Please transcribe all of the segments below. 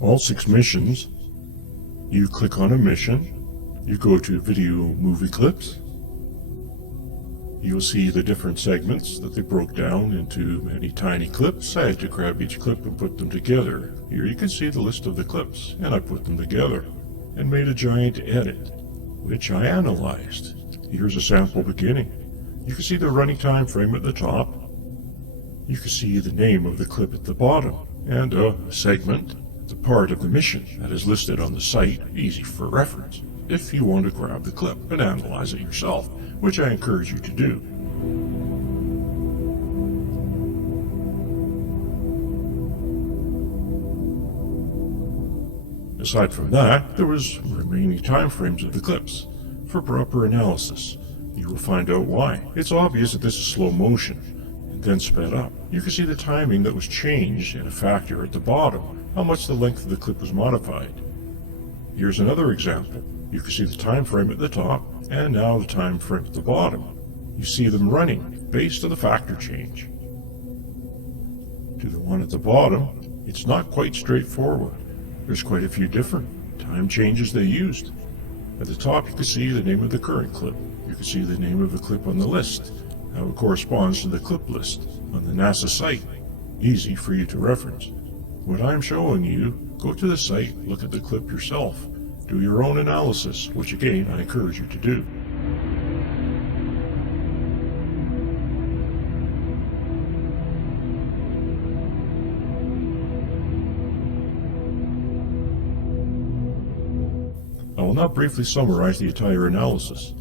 all 6 missions. You click on a mission, you go to Video Movie Clips. You'll see the different segments that they broke down into many tiny clips. I had to grab each clip and put them together. Here you can see the list of the clips, and I put them together and made a giant edit, which I analyzed. Here's a sample beginning. You can see the running time frame at the top. You can see the name of the clip at the bottom, and a segment, the part of the mission that is listed on the site, easy for reference, if you want to grab the clip and analyze it yourself, which I encourage you to do. Aside from that, there was remaining time frames of the clips. For proper analysis, you will find out why. It's obvious that this is slow motion, and then sped up. You can see the timing that was changed in a factor at the bottom, how much the length of the clip was modified. Here's another example. You can see the time frame at the top, and now the time frame at the bottom. You see them running based on the factor change. To the one at the bottom, it's not quite straightforward. There's quite a few different time changes they used. At the top, you can see the name of the current clip. You can see the name of the clip on the list, how it corresponds to the clip list on the NASA site. Easy for you to reference. What I'm showing you, go to the site, look at the clip yourself, do your own analysis, which again I encourage you to do. I will now briefly summarize the entire analysis.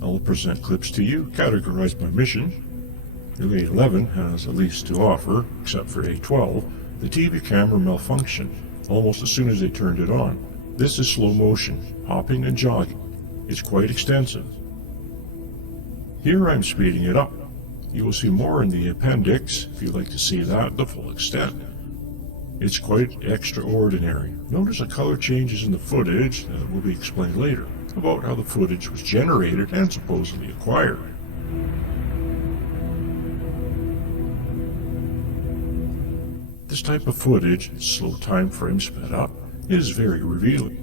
I will present clips to you, categorized by mission. Relay 11 has the least to offer, except for A12, the TV camera malfunctioned almost as soon as they turned it on. This is slow motion, hopping and jogging. It's quite extensive. Here I'm speeding it up. You will see more in the appendix if you'd like to see that the full extent. It's quite extraordinary. Notice the color changes in the footage that will be explained later about how the footage was generated and supposedly acquired. This type of footage, slow time frame sped up, is very revealing,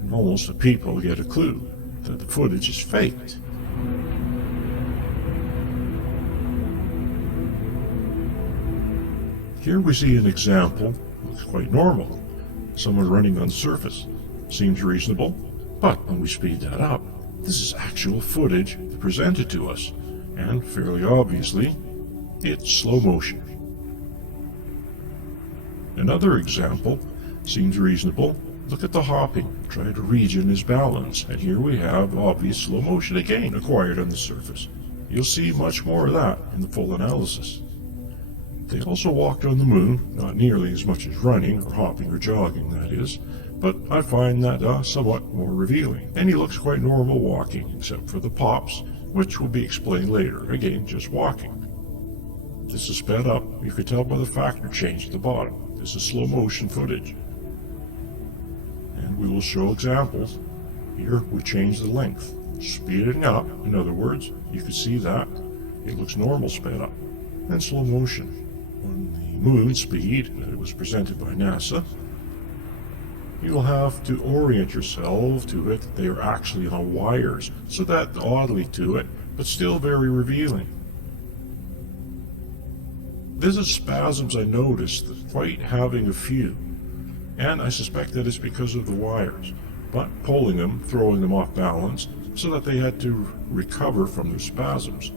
and almost the people get a clue that the footage is faked. Here we see an example, looks quite normal. Someone running on the surface. Seems reasonable, but when we speed that up, this is actual footage presented to us, and fairly obviously, it's slow motion. Another example seems reasonable. Look at the hopping. Try to region his balance, and here we have obvious slow motion again acquired on the surface. You'll see much more of that in the full analysis. They also walked on the moon, not nearly as much as running or hopping or jogging, that is, but I find that somewhat more revealing, and he looks quite normal walking, except for the pops, which will be explained later, again just walking. This is sped up, you can tell by the factor change at the bottom. This is slow motion footage. And we will show examples. Here we change the length, speeding up, in other words, you can see that. It looks normal sped up, and slow motion. On the moon speed that it was presented by NASA, you'll have to orient yourself to it. They are actually on wires, so that oddly to it, but still very revealing. This is spasms I noticed, quite having a few, and I suspect that it's because of the wires, but pulling them, throwing them off balance, so that they had to recover from their spasms.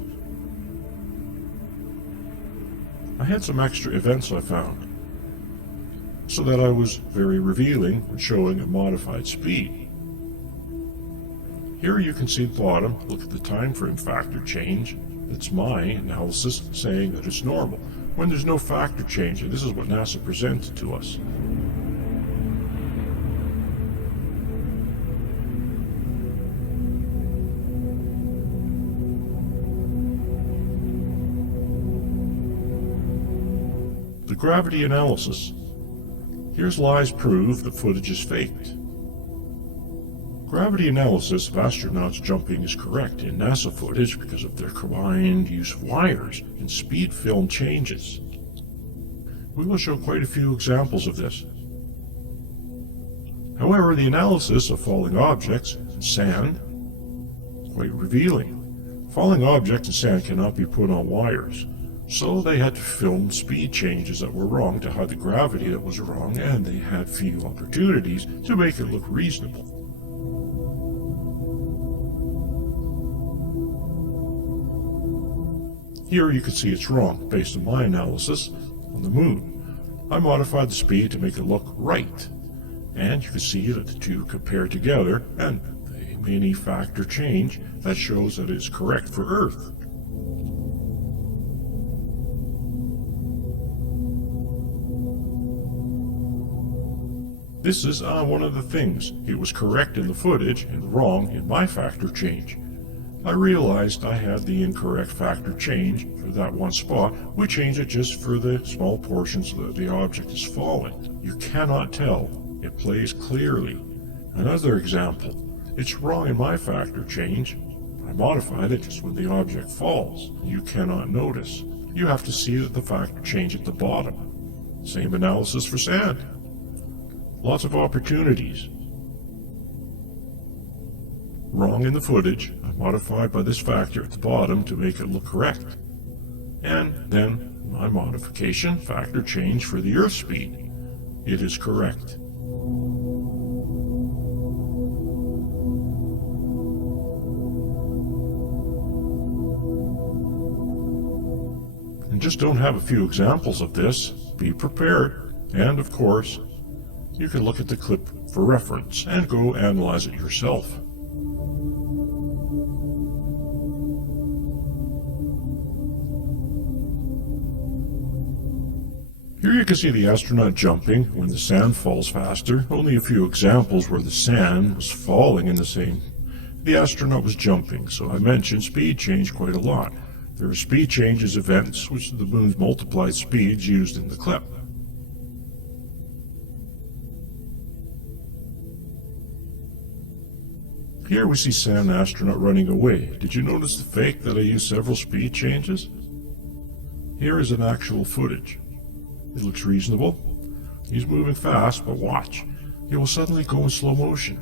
I had some extra events I found, so that I was very revealing when showing a modified speed. Here you can see the bottom, look at the time frame factor change. That's my analysis saying that it's normal, when there's no factor change, and this is what NASA presented to us. The gravity analysis. Here's lies prove the footage is faked. Gravity analysis of astronauts jumping is correct in NASA footage because of their combined use of wires and speed film changes. We will show quite a few examples of this. However, the analysis of falling objects and sand is quite revealing. Falling objects and sand cannot be put on wires, so they had to film speed changes that were wrong to hide the gravity that was wrong, and they had few opportunities to make it look reasonable. Here you can see it's wrong based on my analysis on the moon. I modified the speed to make it look right, and you can see that the two compare together, and the mini factor change that shows that it is correct for Earth. This is one of the things. It was correct in the footage and wrong in my factor change. I realized I had the incorrect factor change for that one spot. We changed it just for the small portions that the object is falling. You cannot tell. It plays clearly. Another example. It's wrong in my factor change. I modified it just when the object falls. You cannot notice. You have to see that the factor change at the bottom. Same analysis for sand. Lots of opportunities. Wrong in the footage. I modified by this factor at the bottom to make it look correct. And then my modification factor change for the Earth speed. It is correct. And just don't have a few examples of this. Be prepared. And of course, you can look at the clip for reference and go analyze it yourself. Here you can see the astronaut jumping when the sand falls faster. Only a few examples where the sand was falling in the same. The astronaut was jumping, so I mentioned speed change quite a lot. There are speed changes events, which are the moon's multiplied speeds used in the clip. Here we see sand astronaut running away. Did you notice the fake that I used several speed changes? Here is an actual footage. It looks reasonable. He's moving fast, but watch. He will suddenly go in slow motion.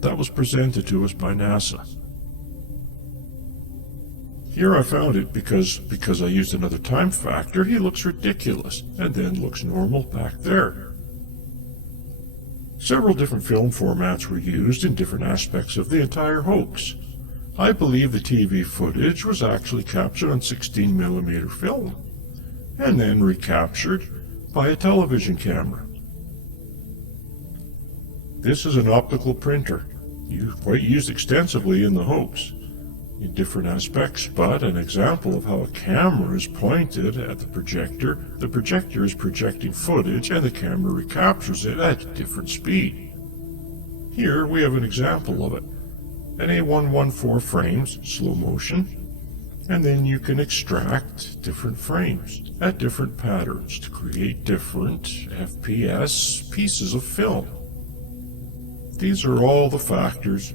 That was presented to us by NASA. Here I found it because I used another time factor, he looks ridiculous, and then looks normal back there. Several different film formats were used in different aspects of the entire hoax. I believe the TV footage was actually captured on 16mm film, and then recaptured by a television camera. This is an optical printer, quite used extensively in the hoax, in different aspects, but an example of how a camera is pointed at the projector is projecting footage, and the camera recaptures it at a different speed. Here we have an example of it, an A114 frames, slow motion, and then you can extract different frames at different patterns to create different FPS pieces of film. These are all the factors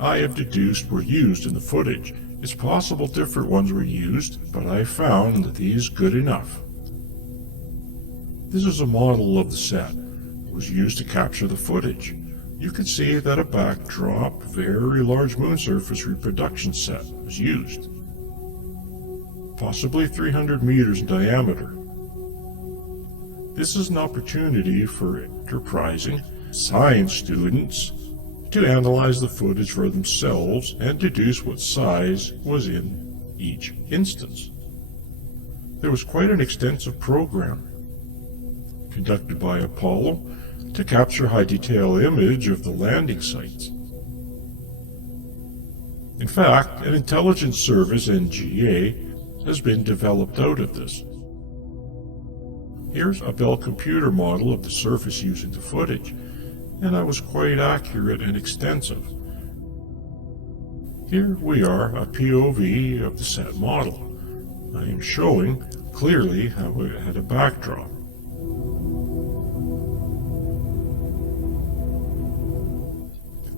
I have deduced were used in the footage. It's possible different ones were used, but I found that these good enough. This is a model of the set. It was used to capture the footage. You can see that a backdrop, very large moon surface reproduction set was used. Possibly 300 meters in diameter. This is an opportunity for enterprising science students to analyze the footage for themselves and deduce what size was in each instance. There was quite an extensive program conducted by Apollo to capture high-detail image of the landing sites. In fact, an intelligence service, NGA, has been developed out of this. Here's a Bell computer model of the surface using the footage, and I was quite accurate and extensive. Here we are, a POV of the set model. I am showing clearly how it had a backdrop.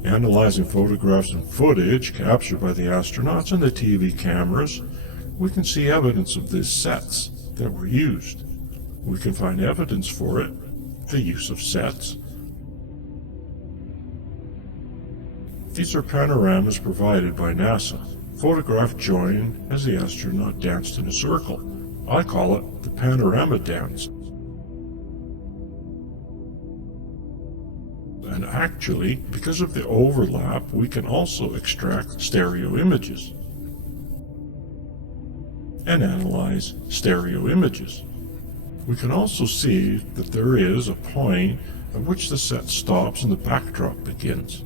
Analyzing photographs and footage captured by the astronauts and the TV cameras, we can see evidence of these sets that were used. We can find evidence for it the use of sets. These are panoramas provided by NASA, photographed joined as the astronaut danced in a circle. I call it the panorama dance. And actually, because of the overlap, we can also extract stereo images and analyze stereo images. We can also see that there is a point at which the set stops and the backdrop begins.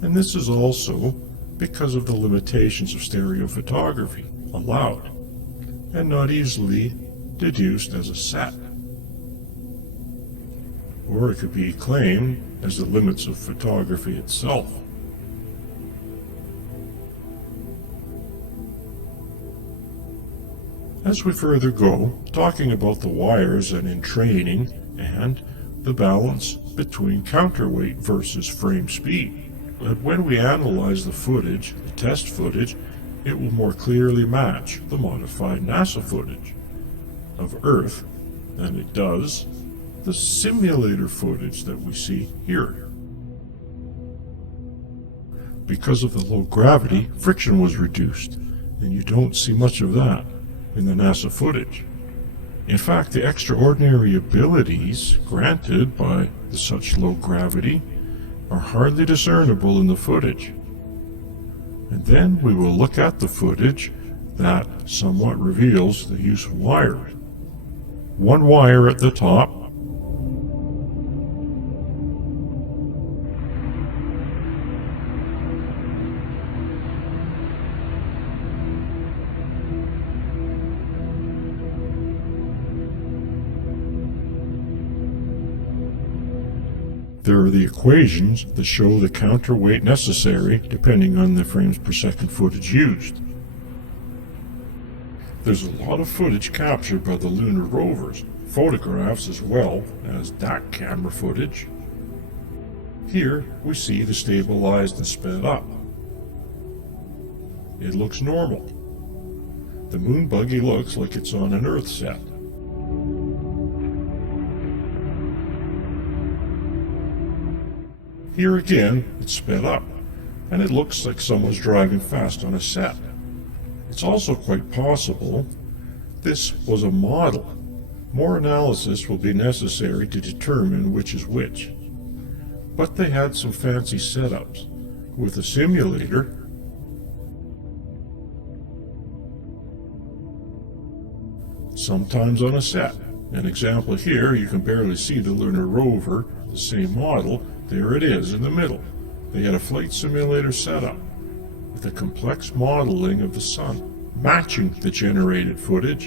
And this is also because of the limitations of stereo photography allowed and not easily deduced as a set. Or it could be claimed as the limits of photography itself. As we further go, talking about the wires and in training and the balance between counterweight versus frame speed. And when we analyze the footage, the test footage, it will more clearly match the modified NASA footage of Earth than it does the simulator footage that we see here. Because of the low gravity, friction was reduced, and you don't see much of that in the NASA footage. In fact, the extraordinary abilities granted by such low gravity are hardly discernible in the footage. And then we will look at the footage that somewhat reveals the use of wires. One wire at the top, there are the equations that show the counterweight necessary depending on the frames per second footage used. There's a lot of footage captured by the lunar rovers, photographs as well as DAC camera footage. Here we see the stabilized and sped up. It looks normal. The moon buggy looks like it's on an Earth set. Here again, it's sped up, and it looks like someone's driving fast on a set. It's also quite possible this was a model. More analysis will be necessary to determine which is which. But they had some fancy setups with a simulator sometimes on a set. An example here, you can barely see the lunar rover, the same model. There it is in the middle. They had a flight simulator setup with a complex modeling of the sun, matching the generated footage.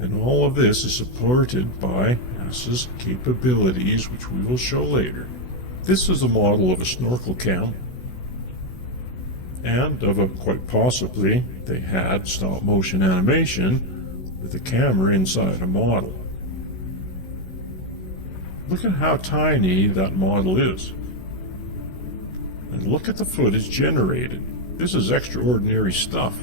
And all of this is supported by NASA's capabilities, which we will show later. This is a model of a snorkel cam, and of a, quite possibly, they had stop motion animation with the camera inside a model. Look at how tiny that model is. And look at the footage generated. This is extraordinary stuff.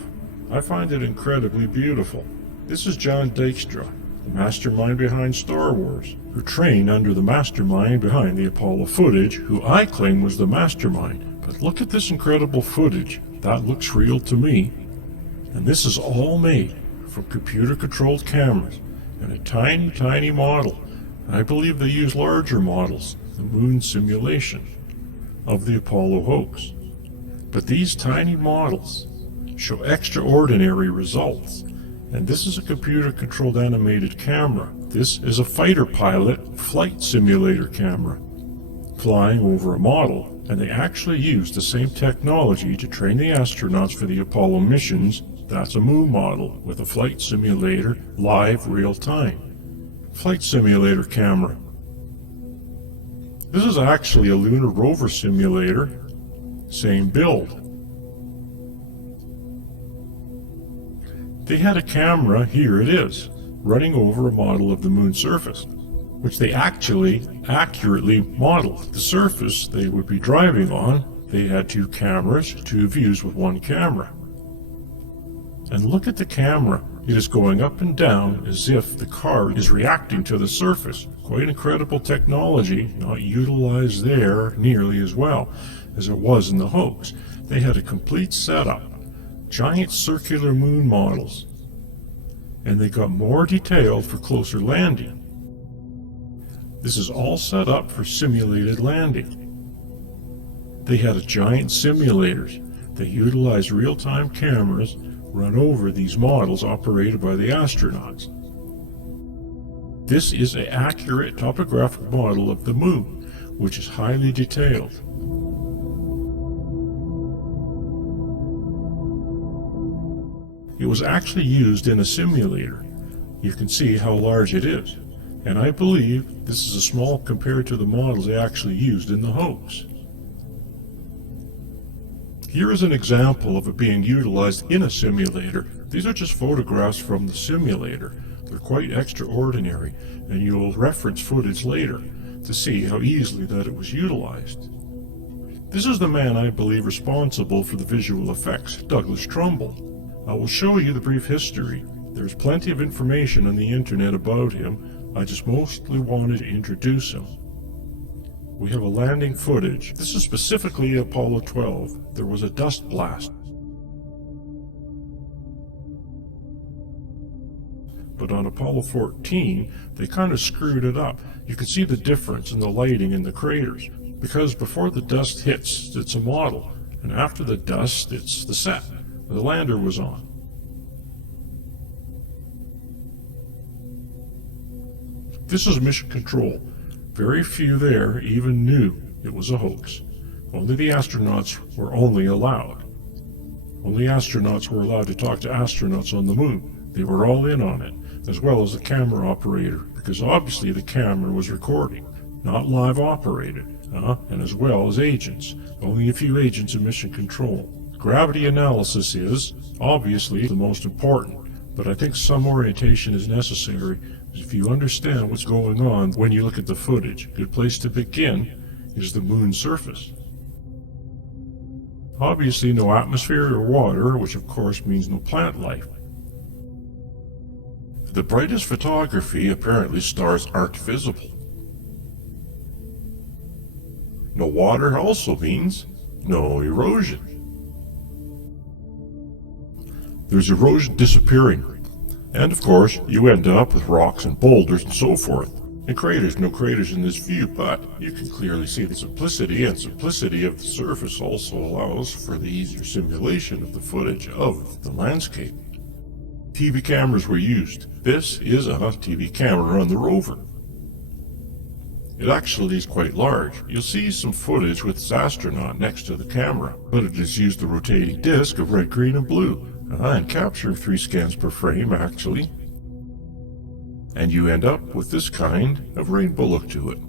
I find it incredibly beautiful. This is John Dykstra, the mastermind behind Star Wars, who trained under the mastermind behind the Apollo footage, who I claim was the mastermind. But look at this incredible footage. That looks real to me. And this is all made from computer-controlled cameras and a tiny, tiny model. I believe they use larger models, the moon simulation of the Apollo hoax. But these tiny models show extraordinary results. And this is a computer-controlled animated camera. This is a fighter pilot flight simulator camera flying over a model. And they actually used the same technology to train the astronauts for the Apollo missions. That's a moon model with a flight simulator, live, real time. Flight simulator camera. This is actually a lunar rover simulator, same build. They had a camera, here it is, running over a model of the moon's surface, which they actually accurately modeled. The surface they would be driving on, they had two cameras, two views with one camera. And look at the camera. It is going up and down as if the car is reacting to the surface. Quite incredible technology, not utilized there nearly as well as it was in the hoax. They had a complete setup, giant circular moon models, and they got more detailed for closer landing. This is all set up for simulated landing. They had a giant simulators. They utilized real-time cameras run over these models operated by the astronauts. This is an accurate topographic model of the moon, which is highly detailed. It was actually used in a simulator. You can see how large it is, and I believe this is a small compared to the models they actually used in the hoax. Here is an example of it being utilized in a simulator. These are just photographs from the simulator. They're quite extraordinary, and you'll reference footage later to see how easily that it was utilized. This is the man I believe responsible for the visual effects, Douglas Trumbull. I will show you the brief history. There's plenty of information on the internet about him. I just mostly wanted to introduce him. We have a landing footage. This is specifically Apollo 12. There was a dust blast. But on Apollo 14, they kind of screwed it up. You can see the difference in the lighting in the craters. Because before the dust hits, it's a model. And after the dust, it's the set the lander was on. This is mission control. Very few there even knew it was a hoax. Only the astronauts were allowed. Only astronauts were allowed to talk to astronauts on the moon. They were all in on it, as well as the camera operator, because obviously the camera was recording, not live operated, and as well as agents. Only a few agents in mission control. Gravity analysis is obviously the most important, but I think some orientation is necessary if you understand what's going on when you look at the footage. A good place to begin is the moon's surface. Obviously no atmosphere or water, which of course means no plant life. The brightest photography apparently stars aren't visible. No water also means no erosion. There's erosion disappearing, and of course you end up with rocks and boulders and so forth. And craters, no craters in this view, but you can clearly see the simplicity, and simplicity of the surface also allows for the easier simulation of the footage of the landscape. TV cameras were used. This is a TV camera on the rover. It actually is quite large. You'll see some footage with this astronaut next to the camera, but it has used the rotating disc of red, green, and blue, and capture 3 scans per frame actually. And you end up with this kind of rainbow look to it.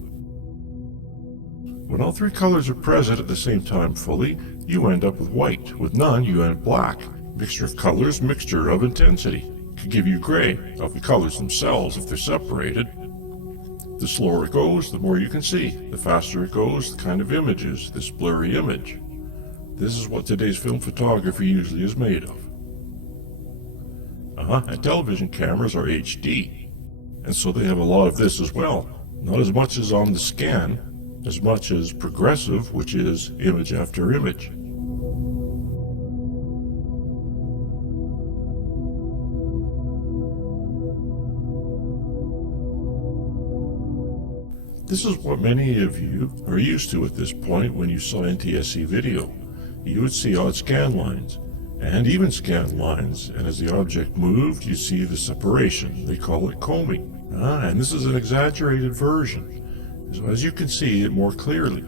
When all 3 colors are present at the same time fully, you end up with white. With none, you end black. Mixture of colors, mixture of intensity. Could give you gray of the colors themselves if they're separated. The slower it goes, the more you can see. The faster it goes, the kind of images, this blurry image. This is what today's film photography usually is made of. And television cameras are HD, and so they have a lot of this as well. Not as much as on the scan, as much as progressive, which is image after image. This is what many of you are used to at this point when you saw NTSC video. You would see odd scan lines, and even scan lines, and as the object moved, you see the separation. They call it combing. And this is an exaggerated version, so as you can see it more clearly.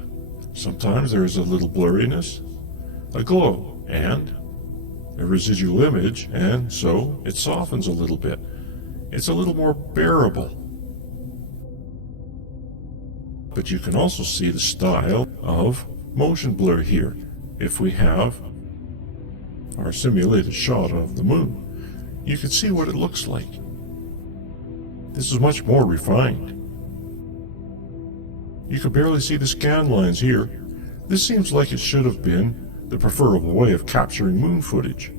Sometimes there is a little blurriness, a glow, and a residual image, and so it softens a little bit. It's a little more bearable. But you can also see the style of motion blur here. If we have our simulated shot of the moon, you can see what it looks like. This is much more refined. You can barely see the scan lines here. This seems like it should have been the preferable way of capturing moon footage.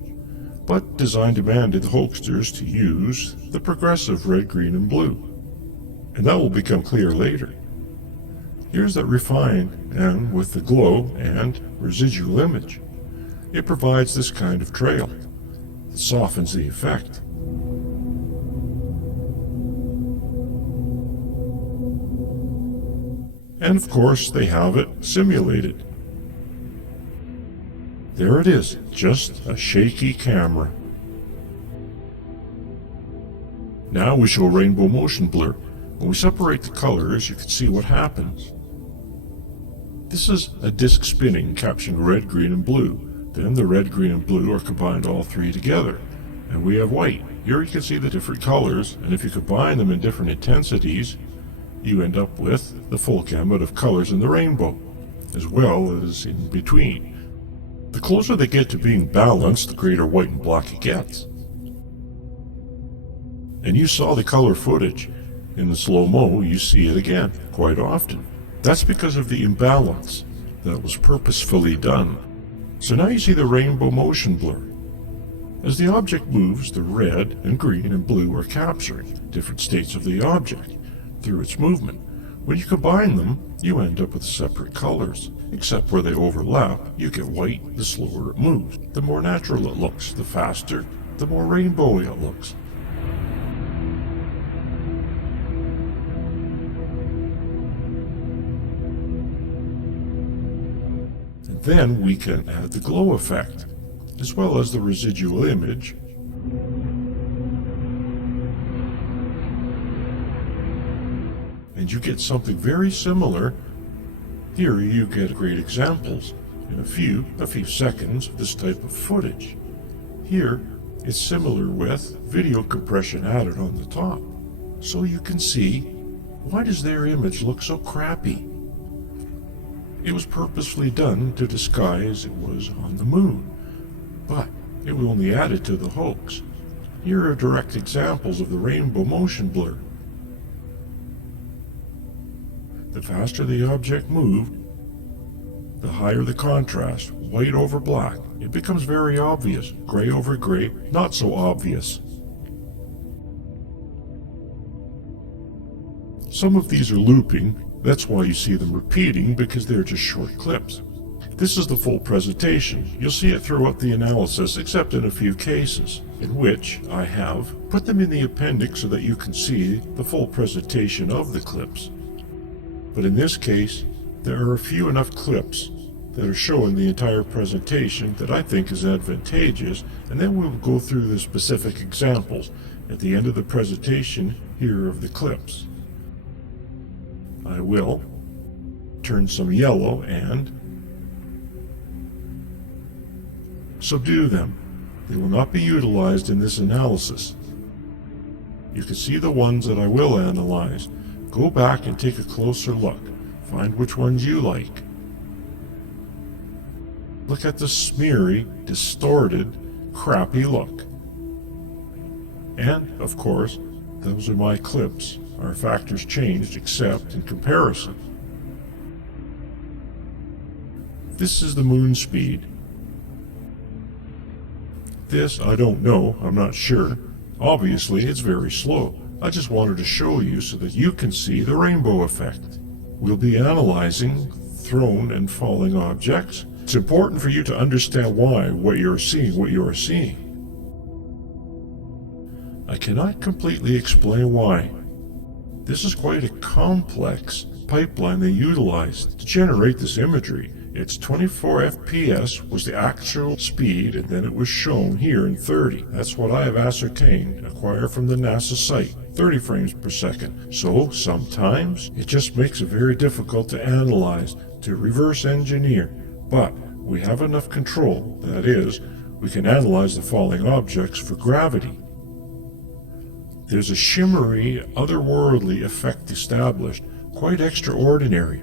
but design demanded the hoaxers to use the progressive red, green, and blue. And that will become clear later. Here's that refined and with the glow and residual image. It provides this kind of trail that softens the effect. And of course, they have it simulated. There it is, just a shaky camera. Now we show rainbow motion blur. When we separate the colors, you can see what happens. This is a disc spinning, capturing red, green, and blue. Then the red, green, and blue are combined all three together. And we have white. Here you can see the different colors, and if you combine them in different intensities, you end up with the full gamut of colors in the rainbow, as well as in between. The closer they get to being balanced, the greater white and black it gets. And you saw the color footage. In the slow-mo, you see it again, quite often. That's because of the imbalance that was purposefully done. So now you see the rainbow motion blur. As the object moves, the red and green and blue are capturing different states of the object through its movement. When you combine them, you end up with separate colors, except where they overlap, you get white the slower it moves. The more natural it looks, the faster, the more rainbowy it looks. And then we can add the glow effect, as well as the residual image. And you get something very similar. Here you get great examples in a few seconds of this type of footage. Here it's similar with video compression added on the top. So you can see, why does their image look so crappy? It was purposefully done to disguise it was on the moon, but it was only added to the hoax. Here are direct examples of the rainbow motion blur. The faster the object moved, the higher the contrast, white over black. It becomes very obvious. Gray over gray, not so obvious. Some of these are looping. That's why you see them repeating, because they're just short clips. This is the full presentation. You'll see it throughout the analysis, except in a few cases, in which I have put them in the appendix so that you can see the full presentation of the clips. But in this case, there are a few enough clips that are showing the entire presentation that I think is advantageous, and then we'll go through the specific examples at the end of the presentation here of the clips. I will turn some yellow and subdue them. They will not be utilized in this analysis. You can see the ones that I will analyze. Go back and take a closer look. Find which ones you like. Look at the smeary, distorted, crappy look. And, of course, those are my clips. Our factors changed except in comparison. This is the moon speed. This, I don't know, I'm not sure. Obviously, it's very slow. I just wanted to show you so that you can see the rainbow effect. We'll be analyzing thrown and falling objects. It's important for you to understand what you're seeing. I cannot completely explain why. This is quite a complex pipeline they utilized to generate this imagery. It's 24 FPS was the actual speed, and then it was shown here in 30. That's what I have ascertained, acquired from the NASA site, 30 frames per second. So sometimes it just makes it very difficult to analyze, to reverse engineer. But we have enough control, that is, we can analyze the falling objects for gravity. There's a shimmery, otherworldly effect established, quite extraordinary.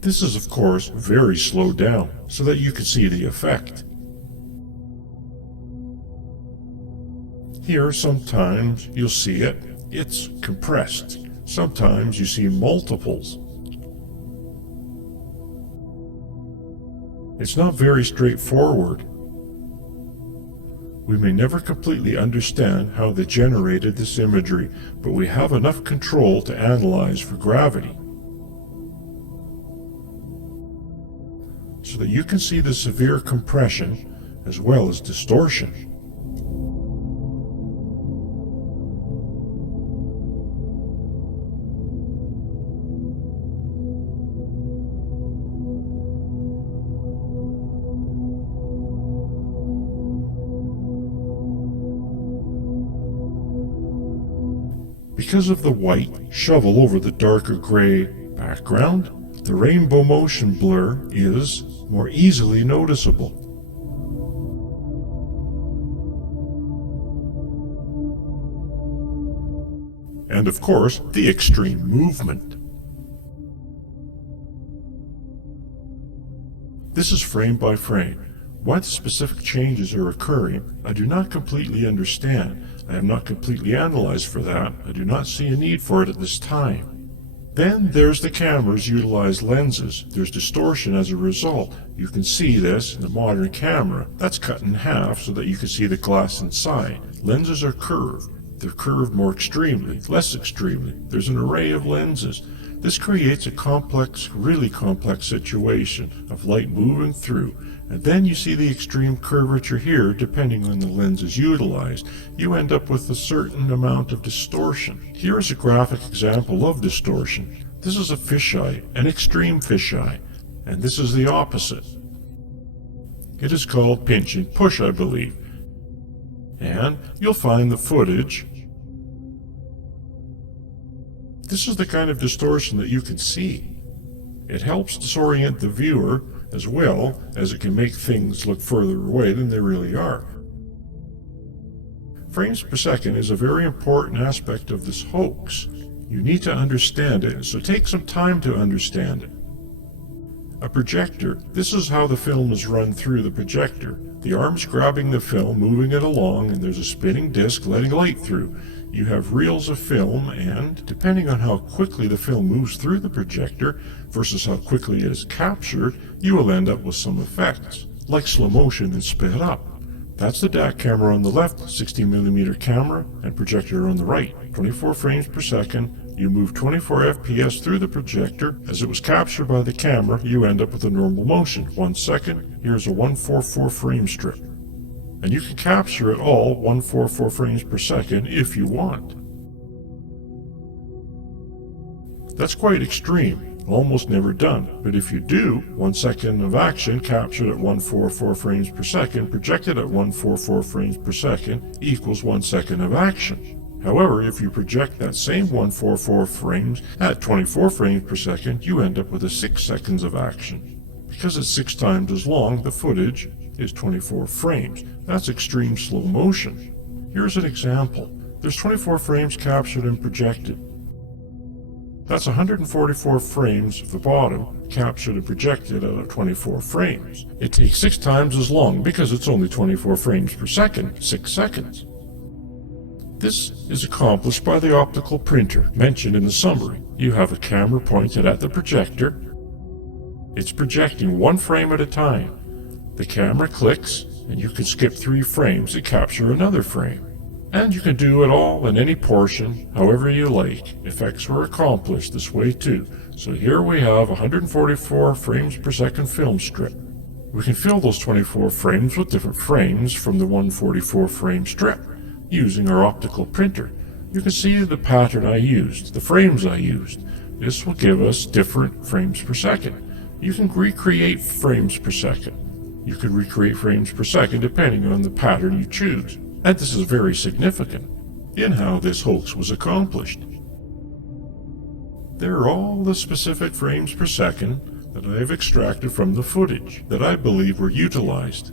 This is, of course, very slowed down, so that you can see the effect. Here, sometimes you'll see it, it's compressed. Sometimes you see multiples. It's not very straightforward. We may never completely understand how they generated this imagery, but we have enough control to analyze for gravity, so that you can see the severe compression as well as distortion. Because of the white shovel over the darker gray background, the rainbow motion blur is more easily noticeable. And of course, the extreme movement. This is frame by frame. Why the specific changes are occurring, I do not completely understand. I have not completely analyzed for that. I do not see a need for it at this time. Then there's the camera's utilized lenses. There's distortion as a result. You can see this in the modern camera. That's cut in half so that you can see the glass inside. Lenses are curved. They're curved more extremely, less extremely. There's an array of lenses. This creates a complex, really complex situation of light moving through. And then you see the extreme curvature here depending on the lenses utilized. You end up with a certain amount of distortion. Here is a graphic example of distortion. This is a fisheye, an extreme fisheye, and this is the opposite. It is called pinch and push, I believe. And you'll find the footage. This is the kind of distortion that you can see. It helps disorient the viewer as well as it can make things look further away than they really are. Frames per second is a very important aspect of this hoax. You need to understand it, so take some time to understand it. A projector, this is how the film is run through the projector. The arm's grabbing the film, moving it along, and there's a spinning disc letting light through. You have reels of film, and depending on how quickly the film moves through the projector versus how quickly it is captured, you will end up with some effects, like slow motion and sped up. That's the DAC camera on the left, 16mm camera, and projector on the right, 24 frames per second. You move 24 FPS through the projector. As it was captured by the camera, you end up with a normal motion. 1 second, here's a 144 frame strip. And you can capture it all 144 frames per second if you want. That's quite extreme, almost never done, but if you do, 1 second of action captured at 144 frames per second, projected at 144 frames per second equals 1 second of action. However, if you project that same 144 frames at 24 frames per second, you end up with a 6 seconds of action. Because it's 6 times as long, the footage is 24 frames. That's extreme slow motion. Here's an example. There's 24 frames captured and projected. That's 144 frames of the bottom captured and projected out of 24 frames. It takes 6 times as long because it's only 24 frames per second, 6 seconds. This is accomplished by the optical printer mentioned in the summary. You have a camera pointed at the projector. It's projecting 1 frame at a time. The camera clicks, and you can skip 3 frames to capture another frame. And you can do it all in any portion, however you like. Effects were accomplished this way too. So here we have 144 frames per second film strip. We can fill those 24 frames with different frames from the 144 frame strip using our optical printer. You can see the pattern I used, the frames I used. This will give us different frames per second. You can recreate frames per second. You can recreate frames per second depending on the pattern you choose. And this is very significant in how this hoax was accomplished. There are all the specific frames per second that I have extracted from the footage that I believe were utilized.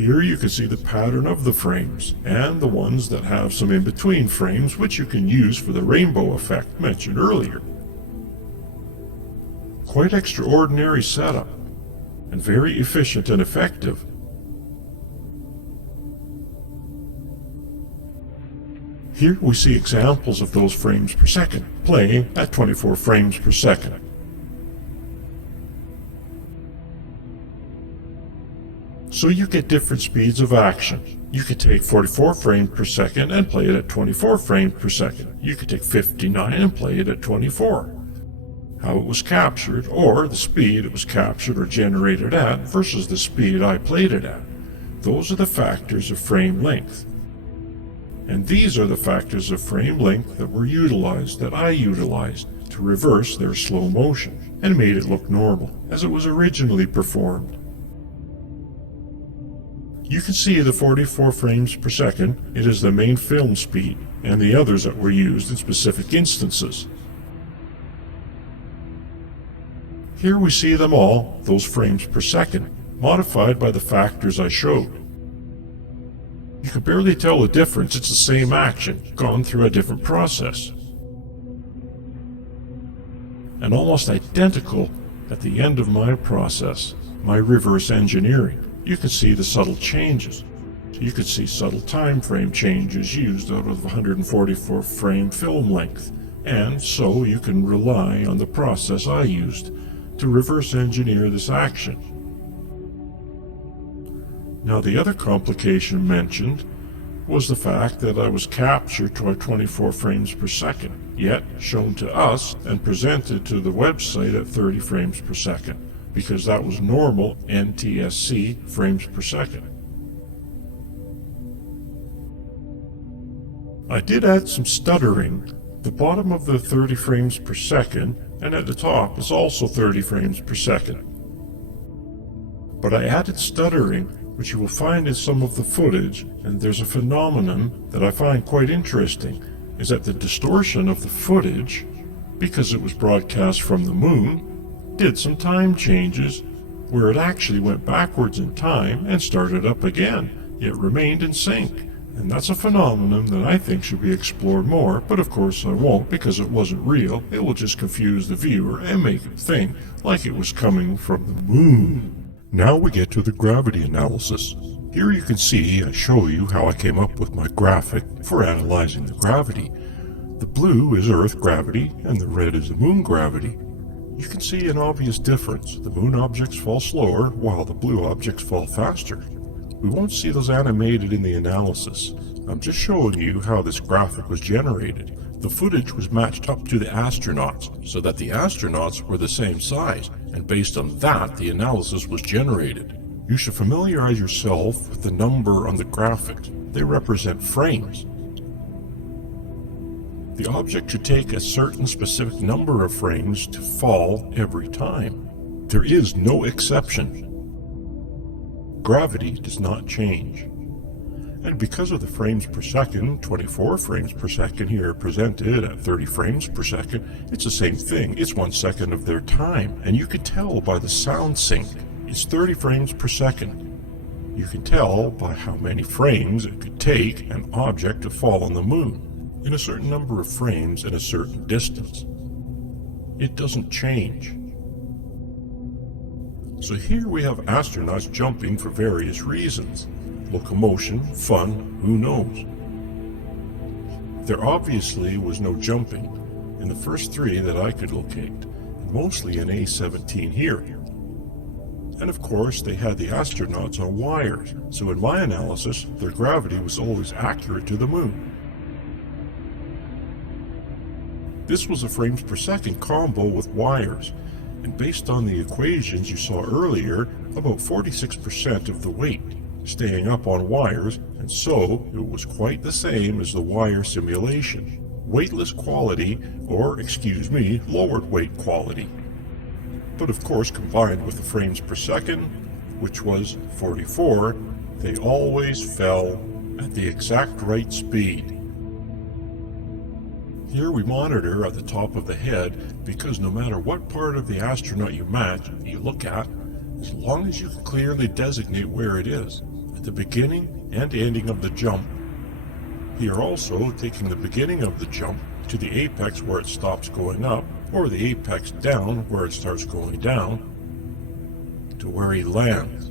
Here you can see the pattern of the frames, and the ones that have some in-between frames which you can use for the rainbow effect mentioned earlier. Quite extraordinary setup, and very efficient and effective. Here we see examples of those frames per second, playing at 24 frames per second. So you get different speeds of action. You could take 44 frames per second and play it at 24 frames per second. You could take 59 and play it at 24. How it was captured, or the speed it was captured or generated at versus the speed I played it at. Those are the factors of frame length. And these are the factors of frame length that were utilized, that I utilized, to reverse their slow motion, and made it look normal, as it was originally performed. You can see the 44 frames per second, it is the main film speed, and the others that were used in specific instances. Here we see them all, those frames per second, modified by the factors I showed. You can barely tell the difference, it's the same action, gone through a different process. And almost identical at the end of my process, my reverse engineering. You can see the subtle changes. You can see subtle time frame changes used out of 144 frame film length, and so you can rely on the process I used to reverse engineer this action. Now the other complication mentioned was the fact that I was captured to 24 frames per second, yet shown to us and presented to the website at 30 frames per second, because that was normal NTSC frames per second. I did add some stuttering. The bottom of the 30 frames per second and at the top is also 30 frames per second. But I added stuttering, which you will find in some of the footage, and there's a phenomenon that I find quite interesting, is that the distortion of the footage, because it was broadcast from the moon, did some time changes where it actually went backwards in time and started up again, yet remained in sync. And that's a phenomenon that I think should be explored more, but of course I won't because it wasn't real. It will just confuse the viewer and make it think like it was coming from the moon. Now we get to the gravity analysis. Here you can see I show you how I came up with my graphic for analyzing the gravity. The blue is Earth gravity and the red is the moon gravity. You can see an obvious difference. The moon objects fall slower while the blue objects fall faster. We won't see those animated in the analysis. I'm just showing you how this graphic was generated. The footage was matched up to the astronauts so that the astronauts were the same size, and based on that the analysis was generated. You should familiarize yourself with the number on the graphic. They represent frames. The object should take a certain specific number of frames to fall every time. There is no exception. Gravity does not change. And because of the frames per second, 24 frames per second here presented at 30 frames per second, it's the same thing. It's 1 second of their time. And you can tell by the sound sync. It's 30 frames per second. You can tell by how many frames it could take an object to fall on the moon in a certain number of frames and a certain distance. It doesn't change. So here we have astronauts jumping for various reasons. Locomotion, fun, who knows. There obviously was no jumping in the first three that I could locate, mostly in A17 here. And of course they had the astronauts on wires, so in my analysis their gravity was always accurate to the moon. This was a frames per second combo with wires. And based on the equations you saw earlier, about 46% of the weight staying up on wires, and so it was quite the same as the wire simulation. Weightless quality, or lowered weight quality. But of course combined with the frames per second, which was 44, they always fell at the exact right speed. Here we monitor at the top of the head because no matter what part of the astronaut you look at, as long as you can clearly designate where it is, at the beginning and ending of the jump. Here also, taking the beginning of the jump to the apex where it stops going up, or the apex down where it starts going down, to where he lands.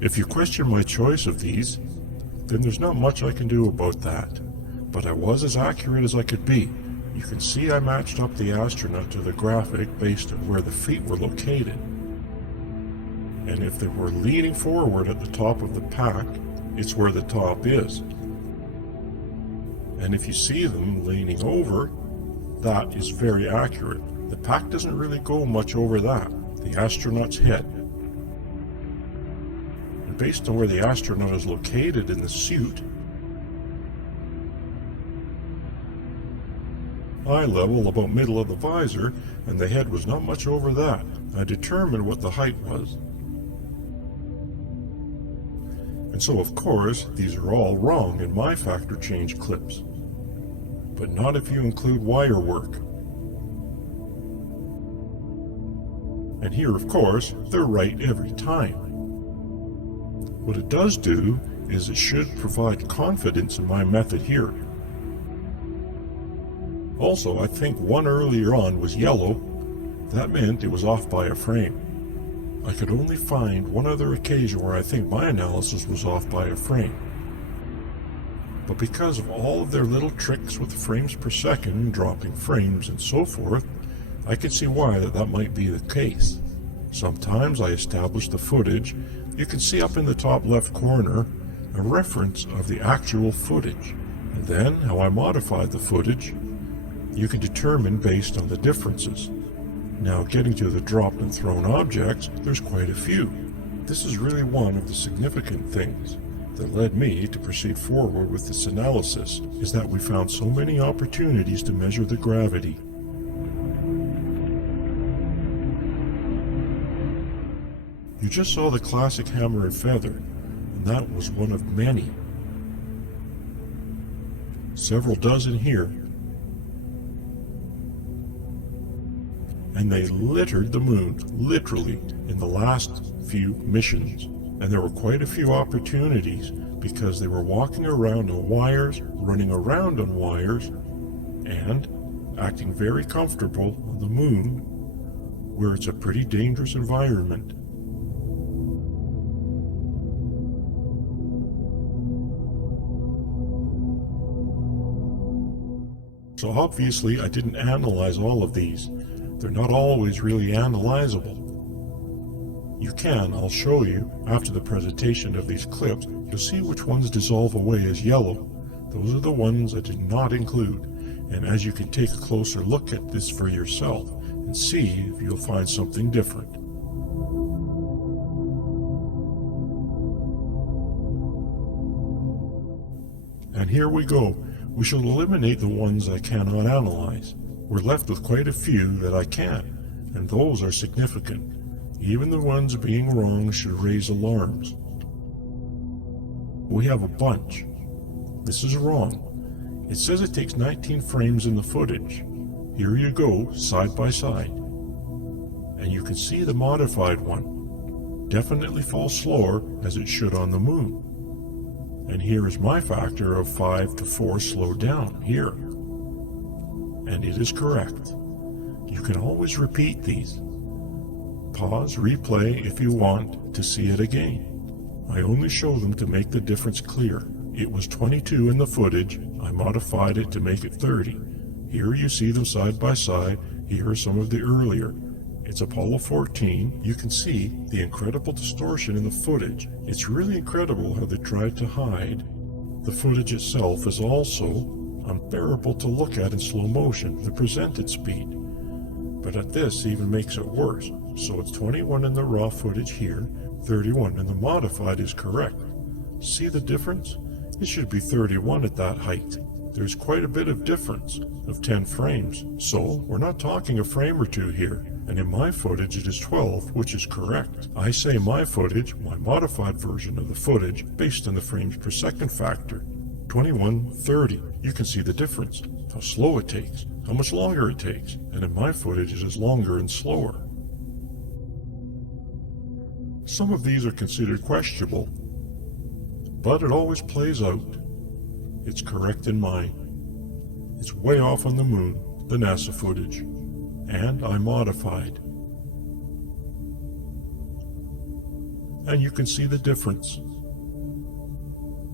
If you question my choice of these, then there's not much I can do about that. But I was as accurate as I could be. You can see I matched up the astronaut to the graphic based on where the feet were located. And if they were leaning forward at the top of the pack, it's where the top is. And if you see them leaning over, that is very accurate. The pack doesn't really go much over that, the astronaut's head. And based on where the astronaut is located in the suit, eye level about middle of the visor, and the head was not much over that. I determined what the height was. And so of course, these are all wrong in my factor change clips. But not if you include wire work. And here of course, they're right every time. What it does do is it should provide confidence in my method here. Also, I think one earlier on was yellow. That meant it was off by a frame. I could only find one other occasion where I think my analysis was off by a frame. But because of all of their little tricks with frames per second, dropping frames and so forth, I can see why that might be the case. Sometimes I establish the footage. You can see up in the top left corner a reference of the actual footage, and then how I modified the footage. You can determine based on the differences. Now, getting to the dropped and thrown objects, there's quite a few. This is really one of the significant things that led me to proceed forward with this analysis, is that we found so many opportunities to measure the gravity. You just saw the classic hammer and feather, and that was one of many. Several dozen here. And they littered the moon, literally, in the last few missions. And there were quite a few opportunities because they were walking around on wires, running around on wires, and acting very comfortable on the moon, where it's a pretty dangerous environment. So obviously I didn't analyze all of these. They're not always really analyzable. You can, I'll show you, after the presentation of these clips, you'll see which ones dissolve away as yellow. Those are the ones I did not include. And as you can take a closer look at this for yourself and see if you'll find something different. And here we go. We shall eliminate the ones I cannot analyze. We're left with quite a few that I can, and those are significant. Even the ones being wrong should raise alarms. We have a bunch. This is wrong. It says it takes 19 frames in the footage. Here you go, side by side. And you can see the modified one. Definitely falls slower, as it should on the moon. And here is my factor of 5 to 4 slowed down, here. And it is correct. You can always repeat these. Pause, replay if you want to see it again. I only show them to make the difference clear. It was 22 in the footage. I modified it to make it 30. Here you see them side by side. Here are some of the earlier. It's Apollo 14. You can see the incredible distortion in the footage. It's really incredible how they tried to hide. The footage itself is also unbearable to look at in slow motion, the presented speed. But at this even makes it worse. So it's 21 in the raw footage here, 31 in the modified is correct. See the difference? It should be 31 at that height. There's quite a bit of difference of 10 frames. So we're not talking a frame or two here. And in my footage it is 12, which is correct. I say my footage, my modified version of the footage, based on the frames per second factor. 21, 30. You can see the difference. How slow it takes, how much longer it takes. And in my footage it is longer and slower. Some of these are considered questionable. but it always plays out. It's correct in mine. It's way off on the moon, the NASA footage, and I modified. And you can see the difference.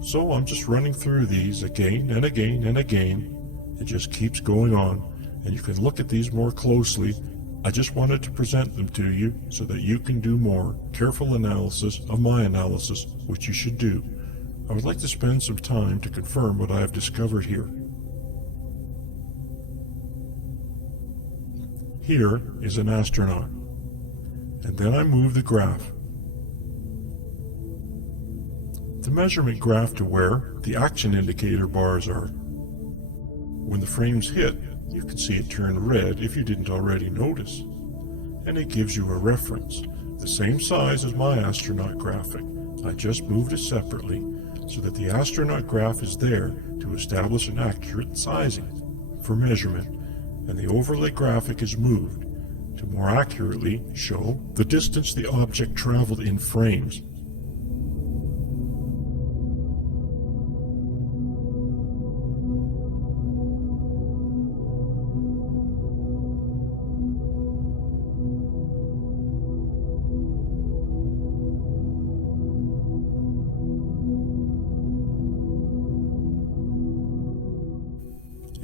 So I'm just running through these again and again and again. It just keeps going on, and you can look at these more closely. I just wanted to present them to you so that you can do more careful analysis of my analysis, which you should do. I would like to spend some time to confirm what I have discovered here. Here is an astronaut, and then I move the graph. The measurement graph to where the action indicator bars are. When the frames hit, you can see it turn red if you didn't already notice. And it gives you a reference, the same size as my astronaut graphic. I just moved it separately so that the astronaut graph is there to establish an accurate sizing for measurement, and the overlay graphic is moved to more accurately show the distance the object traveled in frames.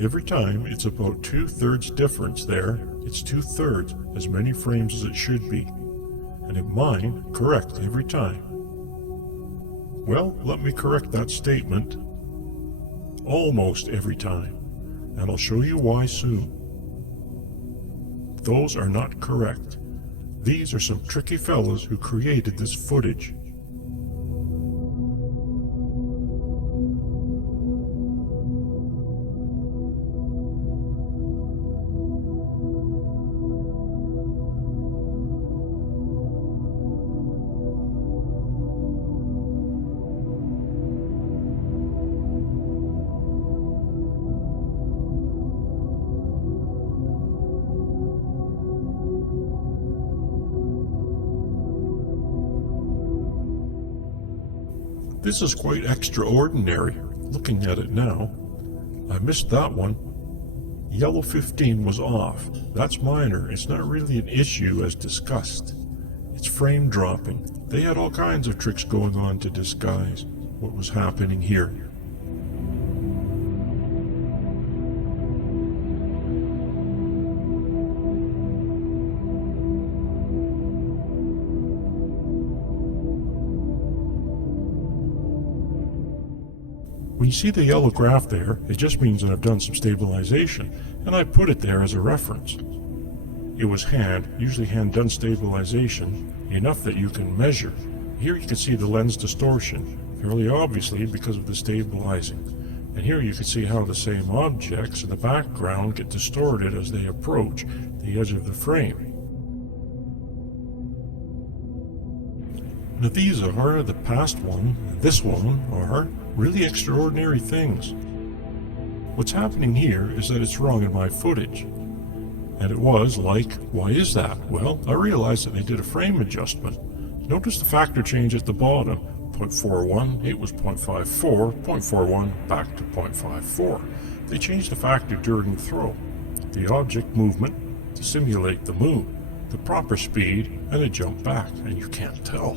Every time it's about 2/3 difference there. It's 2/3 as many frames as it should be. And in mine, correct every time. Well, let me correct that statement. Almost every time. And I'll show you why soon. Those are not correct. These are some tricky fellas who created this footage. This is quite extraordinary, looking at it now. I missed that one. Yellow 15 was off. That's minor. It's not really an issue as discussed. It's frame dropping. They had all kinds of tricks going on to disguise what was happening here. When you see the yellow graph there, it just means that I've done some stabilization, and I put it there as a reference. It was usually hand-done stabilization, enough that you can measure. Here you can see the lens distortion, fairly obviously because of the stabilizing. And here you can see how the same objects in the background get distorted as they approach the edge of the frame. Now these are, the past one, this one, are really extraordinary things. What's happening here is that it's wrong in my footage. And it was like, why is that? Well, I realized that they did a frame adjustment. Notice the factor change at the bottom. 0.41, it was 0.54, 0.41, back to 0.54. They changed the factor during the throw. The object movement to simulate the moon, the proper speed, and a jump back, and you can't tell.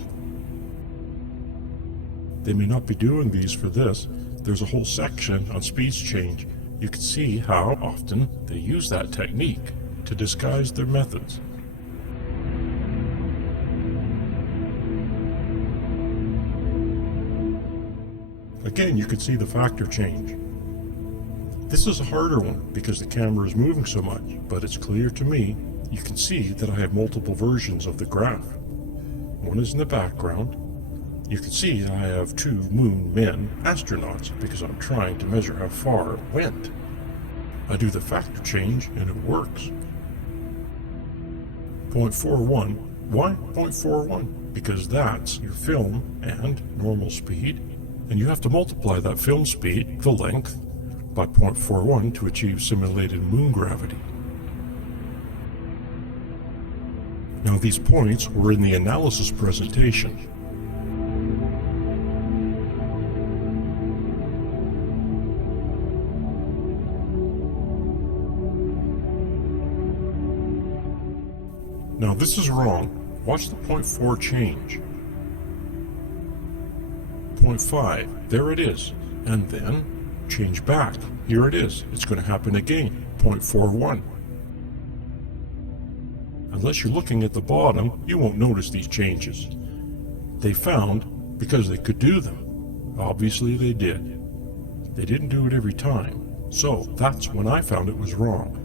They may not be doing these for this. There's a whole section on speeds change. You can see how often they use that technique to disguise their methods. Again, you can see the factor change. This is a harder one because the camera is moving so much, but it's clear to me. You can see that I have multiple versions of the graph. One is in the background. You can see I have two moon men astronauts because I'm trying to measure how far it went. I do the factor change and it works. 0.41. Why 0.41? Because that's your film and normal speed, and you have to multiply that film speed, the length, by 0.41 to achieve simulated moon gravity. Now these points were in the analysis presentation. Now this is wrong. Watch the 0.4 change. 0.5, there it is. And then change back. Here it is. It's going to happen again. 0.41. Unless you're looking at the bottom, you won't notice these changes. They found because they could do them. Obviously they did. They didn't do it every time. So that's when I found it was wrong.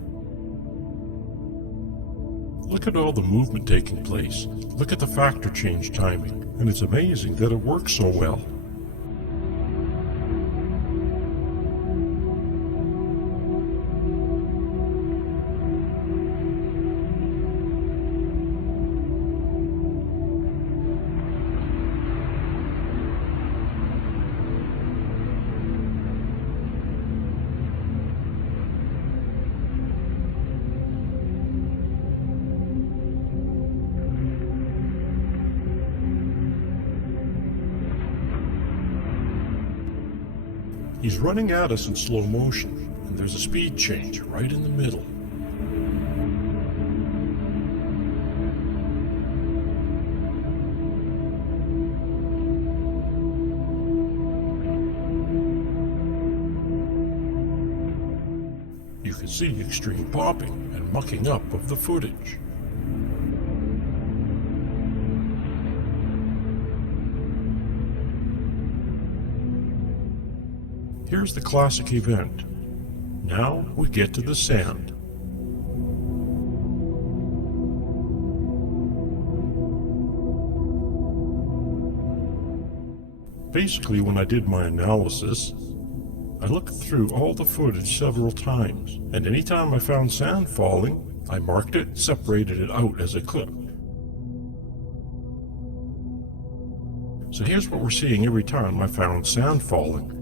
Look at all the movement taking place. Look at the factor change timing. And it's amazing that it works so well. He's running at us in slow motion, and there's a speed change right in the middle. You can see extreme popping and mucking up of the footage. Here's the classic event. Now we get to the sand. Basically, when I did my analysis, I looked through all the footage several times, and anytime I found sand falling, I marked it, separated it out as a clip. So here's what we're seeing every time I found sand falling.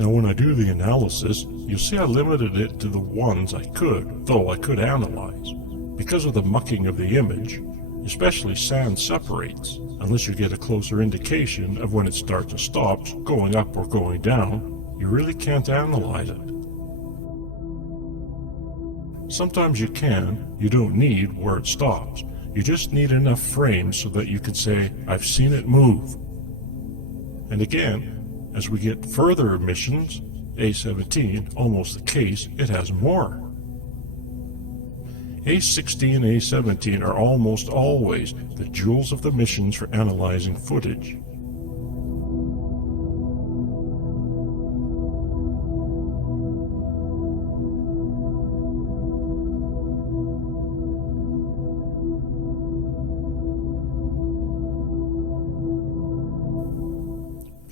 Now when I do the analysis, you'll see I limited it to the ones I could, though I could analyze. Because of the mucking of the image, especially sand separates, unless you get a closer indication of when it starts and stops, going up or going down, you really can't analyze it. Sometimes you can, you don't need where it stops. You just need enough frames so that you can say, I've seen it move. And again, as we get further emissions, A17, almost the case, it has more. A16 and A17 are almost always the jewels of the missions for analyzing footage.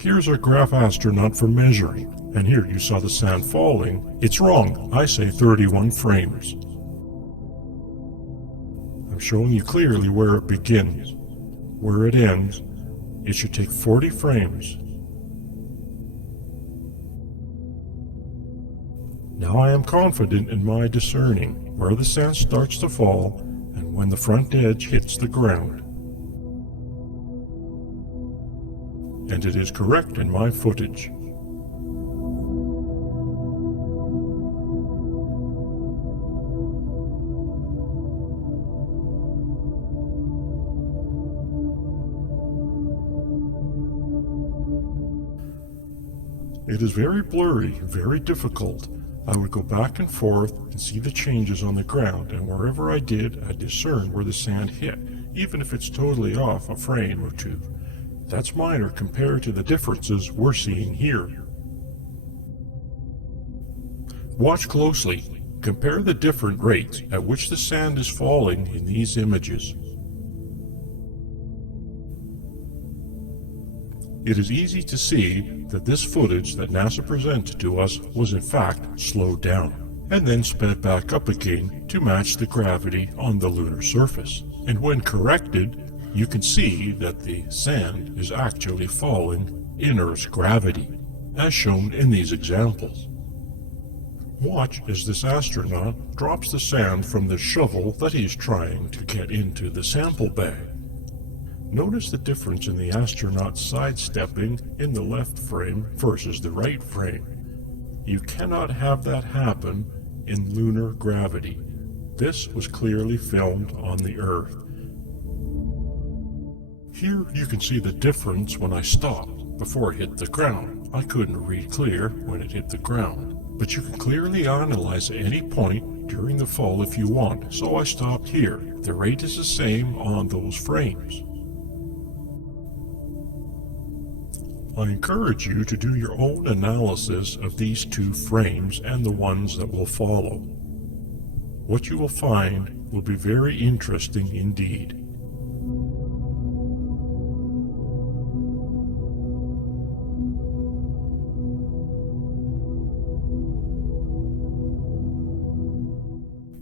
Here's our graph astronaut for measuring, and here you saw the sand falling. It's wrong. I say 31 frames. I'm showing you clearly where it begins. Where it ends, it should take 40 frames. Now I am confident in my discerning where the sand starts to fall and when the front edge hits the ground. And it is correct in my footage. It is very blurry, very difficult. I would go back and forth and see the changes on the ground, and wherever I did, I discern where the sand hit, even if it's totally off a frame or two. That's minor compared to the differences we're seeing here. Watch closely. Compare the different rates at which the sand is falling in these images. It is easy to see that this footage that NASA presented to us was in fact slowed down, and then sped back up again to match the gravity on the lunar surface. And when corrected, you can see that the sand is actually falling in Earth's gravity, as shown in these examples. Watch as this astronaut drops the sand from the shovel that he's trying to get into the sample bag. Notice the difference in the astronaut sidestepping in the left frame versus the right frame. You cannot have that happen in lunar gravity. This was clearly filmed on the Earth. Here you can see the difference when I stopped before it hit the ground. I couldn't read clear when it hit the ground, but you can clearly analyze at any point during the fall if you want, so I stopped here. The rate is the same on those frames. I encourage you to do your own analysis of these two frames and the ones that will follow. What you will find will be very interesting indeed.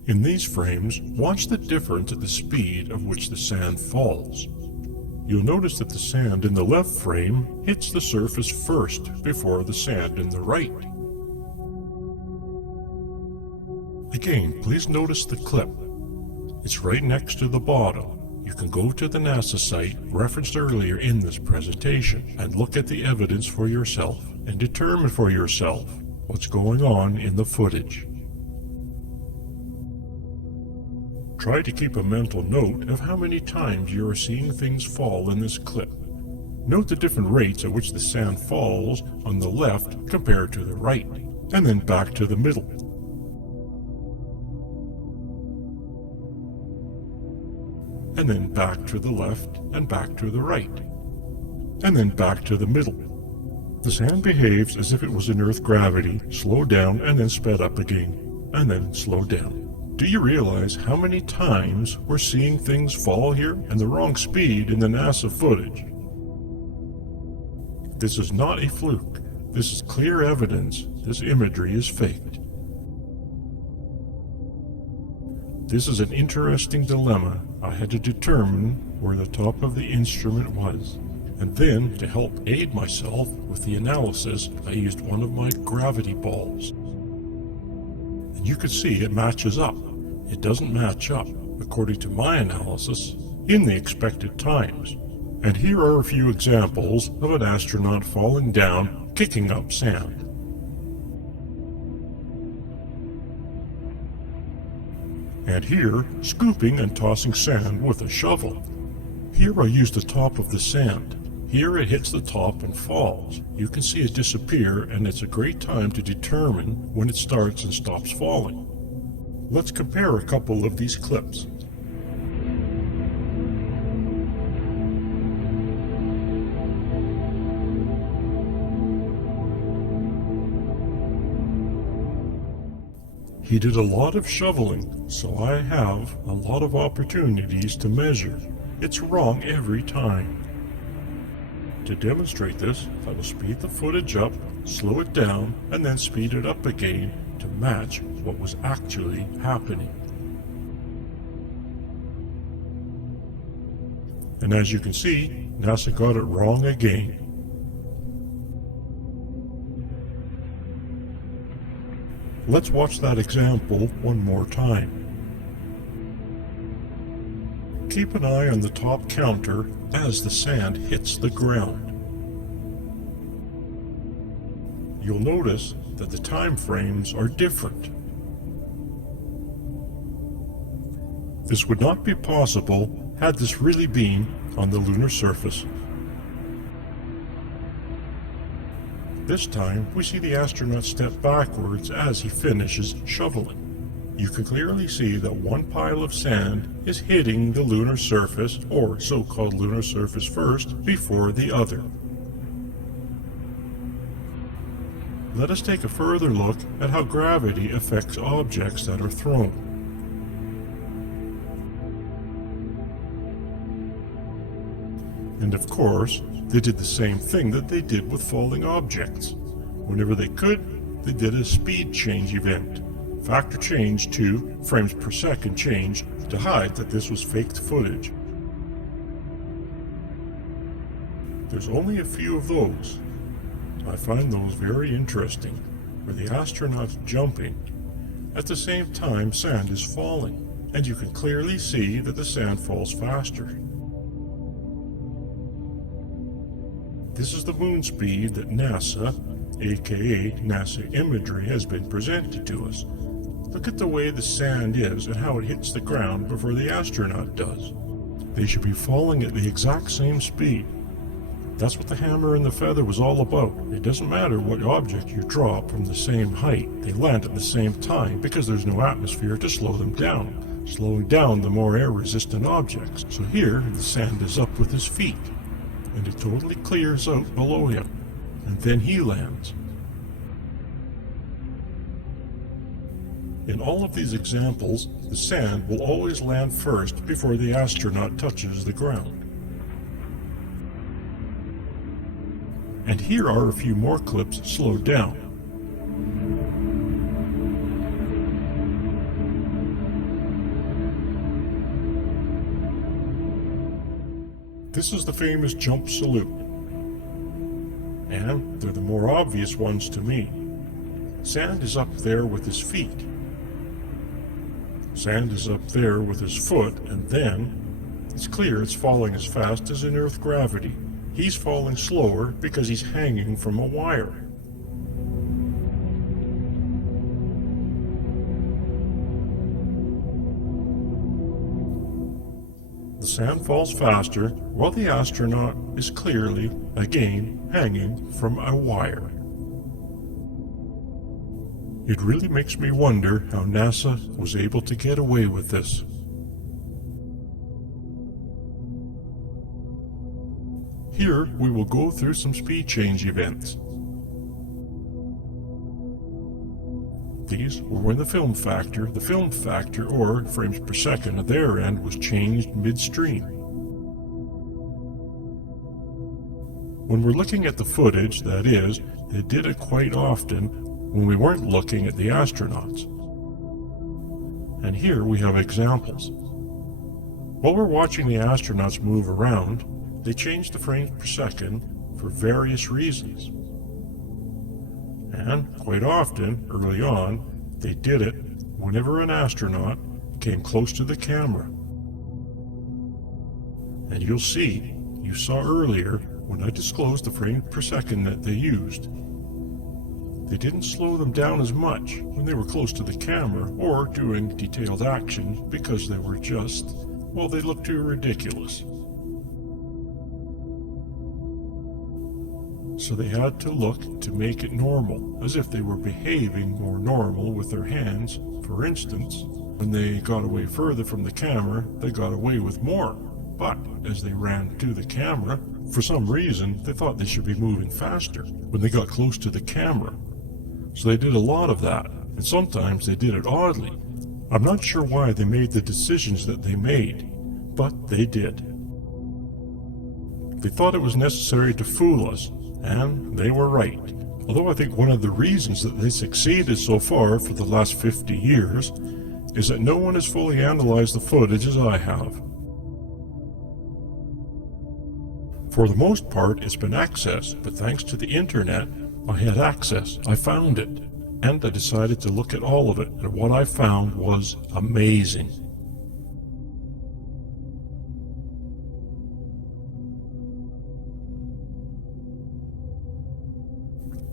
In these frames, watch the difference at the speed of which the sand falls. You'll notice that the sand in the left frame hits the surface first before the sand in the right. Again, please notice the clip. It's right next to the bottom. You can go to the NASA site referenced earlier in this presentation and look at the evidence for yourself and determine for yourself what's going on in the footage. Try to keep a mental note of how many times you are seeing things fall in this clip. Note the different rates at which the sand falls on the left compared to the right, and then back to the middle. And then back to the left and back to the right, and then back to the middle. The sand behaves as if it was in Earth gravity, slowed down and then sped up again, and then slowed down. Do you realize how many times we're seeing things fall here and the wrong speed in the NASA footage? This is not a fluke. This is clear evidence this imagery is faked. This is an interesting dilemma. I had to determine where the top of the instrument was. And then, to help aid myself with the analysis, I used one of my gravity balls. And you can see it matches up. It doesn't match up, according to my analysis, in the expected times. And here are a few examples of an astronaut falling down, kicking up sand. And here, scooping and tossing sand with a shovel. Here I use the top of the sand. Here it hits the top and falls. You can see it disappear, and it's a great time to determine when it starts and stops falling. Let's compare a couple of these clips. He did a lot of shoveling, so I have a lot of opportunities to measure. It's wrong every time. To demonstrate this, I will speed the footage up, slow it down, and then speed it up again to match what was actually happening. And as you can see, NASA got it wrong again. Let's watch that example one more time. Keep an eye on the top counter as the sand hits the ground. You'll notice that the time frames are different. This would not be possible had this really been on the lunar surface. This time, we see the astronaut step backwards as he finishes shoveling. You can clearly see that one pile of sand is hitting the lunar surface, or so-called lunar surface first, before the other. Let us take a further look at how gravity affects objects that are thrown. And of course, they did the same thing that they did with falling objects. Whenever they could, they did a speed change event. Factor change to frames per second change to hide that this was faked footage. There's only a few of those. I find those very interesting, where the astronaut's jumping. At the same time, sand is falling, and you can clearly see that the sand falls faster. This is the moon speed that NASA, aka NASA imagery, has been presented to us. Look at the way the sand is and how it hits the ground before the astronaut does. They should be falling at the exact same speed. That's what the hammer and the feather was all about. It doesn't matter what object you drop from the same height, they land at the same time because there's no atmosphere to slow them down, slowing down the more air-resistant objects. So here, the sand is up with his feet, and it totally clears out below him, and then he lands. In all of these examples, the sand will always land first before the astronaut touches the ground. And here are a few more clips slowed down. This is the famous jump salute. And they're the more obvious ones to me. Sand is up there with his feet. Sand is up there with his foot, and then it's clear it's falling as fast as in Earth gravity. He's falling slower because he's hanging from a wire. The sand falls faster while the astronaut is clearly, again, hanging from a wire. It really makes me wonder how NASA was able to get away with this. Here, we will go through some speed change events. These were when the film factor or frames per second at their end was changed midstream. When we're looking at the footage, that is, they did it quite often when we weren't looking at the astronauts. And here we have examples. While we're watching the astronauts move around, they changed the frames per second for various reasons. And quite often, early on, they did it whenever an astronaut came close to the camera. And you'll see, you saw earlier when I disclosed the frames per second that they used. They didn't slow them down as much when they were close to the camera or doing detailed action because they were just, well, they looked too ridiculous. So they had to look to make it normal, as if they were behaving more normal with their hands. For instance, when they got away further from the camera, they got away with more. But as they ran to the camera, for some reason, they thought they should be moving faster when they got close to the camera. So they did a lot of that, and sometimes they did it oddly. I'm not sure why they made the decisions that they made, but they did. They thought it was necessary to fool us, and they were right. Although I think one of the reasons that they succeeded so far for the last 50 years is that no one has fully analyzed the footage as I have. For the most part, it's been accessed, but thanks to the internet, I had access. I found it, and I decided to look at all of it, and what I found was amazing.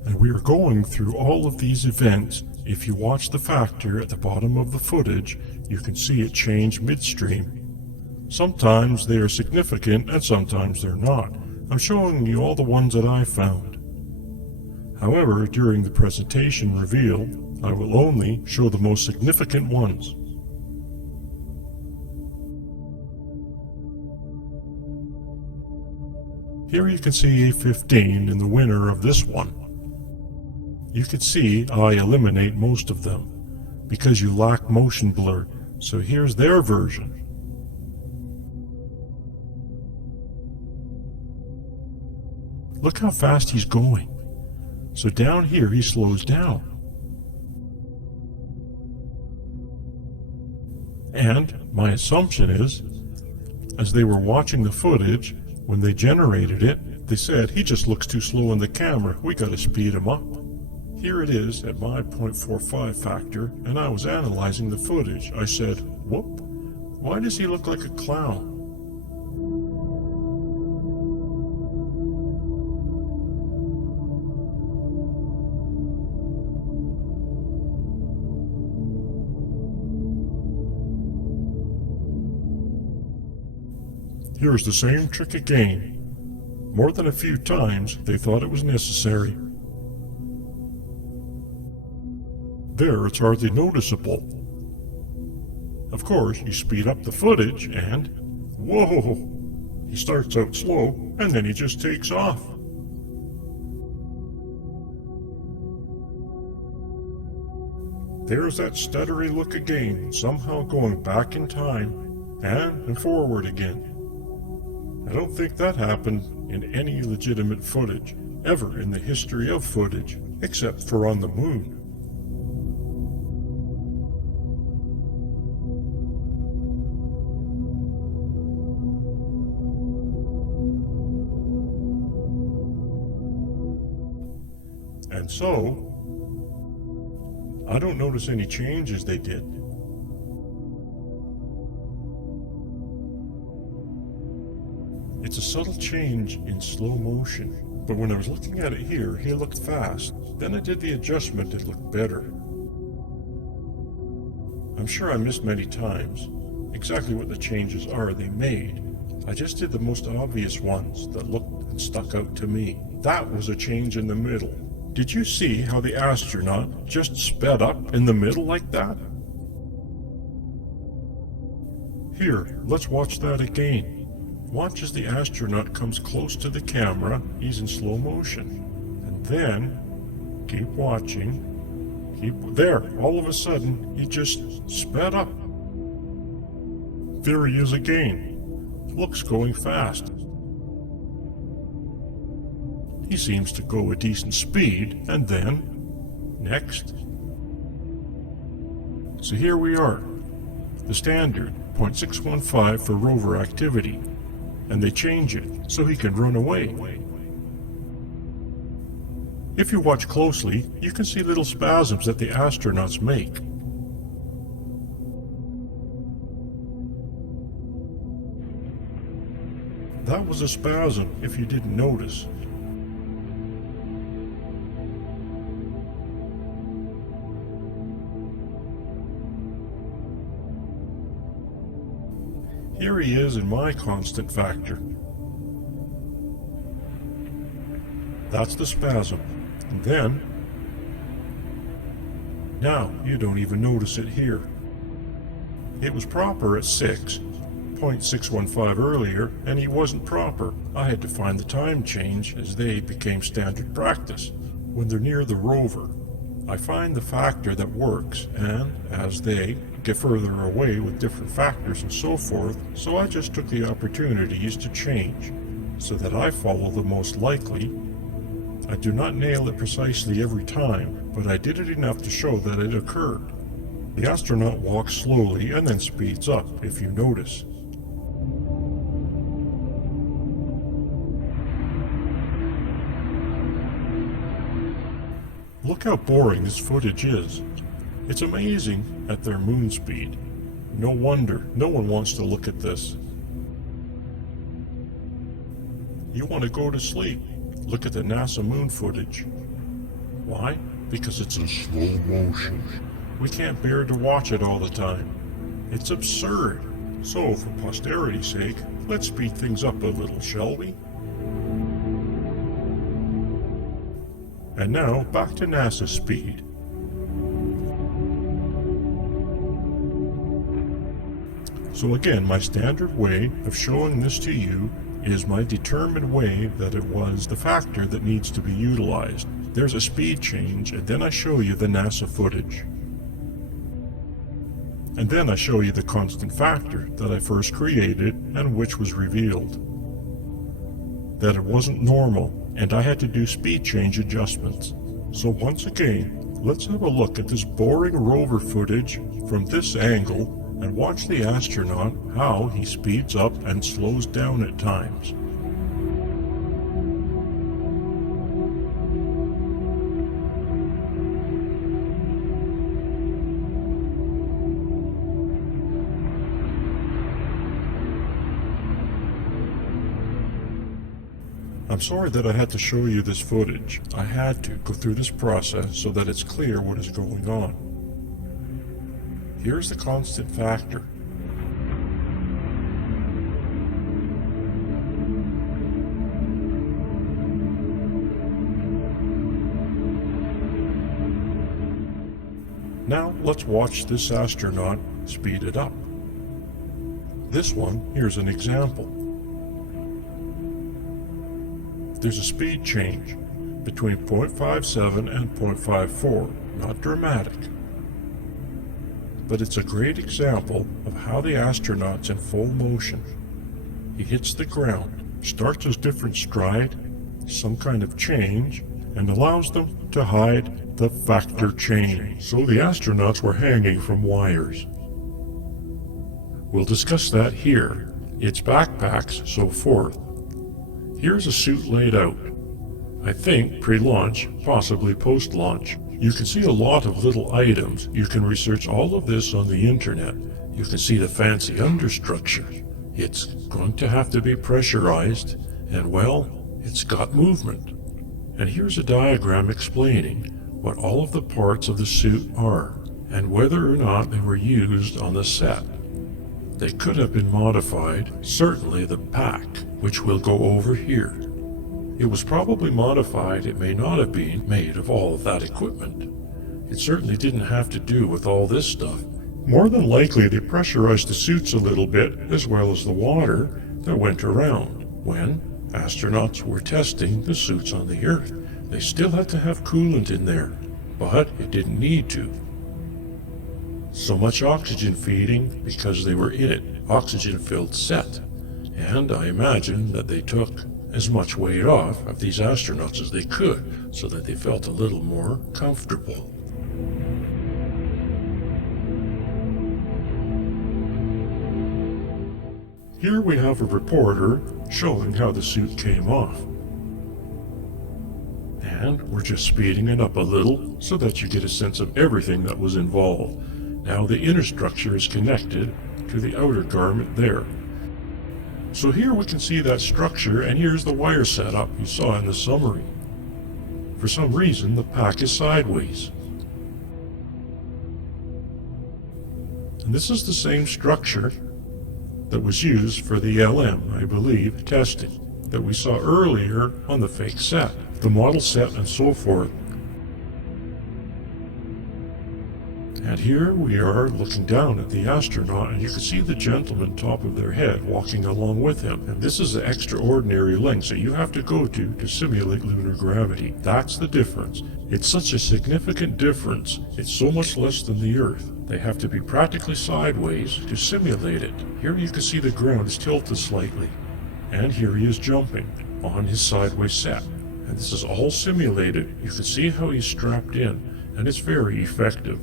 And we are going through all of these events. If you watch the factor at the bottom of the footage, you can see it change midstream. Sometimes they are significant and sometimes they're not. I'm showing you all the ones that I found. However, during the presentation reveal, I will only show the most significant ones. Here you can see A15 in the winner of this one. You can see I eliminate most of them because you lack motion blur, so here's their version. Look how fast he's going. So down here he slows down. And my assumption is, as they were watching the footage, when they generated it, they said, he just looks too slow in the camera, we gotta speed him up. Here it is at my 0.45 factor, and I was analyzing the footage. I said, whoop, why does he look like a clown? Here's the same trick again. More than a few times, they thought it was necessary. There, it's hardly noticeable. Of course, you speed up the footage and, whoa! He starts out slow, and then he just takes off. There's that stuttery look again, somehow going back in time, and forward again. I don't think that happened in any legitimate footage, ever in the history of footage, except for on the moon. And so, I don't notice any changes they did. It's a subtle change in slow motion, but when I was looking at it here, he looked fast. Then I did the adjustment, it looked better. I'm sure I missed many times exactly what the changes are they made. I just did the most obvious ones that looked and stuck out to me. That was a change in the middle. Did you see how the astronaut just sped up in the middle like that? Here, let's watch that again. Watch as the astronaut comes close to the camera. He's in slow motion. And then, keep watching. There, all of a sudden, he just sped up. There he is again. Looks going fast. He seems to go a decent speed, and then, next. So here we are, the standard 0.615 for rover activity, and they change it so he can run away. If you watch closely, you can see little spasms that the astronauts make. That was a spasm, if you didn't notice. Here he is in my constant factor. That's the spasm. And then, now you don't even notice it here. It was proper at 6.615 earlier, and he wasn't proper. I had to find the time change as they became standard practice. When they're near the rover, I find the factor that works, and as they get further away with different factors and so forth, so I just took the opportunities to change, so that I follow the most likely. I do not nail it precisely every time, but I did it enough to show that it occurred. The astronaut walks slowly and then speeds up, if you notice. Look how boring this footage is. It's amazing at their moon speed. No wonder no one wants to look at this. You want to go to sleep. Look at the NASA moon footage. Why? Because it's in slow motion. We can't bear to watch it all the time. It's absurd. So, for posterity's sake, let's speed things up a little, shall we? And now, back to NASA speed. So again, my standard way of showing this to you is my determined way that it was the factor that needs to be utilized. There's a speed change, and then I show you the NASA footage. And then I show you the constant factor that I first created and which was revealed. That it wasn't normal, and I had to do speed change adjustments. So once again, let's have a look at this boring rover footage from this angle and watch the astronaut, how he speeds up and slows down at times. I'm sorry that I had to show you this footage. I had to go through this process so that it's clear what is going on. Here's the constant factor. let's watch this astronaut speed it up. This one, here's an example. There's a speed change between 0.57 and 0.54, not dramatic. But it's a great example of how the astronaut's in full motion. He hits the ground, starts a different stride, some kind of change, and allows them to hide the factor change. So the astronauts were hanging from wires. We'll discuss that here. Its backpacks, so forth. Here's a suit laid out. I think pre-launch, possibly post-launch. You can see a lot of little items. You can research all of this on the internet. You can see the fancy understructure. It's going to have to be pressurized, and well, it's got movement. And here's a diagram explaining what all of the parts of the suit are, and whether or not they were used on the set. They could have been modified, certainly the pack, which we'll go over here. It was probably modified, it may not have been made of all of that equipment. It certainly didn't have to do with all this stuff. More than likely they pressurized the suits a little bit, as well as the water that went around. When astronauts were testing the suits on the Earth, they still had to have coolant in there, but it didn't need to. So much oxygen feeding because they were in it, oxygen-filled set. And I imagine that they took as much weight off of these astronauts as they could, so that they felt a little more comfortable. Here we have a reporter showing how the suit came off. And we're just speeding it up a little so that you get a sense of everything that was involved. Now the inner structure is connected to the outer garment there. So here we can see that structure, and here's the wire setup you saw in the summary. For some reason, the pack is sideways. And this is the same structure that was used for the LM, I believe, testing that we saw earlier on the fake set, the model set and so forth. And here we are looking down at the astronaut, and you can see the gentleman top of their head walking along with him. And this is the extraordinary length that you have to go to simulate lunar gravity. That's the difference. It's such a significant difference. It's so much less than the Earth. They have to be practically sideways to simulate it. Here you can see the ground is tilted slightly. And here he is jumping on his sideways set. And this is all simulated. You can see how he's strapped in, and it's very effective.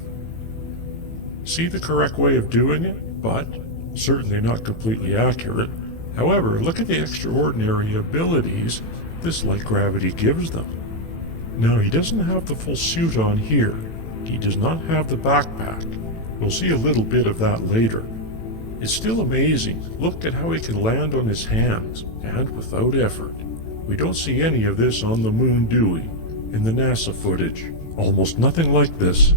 See the correct way of doing it, but certainly not completely accurate. However, look at the extraordinary abilities this light gravity gives them. Now, he doesn't have the full suit on here. He does not have the backpack. We'll see a little bit of that later. It's still amazing. Look at how he can land on his hands, and without effort. We don't see any of this on the moon, do we? In the NASA footage. Almost nothing like this.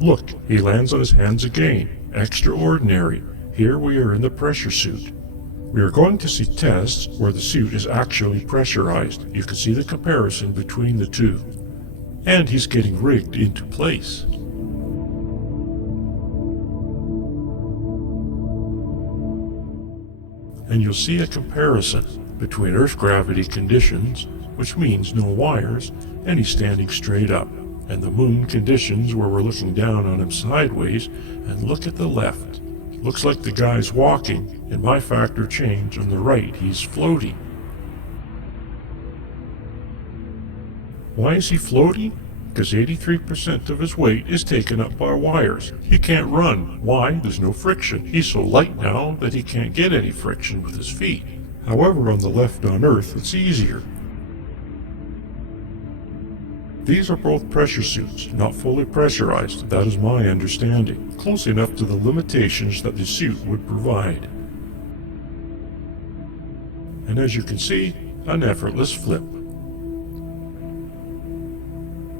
Look, he lands on his hands again. Extraordinary. Here we are in the pressure suit. We are going to see tests where the suit is actually pressurized. You can see the comparison between the two. And he's getting rigged into place. And you'll see a comparison between Earth gravity conditions, which means no wires, and he's standing straight up. And the moon conditions where we're looking down on him sideways, and look at the left. Looks like the guy's walking. In my factor change on the right, he's floating. Why is he floating? Because 83% of his weight is taken up by wires. He can't run. Why? There's no friction. He's so light now that he can't get any friction with his feet. However, on the left on Earth, it's easier. These are both pressure suits, not fully pressurized, that is my understanding, close enough to the limitations that the suit would provide. And as you can see, an effortless flip.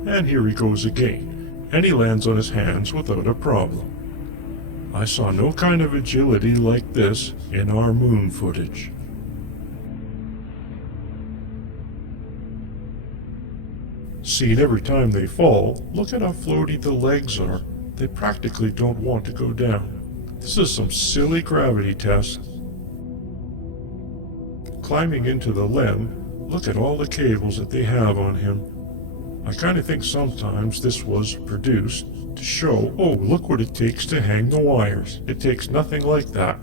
And here he goes again, and he lands on his hands without a problem. I saw no kind of agility like this in our moon footage. Seen every time they fall, look at how floaty the legs are. They practically don't want to go down. This is some silly gravity test. Climbing into the LEM, look at all the cables that they have on him. I kind of think sometimes this was produced to show, oh, look what it takes to hang the wires. It takes nothing like that.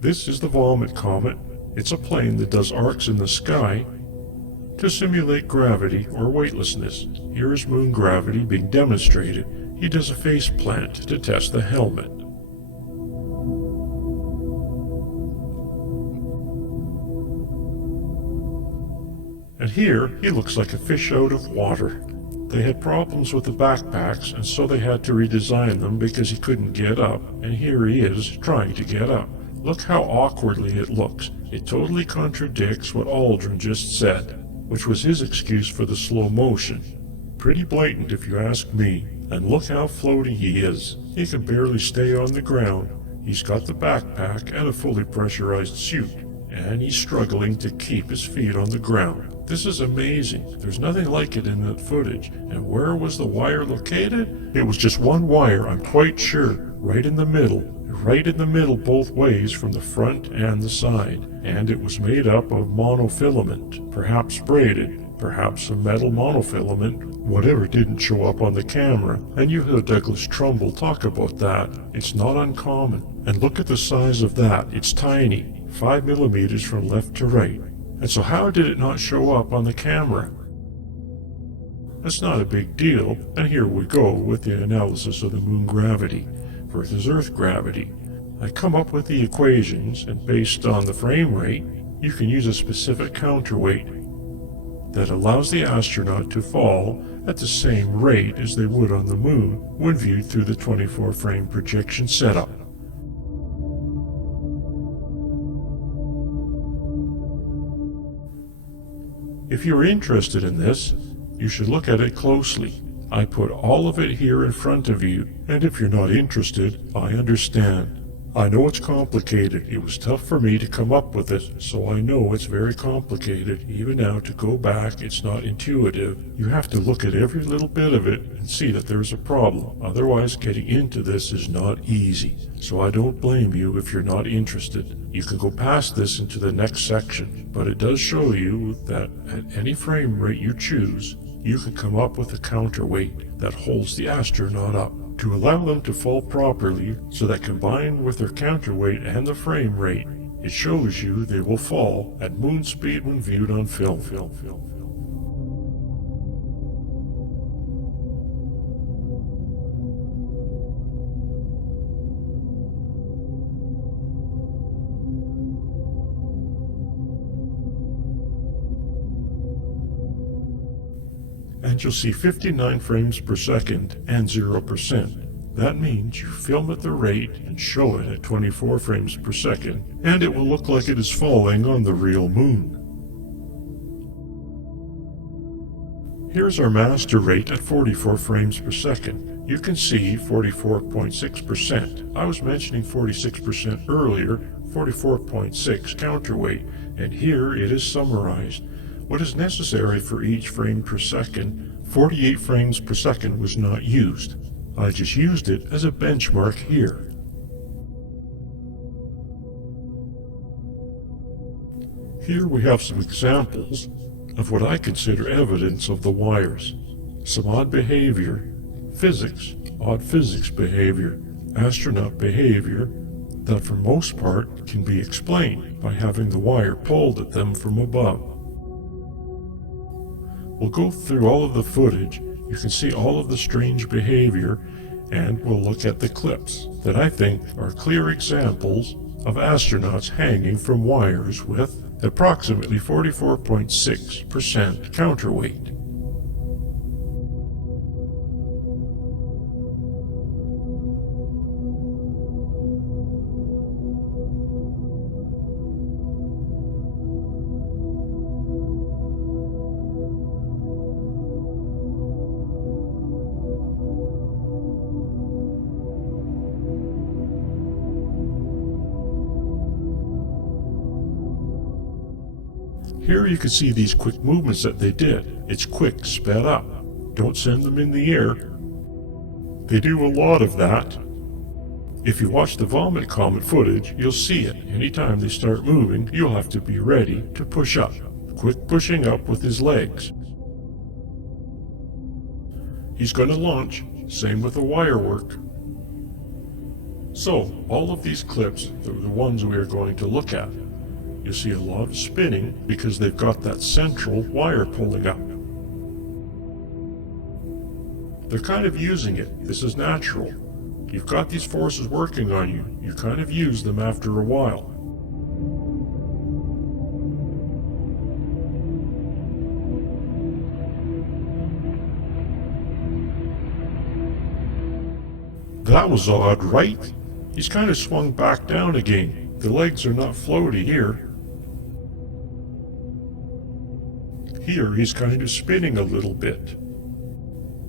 This is the Vomit Comet. It's a plane that does arcs in the sky to simulate gravity or weightlessness. Here is moon gravity being demonstrated. He does a face plant to test the helmet. And here, he looks like a fish out of water. They had problems with the backpacks, and so they had to redesign them because he couldn't get up, and here he is trying to get up. Look how awkwardly it looks. It totally contradicts what Aldrin just said, which was his excuse for the slow motion. Pretty blatant if you ask me. And look how floaty he is. He can barely stay on the ground. He's got the backpack and a fully pressurized suit, and he's struggling to keep his feet on the ground. This is amazing. There's nothing like it in that footage. And where was the wire located? It was just one wire, I'm quite sure. Right in the middle. Right in the middle both ways from the front and the side. And it was made up of monofilament, perhaps braided, perhaps a metal monofilament, whatever didn't show up on the camera. And you heard Douglas Trumbull talk about that. It's not uncommon. And look at the size of that. It's tiny, 5 millimeters from left to right. And so how did it not show up on the camera? That's not a big deal, and here we go with the analysis of the moon gravity versus Earth gravity. I come up with the equations, and based on the frame rate, you can use a specific counterweight that allows the astronaut to fall at the same rate as they would on the moon when viewed through the 24-frame projection setup. If you're interested in this, you should look at it closely. I put all of it here in front of you, and if you're not interested, I understand. I know it's complicated. It was tough for me to come up with it, so I know it's very complicated. Even now, to go back, it's not intuitive. You have to look at every little bit of it and see that there's a problem. Otherwise, getting into this is not easy. So I don't blame you if you're not interested. You can go past this into the next section, but it does show you that at any frame rate you choose, you can come up with a counterweight that holds the astronaut up to allow them to fall properly, so that combined with their counterweight and the frame rate, it shows you they will fall at moon speed when viewed on film. And you'll see 59 frames per second and 0%. That means you film at the rate and show it at 24 frames per second, and it will look like it is falling on the real moon. Here's our master rate at 44 frames per second. You can see 44.6%. I was mentioning 46% earlier, 44.6 counterweight, and here it is summarized. What is necessary for each frame per second, 48 frames per second was not used. I just used it as a benchmark here. Here we have some examples of what I consider evidence of the wires. Some odd behavior, physics, odd physics behavior, astronaut behavior that for most part can be explained by having the wire pulled at them from above. We'll go through all of the footage. You can see all of the strange behavior, and we'll look at the clips that I think are clear examples of astronauts hanging from wires with approximately 44.6% counterweight. Here you can see these quick movements that they did. It's quick, sped up. Don't send them in the air. They do a lot of that. If you watch the vomit comet footage, you'll see it. Anytime they start moving, you'll have to be ready to push up. Quick pushing up with his legs. He's going to launch. Same with the wire work. So, all of these clips, the ones we are going to look at, you see a lot of spinning because they've got that central wire pulling up. They're kind of using it. This is natural. You've got these forces working on you. You kind of use them after a while. That was odd, right? He's kind of swung back down again. The legs are not floaty here. Here he's kind of spinning a little bit.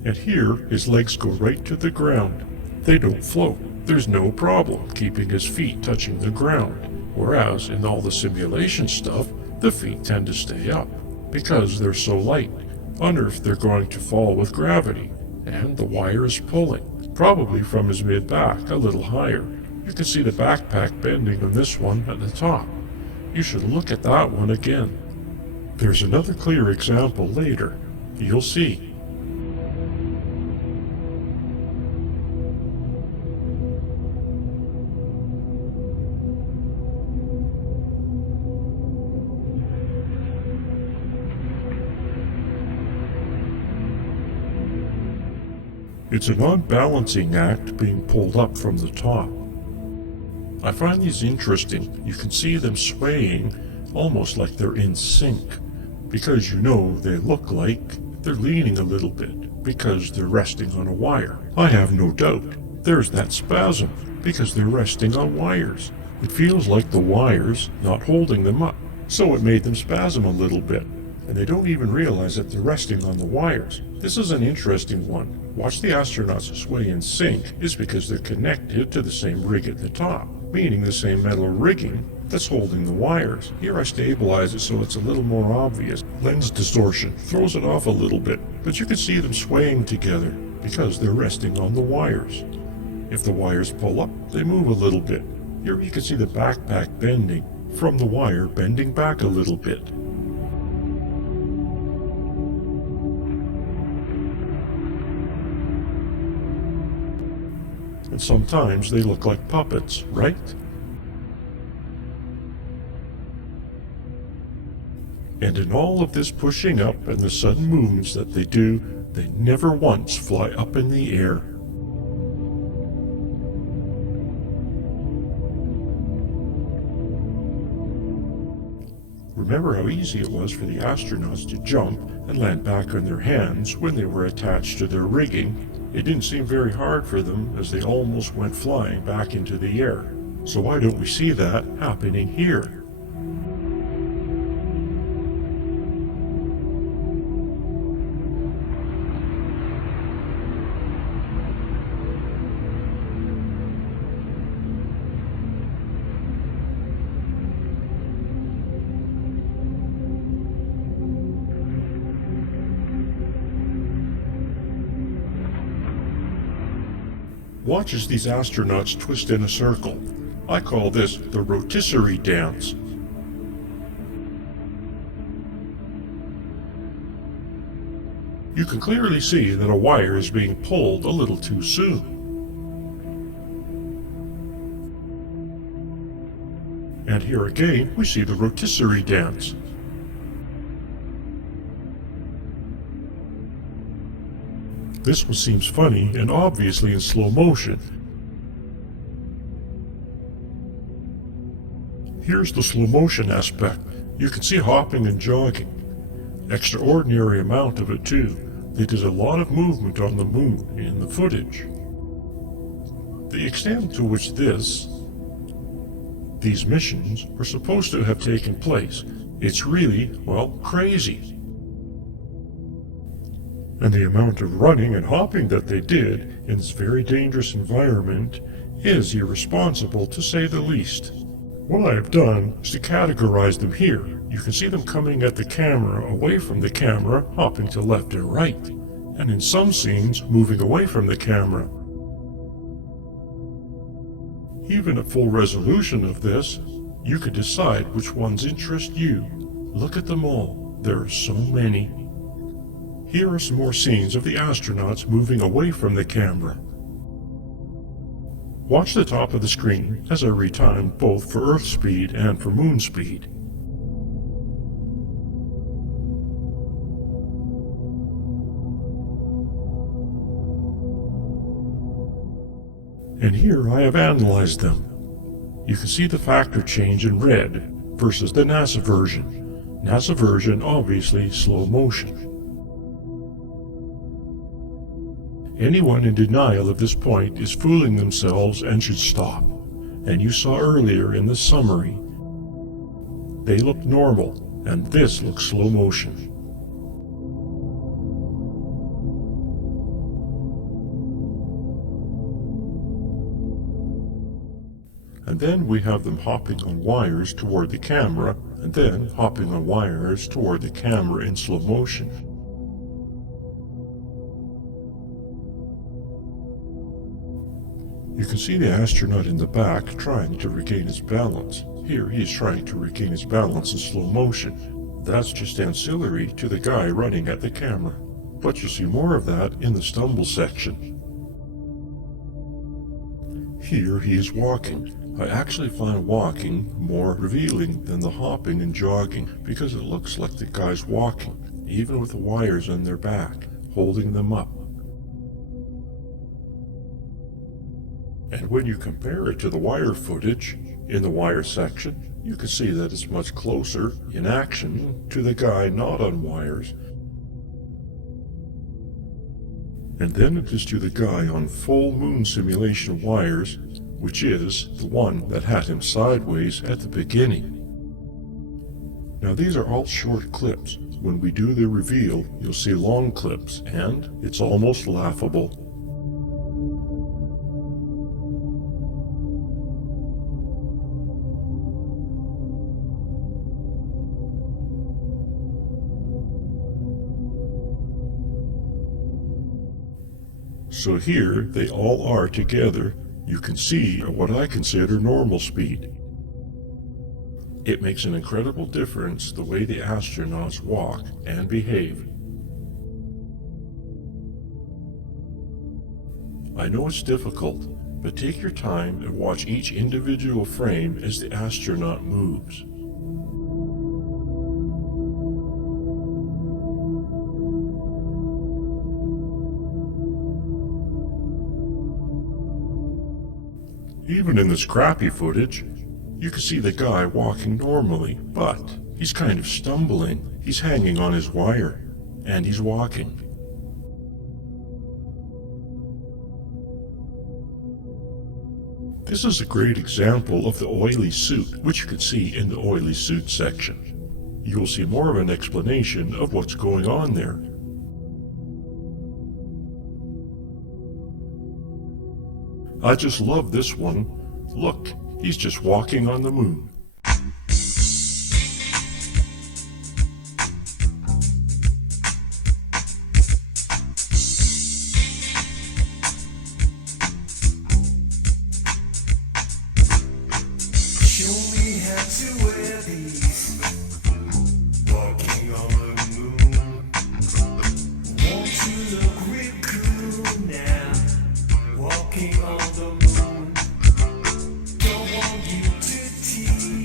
And here his legs go right to the ground. They don't float. There's no problem keeping his feet touching the ground. Whereas in all the simulation stuff, the feet tend to stay up because they're so light. Wonder if they're going to fall with gravity. And the wire is pulling, probably from his mid-back, a little higher. You can see the backpack bending on this one at the top. You should look at that one again. There's another clear example later. You'll see. It's an odd balancing act being pulled up from the top. I find these interesting. You can see them swaying almost like they're in sync, because you know they look like they're leaning a little bit because they're resting on a wire. I have no doubt there's that spasm because they're resting on wires. It feels like the wires not holding them up, so it made them spasm a little bit. And they don't even realize that they're resting on the wires. This is an interesting one. Watch the astronauts sway in sync is because they're connected to the same rig at the top, meaning the same metal rigging that's holding the wires. Here I stabilize it so it's a little more obvious. Lens distortion throws it off a little bit, but you can see them swaying together because they're resting on the wires. If the wires pull up, they move a little bit. Here you can see the backpack bending from the wire bending back a little bit. And sometimes they look like puppets, right? And in all of this pushing up and the sudden movements that they do, they never once fly up in the air. Remember how easy it was for the astronauts to jump and land back on their hands when they were attached to their rigging? It didn't seem very hard for them as they almost went flying back into the air. So why don't we see that happening here? Watch as these astronauts twist in a circle. I call this the rotisserie dance. You can clearly see that a wire is being pulled a little too soon. And here again, we see the rotisserie dance. This one seems funny and obviously in slow motion. Here's the slow motion aspect. You can see hopping and jogging. Extraordinary amount of it too. They did a lot of movement on the moon in the footage. The extent to which these missions were supposed to have taken place, it's really, well, crazy. And the amount of running and hopping that they did in this very dangerous environment is irresponsible, to say the least. What I have done is to categorize them here You can see them coming at the camera, away from the camera, hopping to left and right, and in some scenes, moving away from the camera. Even at full resolution of this, you could decide which ones interest you. Look at them all. There are so many. Here are some more scenes of the astronauts moving away from the camera. Watch the top of the screen as I retime both for Earth speed and for Moon speed. And here I have analyzed them. You can see the factor change in red versus the NASA version. NASA version obviously slow motion. Anyone in denial at this point is fooling themselves and should stop. And you saw earlier in the summary, they look normal, and this looks slow motion. And then we have them hopping on wires toward the camera, and then hopping on wires toward the camera in slow motion. You can see the astronaut in the back trying to regain his balance. Here he is trying to regain his balance in slow motion. That's just ancillary to the guy running at the camera. But you see more of that in the stumble section. Here he is walking. I actually find walking more revealing than the hopping and jogging because it looks like the guy's walking, even with the wires on their back, holding them up. And when you compare it to the wire footage in the wire section, you can see that it's much closer in action to the guy not on wires. And then it is to the guy on full moon simulation wires, which is the one that had him sideways at the beginning. Now these are all short clips. When we do the reveal, you'll see long clips, and it's almost laughable. So here they all are together. You can see what I consider normal speed. It makes an incredible difference the way the astronauts walk and behave. I know it's difficult, but take your time and watch each individual frame as the astronaut moves. Even in this crappy footage, you can see the guy walking normally, but he's kind of stumbling. He's hanging on his wire, and he's walking. This is a great example of the oily suit, which you can see in the oily suit section. You will see more of an explanation of what's going on there. I just love this one. Look, he's just walking on the moon. Show me how to wear these. Walking on the moon. Won't you look real cool now? Walking on the moon. Don't want you to tease.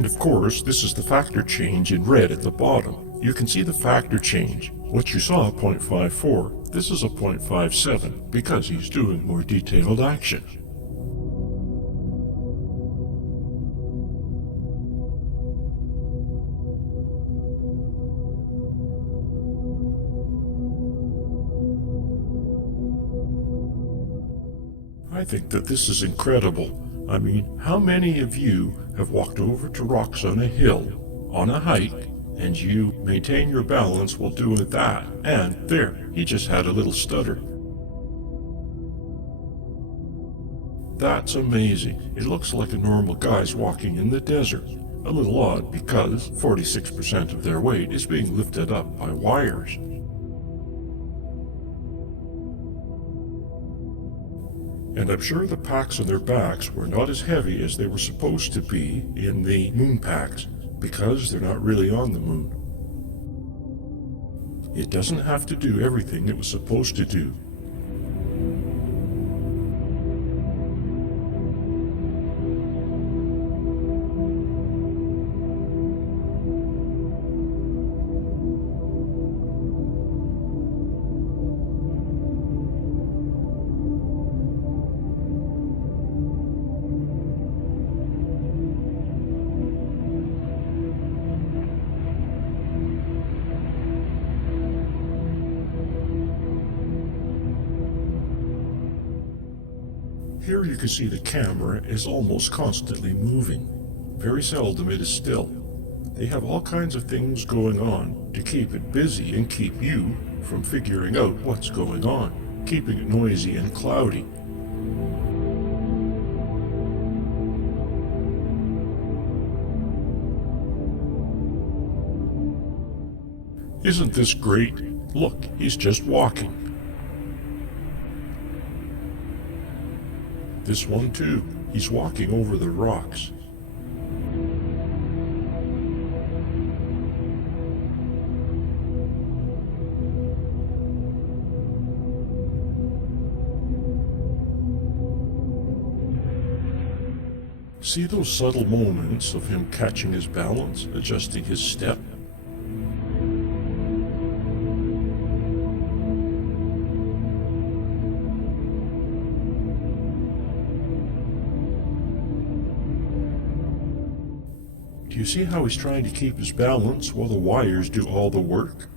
And of course, this is the factor change in red at the bottom. You can see the factor change. What you saw, 0.54, this is a 0.57 because he's doing more detailed action. I think that this is incredible. I mean, how many of you have walked over to rocks on a hill, on a hike, and you maintain your balance while doing that? And there, he just had a little stutter. That's amazing. It looks like a normal guy's walking in the desert. A little odd because 46% of their weight is being lifted up by wires. And I'm sure the packs on their backs were not as heavy as they were supposed to be in the moon packs, because they're not really on the moon. It doesn't have to do everything it was supposed to do. Here you can see the camera is almost constantly moving. Very seldom it is still. They have all kinds of things going on to keep it busy and keep you from figuring out what's going on, keeping it noisy and cloudy. Isn't this great? Look, he's just walking. This one too, he's walking over the rocks. See those subtle moments of him catching his balance, adjusting his step? Do you see how he's trying to keep his balance while the wires do all the work?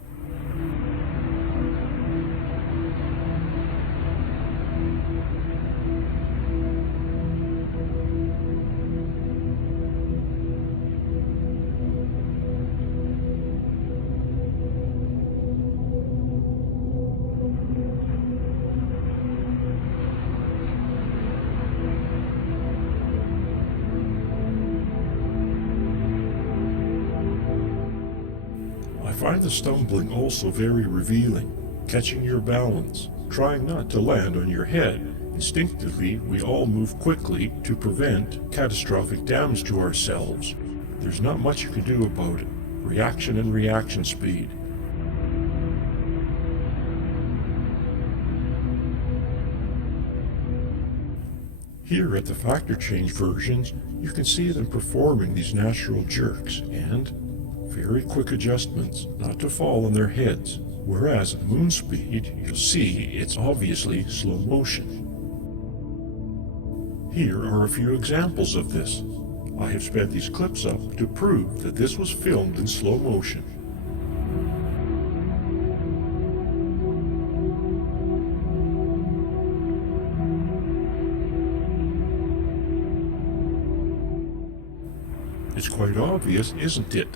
I find the stumbling also very revealing, catching your balance, trying not to land on your head. Instinctively, we all move quickly to prevent catastrophic damage to ourselves. There's not much you can do about it. Reaction and reaction speed. Here at the factor change versions, you can see them performing these natural jerks and very quick adjustments, not to fall on their heads, whereas at moon speed, you'll see it's obviously slow motion. Here are a few examples of this. I have sped these clips up to prove that this was filmed in slow motion. It's quite obvious, isn't it?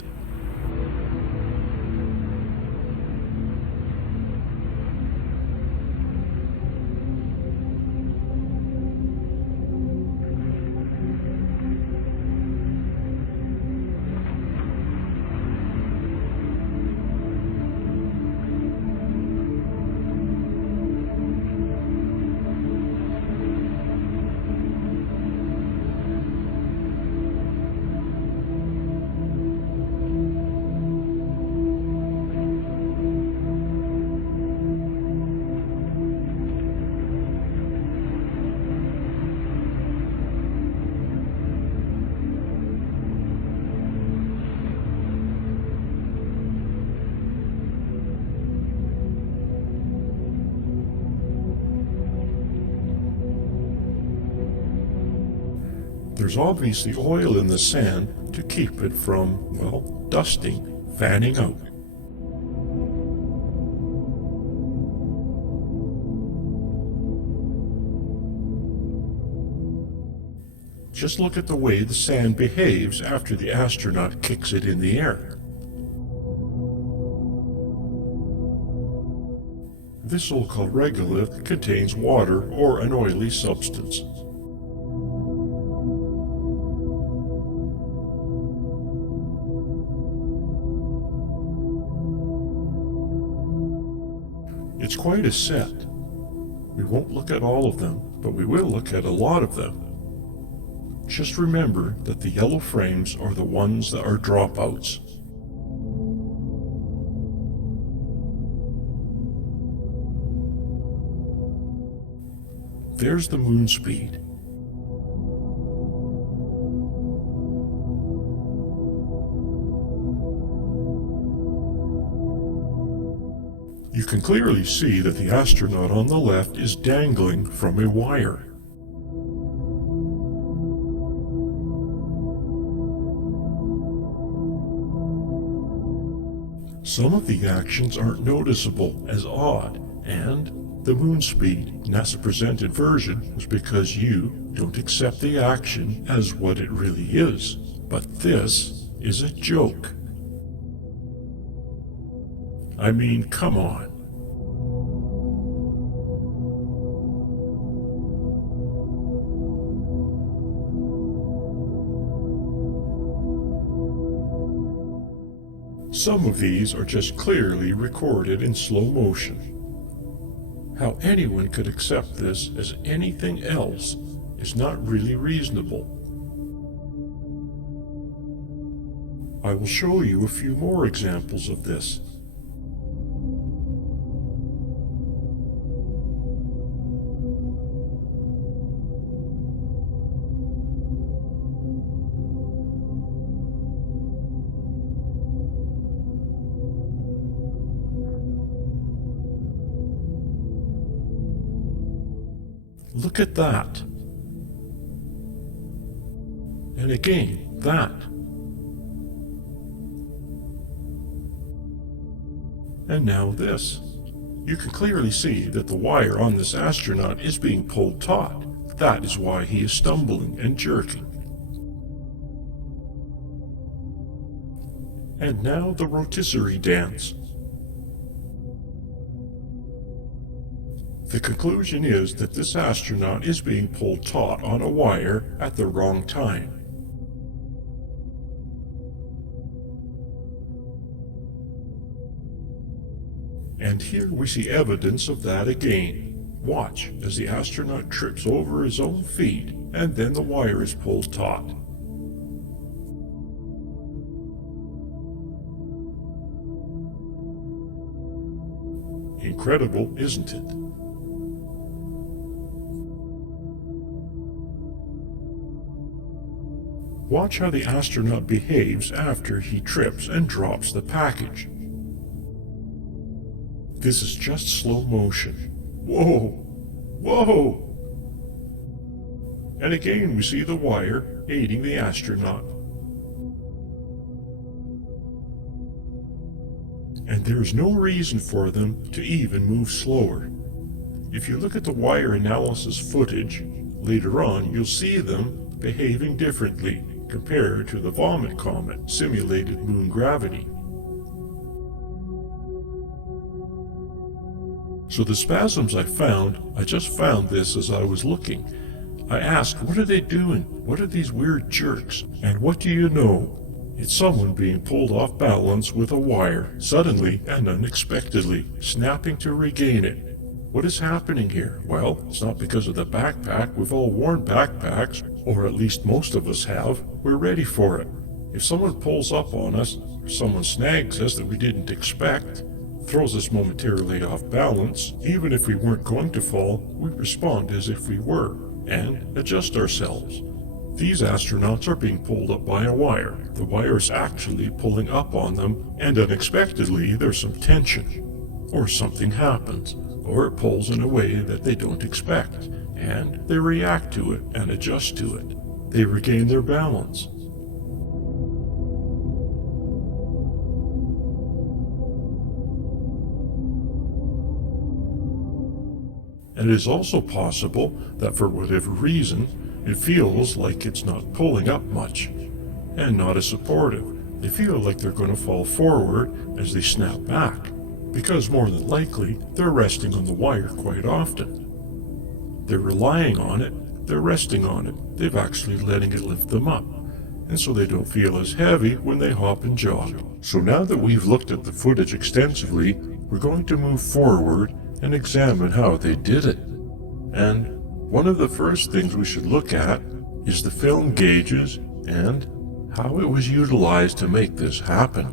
There's obviously oil in the sand to keep it from, well, dusting, fanning out. Just look at the way the sand behaves after the astronaut kicks it in the air. This so-called regolith contains water or an oily substance. It's quite a set. We won't look at all of them, but we will look at a lot of them. Just remember that the yellow frames are the ones that are dropouts. There's the moon speed. You can clearly see that the astronaut on the left is dangling from a wire. Some of the actions aren't noticeable as odd, and the moon speed NASA presented version was because you don't accept the action as what it really is. But this is a joke. I mean, come on. Some of these are just clearly recorded in slow motion. How anyone could accept this as anything else is not really reasonable. I will show you a few more examples of this. Look at that. And again, that. And now this. You can clearly see that the wire on this astronaut is being pulled taut. That is why he is stumbling and jerking. And now the rotisserie dance. The conclusion is that this astronaut is being pulled taut on a wire at the wrong time. And here we see evidence of that again. Watch as the astronaut trips over his own feet and then the wire is pulled taut. Incredible, isn't it? Watch how the astronaut behaves after he trips and drops the package. This is just slow motion. Whoa! Whoa! And again we see the wire aiding the astronaut. And there is no reason for them to even move slower. If you look at the wire analysis footage, later on you'll see them behaving differently compared to the Vomit Comet simulated moon gravity. So the spasms I just found this as I was looking. I asked, what are they doing? What are these weird jerks? And what do you know? It's someone being pulled off balance with a wire, suddenly and unexpectedly, snapping to regain it. What is happening here? Well, it's not because of the backpack. We've all worn backpacks, or at least most of us have. We're ready for it. If someone pulls up on us, or someone snags us that we didn't expect, throws us momentarily off balance, even if we weren't going to fall, we respond as if we were, and adjust ourselves. These astronauts are being pulled up by a wire. The wire is actually pulling up on them, and unexpectedly there's some tension. Or something happens, or it pulls in a way that they don't expect, and they react to it and adjust to it. they regain their balance. And it is also possible that for whatever reason, it feels like it's not pulling up much, and not as supportive. They feel like they're going to fall forward as they snap back, because more than likely, they're resting on the wire quite often. They're relying on it, they're resting on it, they've actually letting it lift them up, and so they don't feel as heavy when they hop and jog. So now that we've looked at the footage extensively, we're going to move forward and examine how they did it. And one of the first things we should look at is the film gauges and how it was utilized to make this happen.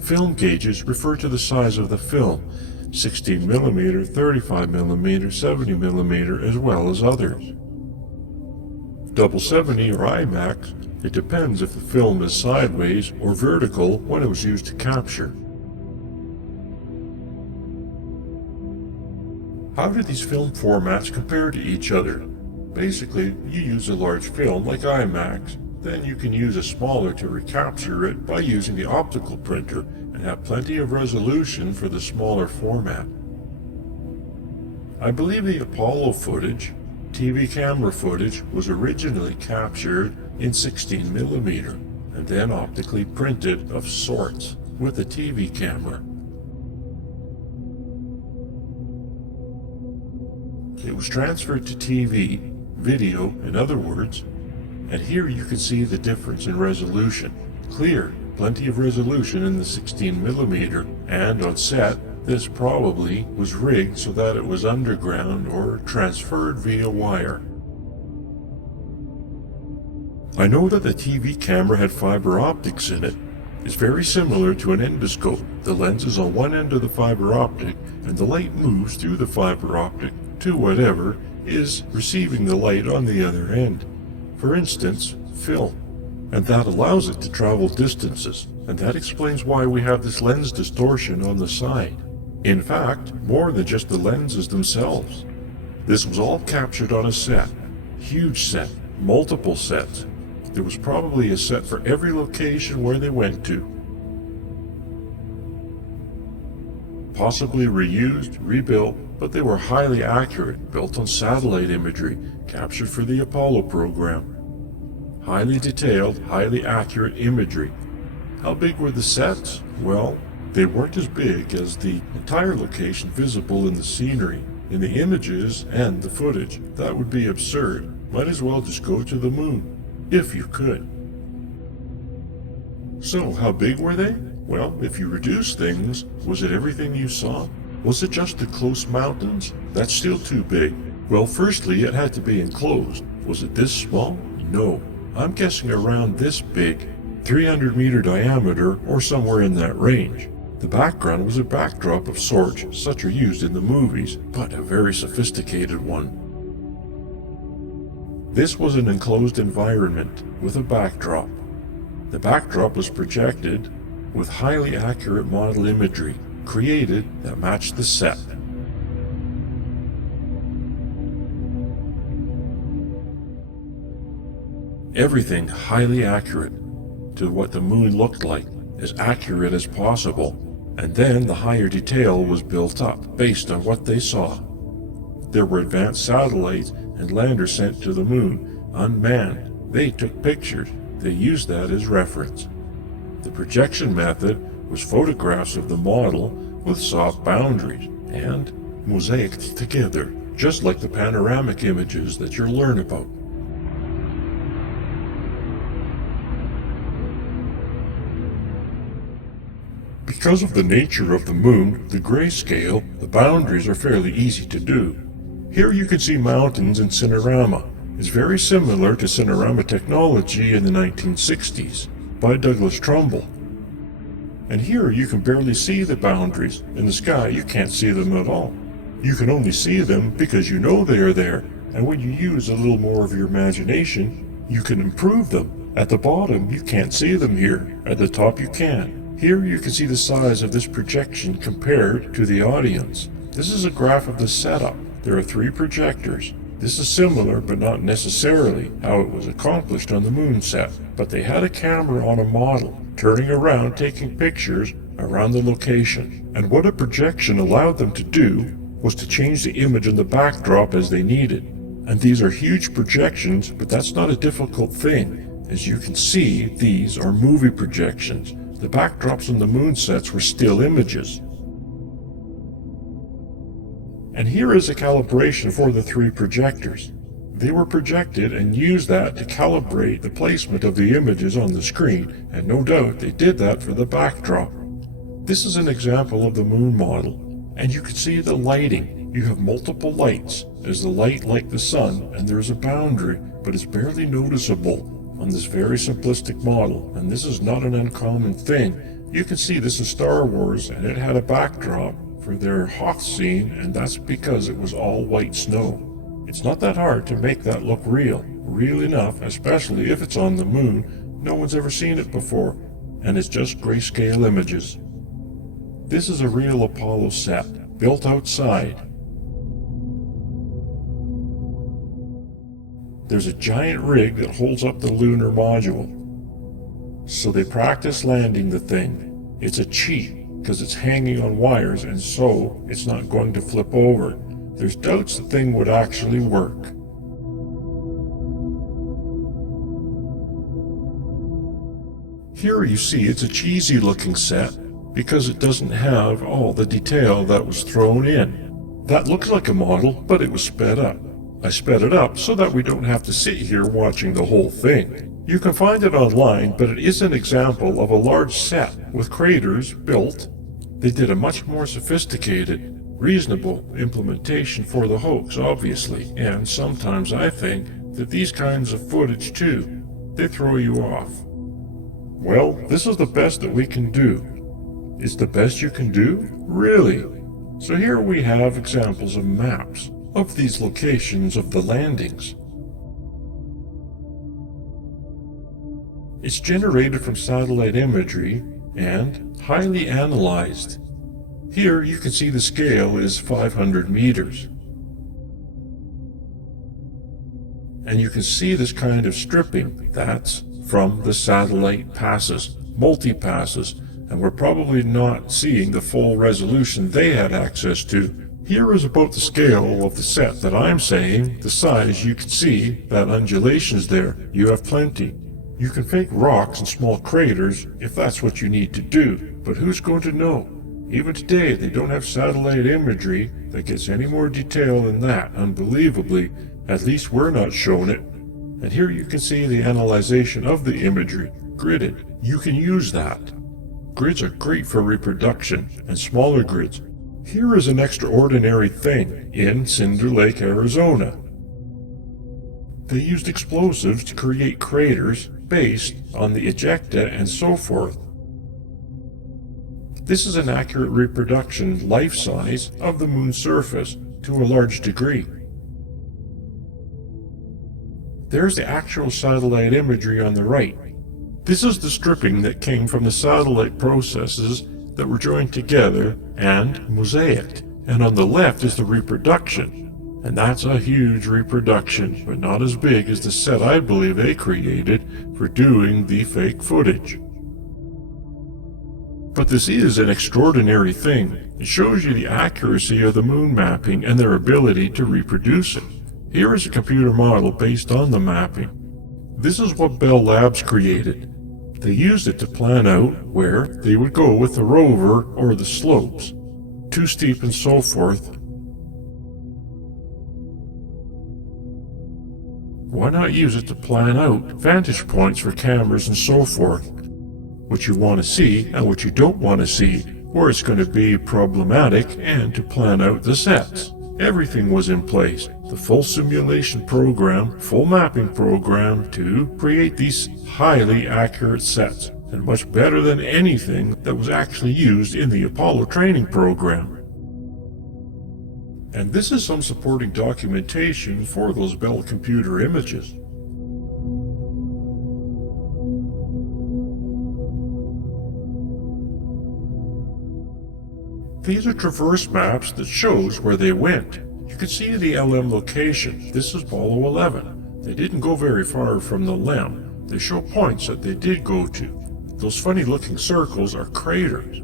Film gauges refer to the size of the film, 16mm, 35mm, 70mm, as well as others. 770 or IMAX, it depends if the film is sideways or vertical when it was used to capture. How do these film formats compare to each other? Basically, you use a large film like IMAX, then you can use a smaller to recapture it by using the optical printer and have plenty of resolution for the smaller format. I believe the Apollo footage, TV camera footage, was originally captured in 16mm and then optically printed of sorts with a TV camera. It was transferred to TV, video in other words, and here you can see the difference in resolution. Clear, plenty of resolution in the 16mm, and on set, this probably was rigged so that it was underground or transferred via wire. I know that the TV camera had fiber optics in it. It's very similar to an endoscope. The lens is on one end of the fiber optic, and the light moves through the fiber optic to whatever is receiving the light on the other end. For instance, film. And that allows it to travel distances, and that explains why we have this lens distortion on the side. In fact, more than just the lenses themselves. This was all captured on a set. Huge set, multiple sets. There was probably a set for every location where they went to. Possibly reused, rebuilt, but they were highly accurate, built on satellite imagery, captured for the Apollo program. Highly detailed, highly accurate imagery. How big were the sets? Well, they weren't as big as the entire location visible in the scenery, in the images and the footage. That would be absurd. Might as well just go to the moon, if you could. So, how big were they? Well, if you reduce things, was it everything you saw? Was it just the close mountains? That's still too big. Well, firstly, it had to be enclosed. Was it this small? No. I'm guessing around this big, 300-meter diameter or somewhere in that range. The background was a backdrop of sorts, such are used in the movies, but a very sophisticated one. This was an enclosed environment with a backdrop. The backdrop was projected with highly accurate model imagery created that matched the set. Everything highly accurate to what the moon looked like, as accurate as possible, and then the higher detail was built up based on what they saw. There were advanced satellites and landers sent to the moon, unmanned. They took pictures. They used that as reference. The projection method was photographs of the model with soft boundaries and mosaiced together, just like the panoramic images that you'll learn about. Because of the nature of the moon, the grayscale, the boundaries are fairly easy to do. Here you can see mountains in Cinerama. It's very similar to Cinerama technology in the 1960s by Douglas Trumbull. And here you can barely see the boundaries. In the sky you can't see them at all. You can only see them because you know they are there, and when you use a little more of your imagination, you can improve them. At the bottom you can't see them here, at the top you can. Here you can see the size of this projection compared to the audience. This is a graph of the setup. there are 3 projectors. This is similar, but not necessarily, how it was accomplished on the moon set. But they had a camera on a model, turning around taking pictures around the location. And what a projection allowed them to do was to change the image in the backdrop as they needed. And these are huge projections, but that's not a difficult thing. As you can see, these are movie projections. The backdrops on the moon sets were still images. And here is a calibration for the 3 projectors. They were projected and used that to calibrate the placement of the images on the screen, and no doubt they did that for the backdrop. This is an example of the moon model, and you can see the lighting. You have multiple lights. There's the light like the sun, and there's a boundary, but it's barely noticeable on this very simplistic model, and this is not an uncommon thing. You can see this is Star Wars, and it had a backdrop for their Hoth scene, and that's because it was all white snow. It's not that hard to make that look real enough, especially if it's on the moon. No one's ever seen it before, and it's just grayscale images. This is a real Apollo set, built outside. There's a giant rig that holds up the lunar module. So they practice landing the thing. It's a cheat, because it's hanging on wires, and so it's not going to flip over. There's doubts the thing would actually work. Here you see it's a cheesy looking set because it doesn't have all the detail that was thrown in. That looks like a model, but it was sped up. I sped it up so that we don't have to sit here watching the whole thing. You can find it online, but it is an example of a large set with craters built. They did a much more sophisticated, reasonable implementation for the hoax, obviously, and sometimes I think that these kinds of footage too, they throw you off. Well, this is the best that we can do. It's the best you can do? Really? So here we have examples of maps of these locations of the landings. It's generated from satellite imagery and highly analyzed. Here you can see the scale is 500 meters. And you can see this kind of stripping. That's from the satellite passes, multi-passes, and we're probably not seeing the full resolution they had access to. Here is about the scale of the set that I'm saying, the size. You can see that undulations there. You have plenty. You can fake rocks and small craters if that's what you need to do, but who's going to know? Even today, they don't have satellite imagery that gets any more detail than that, unbelievably. At least we're not shown it. And here you can see the analyzation of the imagery, gridded. You can use that. Grids are great for reproduction, and smaller grids. Here is an extraordinary thing in Cinder Lake, Arizona. They used explosives to create craters based on the ejecta and so forth. This is an accurate reproduction, life size, of the moon's surface to a large degree. There's the actual satellite imagery on the right. This is the stripping that came from the satellite processes that were joined together and mosaicked. And on the left is the reproduction. And that's a huge reproduction, but not as big as the set I believe they created for doing the fake footage. But this is an extraordinary thing. It shows you the accuracy of the moon mapping and their ability to reproduce it. Here is a computer model based on the mapping. This is what Bell Labs created. They used it to plan out where they would go with the rover or the slopes, too steep and so forth. Why not use it to plan out vantage points for cameras and so forth? What you want to see and what you don't want to see, where it's going to be problematic, and to plan out the sets. Everything was in place. The full simulation program, full mapping program to create these highly accurate sets, and much better than anything that was actually used in the Apollo training program. And this is some supporting documentation for those Bell computer images. These are traverse maps that shows where they went. You can see the LM location. This is Apollo 11. They didn't go very far from the LEM. They show points that they did go to. Those funny looking circles are craters.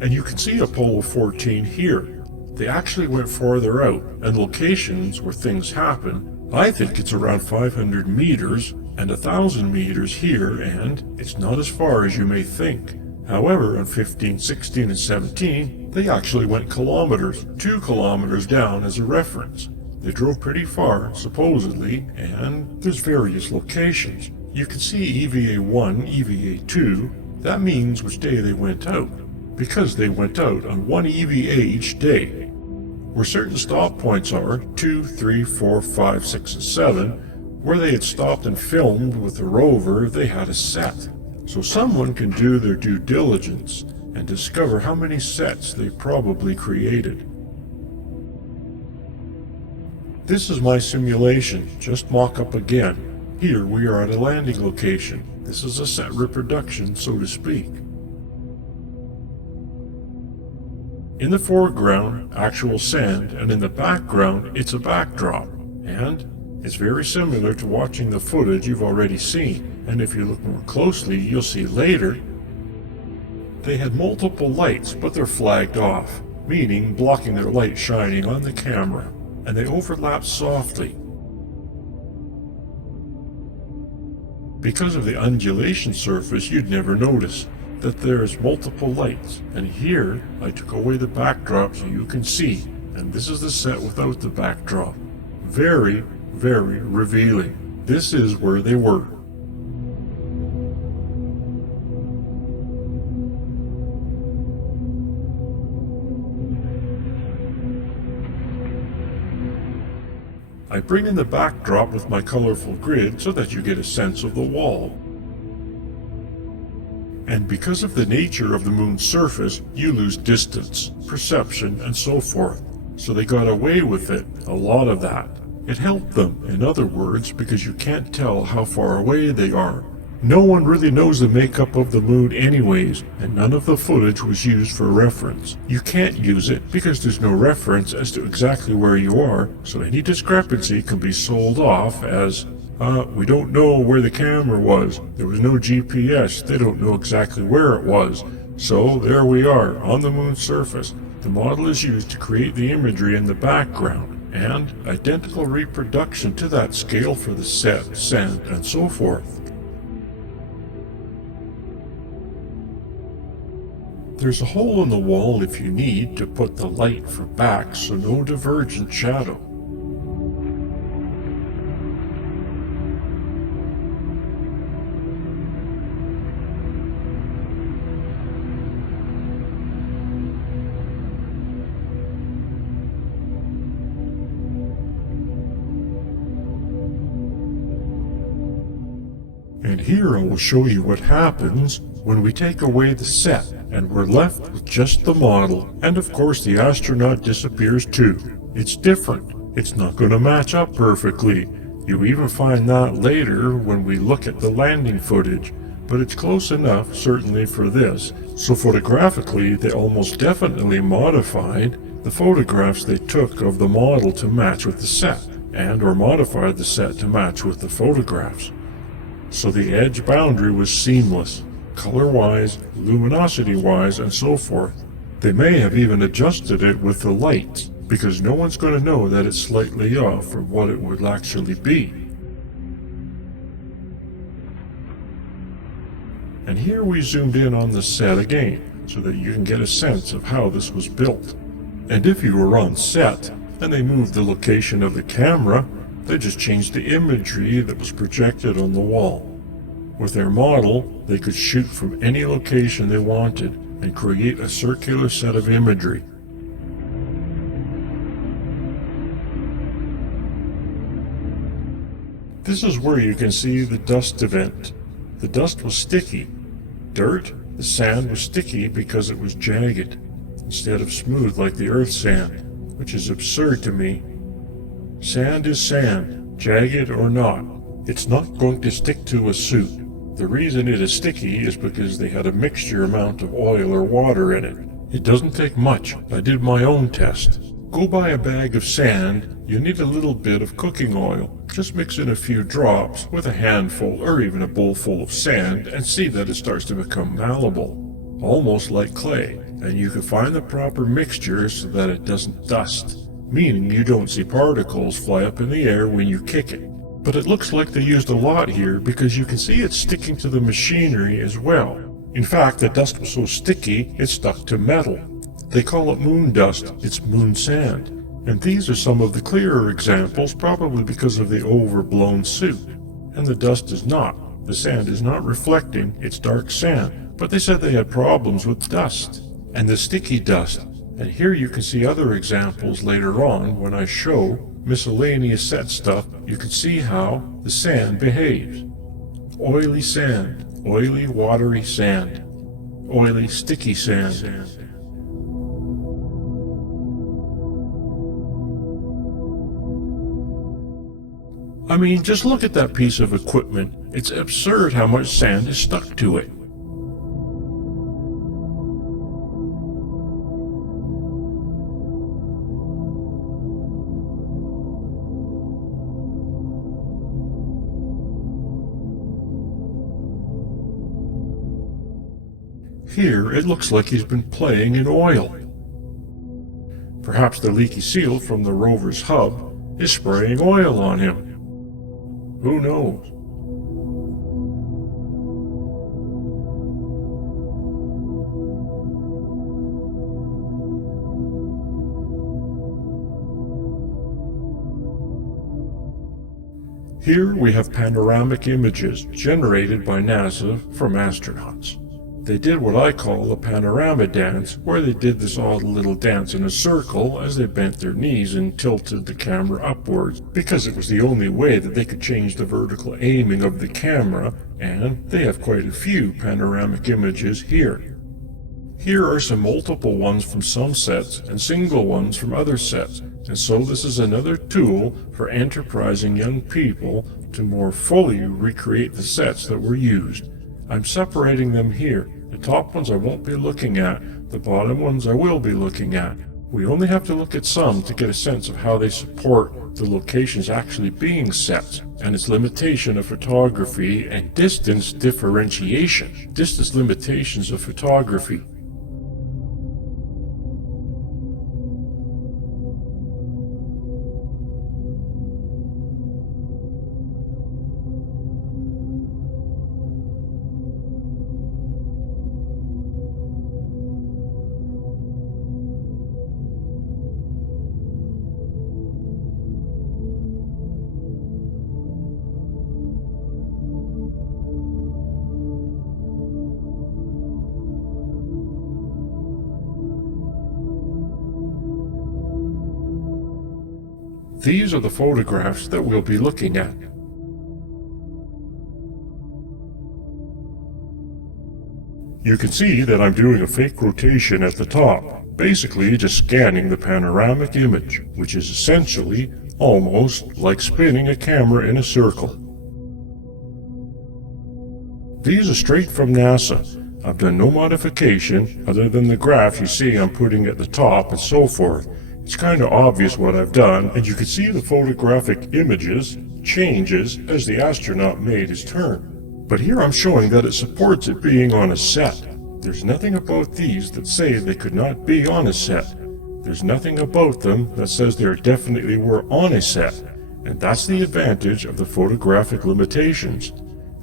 And you can see Apollo 14 here. They actually went farther out, and locations where things happen. I think it's around 500 meters and 1,000 meters here, and it's not as far as you may think. However, on 15, 16, and 17, they actually went kilometers, 2 kilometers down as a reference. They drove pretty far, supposedly, and there's various locations. You can see EVA 1, EVA 2. That means which day they went out, because they went out on one EVA each day. Where certain stop points are, 2, 3, 4, 5, 6, and 7, where they had stopped and filmed with the rover, they had a set. So someone can do their due diligence and discover how many sets they probably created. This is my simulation, just mock-up again. Here we are at a landing location. This is a set reproduction, so to speak. In the foreground, actual sand, and in the background, it's a backdrop. And it's very similar to watching the footage you've already seen. And if you look more closely, you'll see later, they had multiple lights, but they're flagged off, meaning blocking their light shining on the camera, and they overlap softly. Because of the undulation surface, you'd never notice that there's multiple lights, and here I took away the backdrop so you can see, and this is the set without the backdrop. Very, very revealing. This is where they were. I bring in the backdrop with my colorful grid so that you get a sense of the wall. And because of the nature of the moon's surface, you lose distance, perception, and so forth. So they got away with it, a lot of that. It helped them, in other words, because you can't tell how far away they are. No one really knows the makeup of the moon anyways, and none of the footage was used for reference. You can't use it because there's no reference as to exactly where you are, so any discrepancy can be sold off as, we don't know where the camera was. There was no GPS. They don't know exactly where it was. So there we are, on the moon's surface. The model is used to create the imagery in the background, and identical reproduction to that scale for the set, sand, and so forth. There's a hole in the wall if you need to put the light for back so no divergent shadow. And here I will show you what happens when we take away the set and we're left with just the model, and of course the astronaut disappears too. It's different. It's not going to match up perfectly. You even find that later when we look at the landing footage, but it's close enough, certainly for this. So photographically, they almost definitely modified the photographs they took of the model to match with the set, and or modified the set to match with the photographs. So the edge boundary was seamless, color-wise, luminosity-wise, and so forth. They may have even adjusted it with the lights, because no one's going to know that it's slightly off from what it would actually be. And here we zoomed in on the set again, so that you can get a sense of how this was built. And if you were on set, and they moved the location of the camera, they just changed the imagery that was projected on the wall. With their model, they could shoot from any location they wanted and create a circular set of imagery. This is where you can see the dust event. The dust was sticky. Dirt, the sand was sticky because it was jagged, instead of smooth like the earth sand, which is absurd to me. Sand is sand, jagged or not. It's not going to stick to a suit. The reason it is sticky is because they had a mixture amount of oil or water in it. It doesn't take much. I did my own test. Go buy a bag of sand. You need a little bit of cooking oil. Just mix in a few drops with a handful or even a bowl full of sand and see that it starts to become malleable, almost like clay. And you can find the proper mixture so that it doesn't dust, meaning you don't see particles fly up in the air when you kick it. But it looks like they used a lot here because you can see it sticking to the machinery as well. In fact, the dust was so sticky it stuck to metal. They call it moon dust. It's moon sand. And these are some of the clearer examples, probably because of the overblown suit. And the dust is not. The sand is not reflecting, it's dark sand. But they said they had problems with dust and the sticky dust. And here you can see other examples later on when I show miscellaneous set stuff. You can see how the sand behaves. Oily sand, oily watery sand, oily sticky sand. I mean, just look at that piece of equipment. It's absurd how much sand is stuck to it. Here, it looks like he's been playing in oil. Perhaps the leaky seal from the rover's hub is spraying oil on him. Who knows? Here we have panoramic images generated by NASA from astronauts. They did what I call a panorama dance, where they did this odd little dance in a circle as they bent their knees and tilted the camera upwards, because it was the only way that they could change the vertical aiming of the camera, and they have quite a few panoramic images here. Here are some multiple ones from some sets and single ones from other sets, and so this is another tool for enterprising young people to more fully recreate the sets that were used. I'm separating them here. The top ones I won't be looking at, the bottom ones I will be looking at. We only have to look at some to get a sense of how they support the locations actually being set, and its limitation of photography and distance differentiation, distance limitations of photography. These are the photographs that we'll be looking at. You can see that I'm doing a fake rotation at the top, basically just scanning the panoramic image, which is essentially almost like spinning a camera in a circle. These are straight from NASA. I've done no modification other than the graph you see I'm putting at the top and so forth. It's kind of obvious what I've done, and you can see the photographic images changes as the astronaut made his turn. But here I'm showing that it supports it being on a set. There's nothing about these that say they could not be on a set. There's nothing about them that says they definitely were on a set. And that's the advantage of the photographic limitations.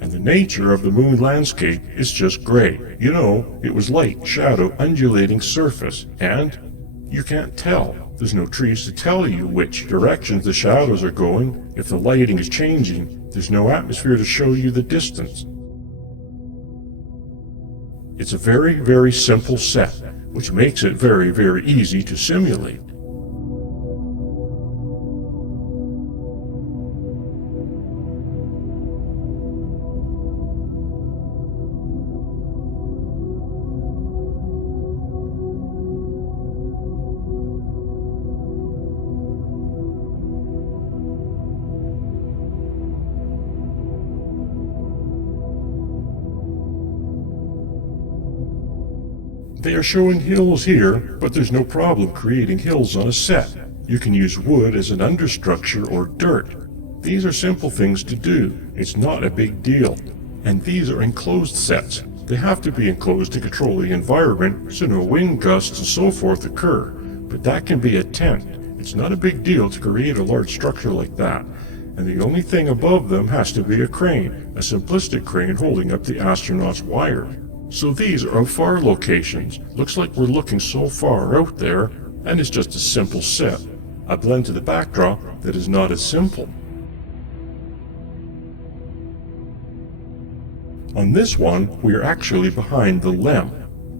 And the nature of the moon landscape is just gray. You know, it was light, shadow, undulating surface, and you can't tell. There's no trees to tell you which directions the shadows are going. If the lighting is changing, there's no atmosphere to show you the distance. It's a very, very simple set, which makes it very, very easy to simulate. They are showing hills here, but there's no problem creating hills on a set. You can use wood as an understructure or dirt. These are simple things to do. It's not a big deal. And these are enclosed sets. They have to be enclosed to control the environment so no wind gusts and so forth occur. But that can be a tent. It's not a big deal to create a large structure like that. And the only thing above them has to be a crane, a simplistic crane holding up the astronauts' wire. So these are far locations. Looks like we're looking so far out there, and it's just a simple set. A blend to the backdrop that is not as simple. On this one, we are actually behind the LEM.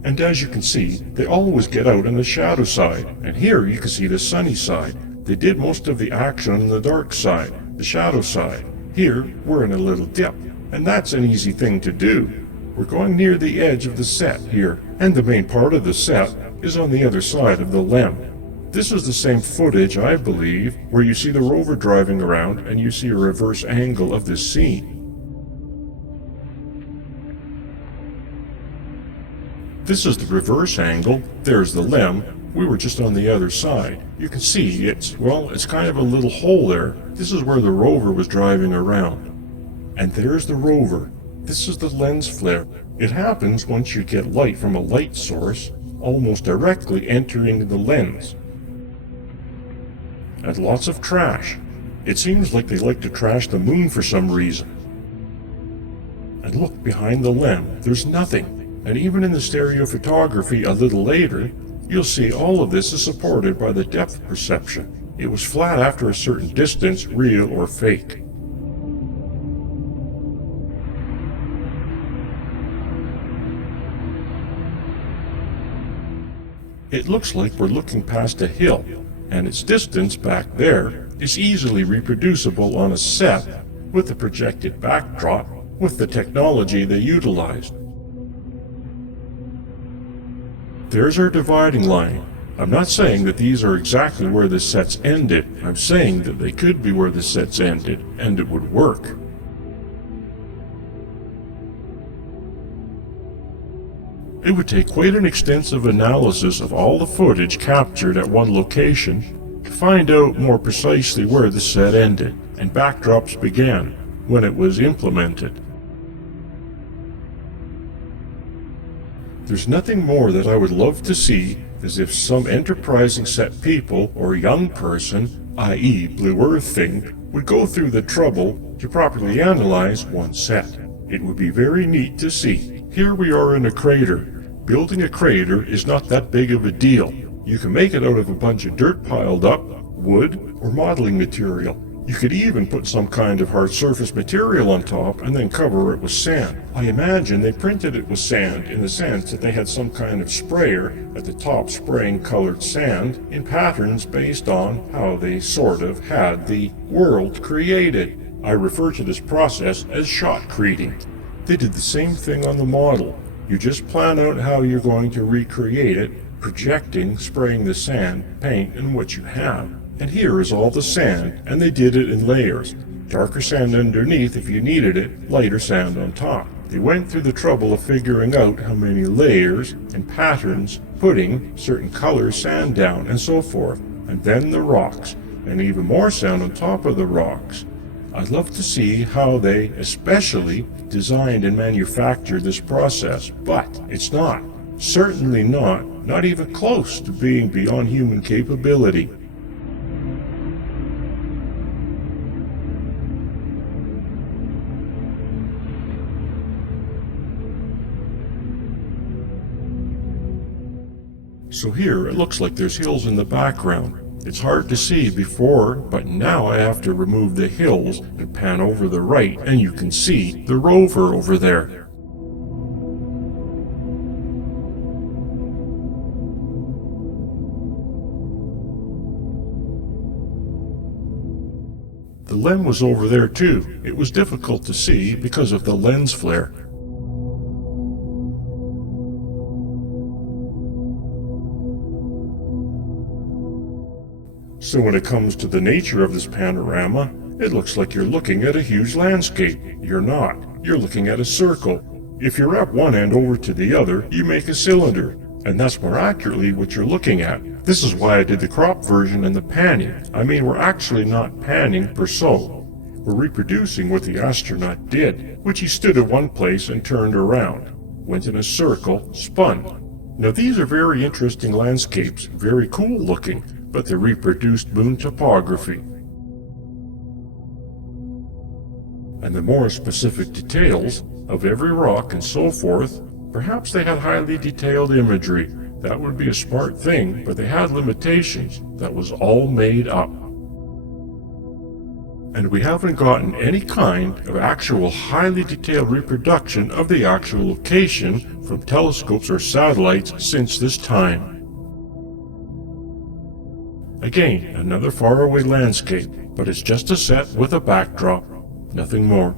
And as you can see, they always get out on the shadow side, and here you can see the sunny side. They did most of the action on the dark side, the shadow side. Here, we're in a little dip, and that's an easy thing to do. We're going near the edge of the set here, and the main part of the set is on the other side of the LEM. This is the same footage, I believe, where you see the rover driving around and you see a reverse angle of this scene. This is the reverse angle, there's the LEM, we were just on the other side. You can see it's kind of a little hole there. This is where the rover was driving around. And there's the rover. This is the lens flare. It happens once you get light from a light source, almost directly entering the lens. And lots of trash. It seems like they like to trash the moon for some reason. And look behind the LEM, there's nothing. And even in the stereo photography a little later, you'll see all of this is supported by the depth perception. It was flat after a certain distance, real or fake. It looks like we're looking past a hill, and its distance back there is easily reproducible on a set with the projected backdrop with the technology they utilized. There's our dividing line. I'm not saying that these are exactly where the sets ended. I'm saying that they could be where the sets ended, and it would work. It would take quite an extensive analysis of all the footage captured at one location to find out more precisely where the set ended and backdrops began when it was implemented. There's nothing more that I would love to see as if some enterprising set people or young person, i.e. Blue Earth thing, would go through the trouble to properly analyze one set. It would be very neat to see. Here we are in a crater. Building a crater is not that big of a deal. You can make it out of a bunch of dirt piled up, wood, or modeling material. You could even put some kind of hard surface material on top and then cover it with sand. I imagine they printed it with sand in the sense that they had some kind of sprayer at the top spraying colored sand in patterns based on how they sort of had the world created. I refer to this process as shotcreting. They did the same thing on the model. You just plan out how you're going to recreate it, projecting, spraying the sand, paint, and what you have. And here is all the sand, and they did it in layers. Darker sand underneath if you needed it, lighter sand on top. They went through the trouble of figuring out how many layers and patterns, putting certain color sand down, and so forth. And then the rocks, and even more sand on top of the rocks. I'd love to see how they especially designed and manufactured this process, but it's not. Certainly not even close to being beyond human capability. So here it looks like there's hills in the background. It's hard to see before, but now I have to remove the hills and pan over the right, and you can see the rover over there. The LEM was over there too. It was difficult to see because of the lens flare. So when it comes to the nature of this panorama, it looks like you're looking at a huge landscape. You're not. You're looking at a circle. If you wrap one end over to the other, you make a cylinder. And that's more accurately what you're looking at. This is why I did the crop version and the panning. I mean, we're actually not panning per se. We're reproducing what the astronaut did, which he stood at one place and turned around, went in a circle, spun. Now these are very interesting landscapes, very cool looking, but they're reproduced moon topography. And the more specific details of every rock and so forth, perhaps they had highly detailed imagery. That would be a smart thing, but they had limitations. That was all made up. And we haven't gotten any kind of actual highly detailed reproduction of the actual location from telescopes or satellites since this time. Again, another faraway landscape, but it's just a set with a backdrop, nothing more.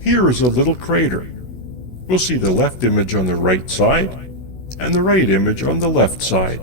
Here is a little crater. We'll see the left image on the right side, and the right image on the left side.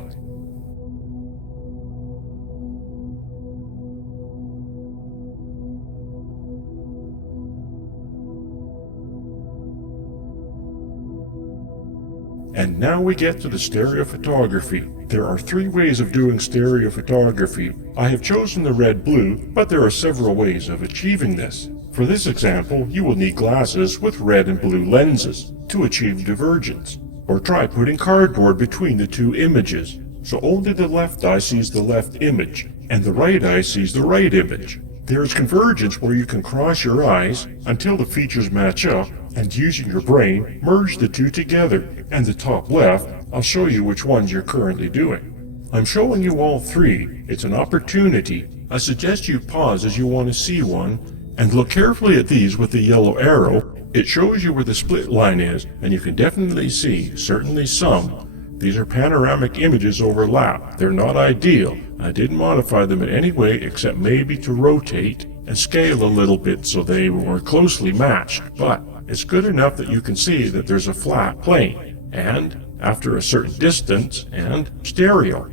And now we get to the stereophotography. There are 3 ways of doing stereophotography. I have chosen the red-blue, but there are several ways of achieving this. For this example, you will need glasses with red and blue lenses to achieve divergence. Or try putting cardboard between the 2 images, so only the left eye sees the left image, and the right eye sees the right image. There is convergence where you can cross your eyes until the features match up, and using your brain, merge the 2 together. And the top left, I'll show you which ones you're currently doing. I'm showing you all 3. It's an opportunity. I suggest you pause as you want to see one, and look carefully at these with the yellow arrow. It shows you where the split line is, and you can definitely see, certainly some. These are panoramic images overlap. They're not ideal. I didn't modify them in any way except maybe to rotate and scale a little bit so they were closely matched, but it's good enough that you can see that there's a flat plane, and after a certain distance, and stereo.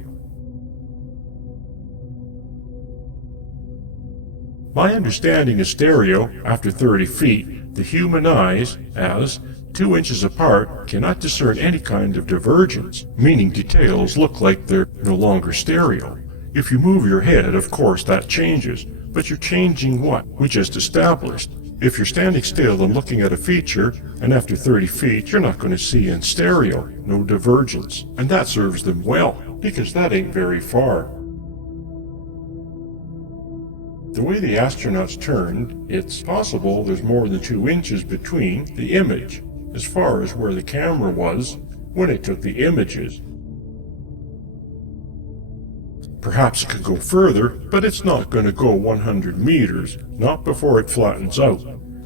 My understanding is stereo, after 30 feet, the human eyes, as 2 inches apart, cannot discern any kind of divergence, meaning details look like they're no longer stereo. If you move your head, of course that changes, but you're changing what we just established. If you're standing still and looking at a feature, and after 30 feet you're not going to see in stereo, no divergence, and that serves them well, because that ain't very far. The way the astronauts turned, it's possible there's more than 2 inches between the image, as far as where the camera was when it took the images. Perhaps it could go further, but it's not going to go 100 meters, not before it flattens out.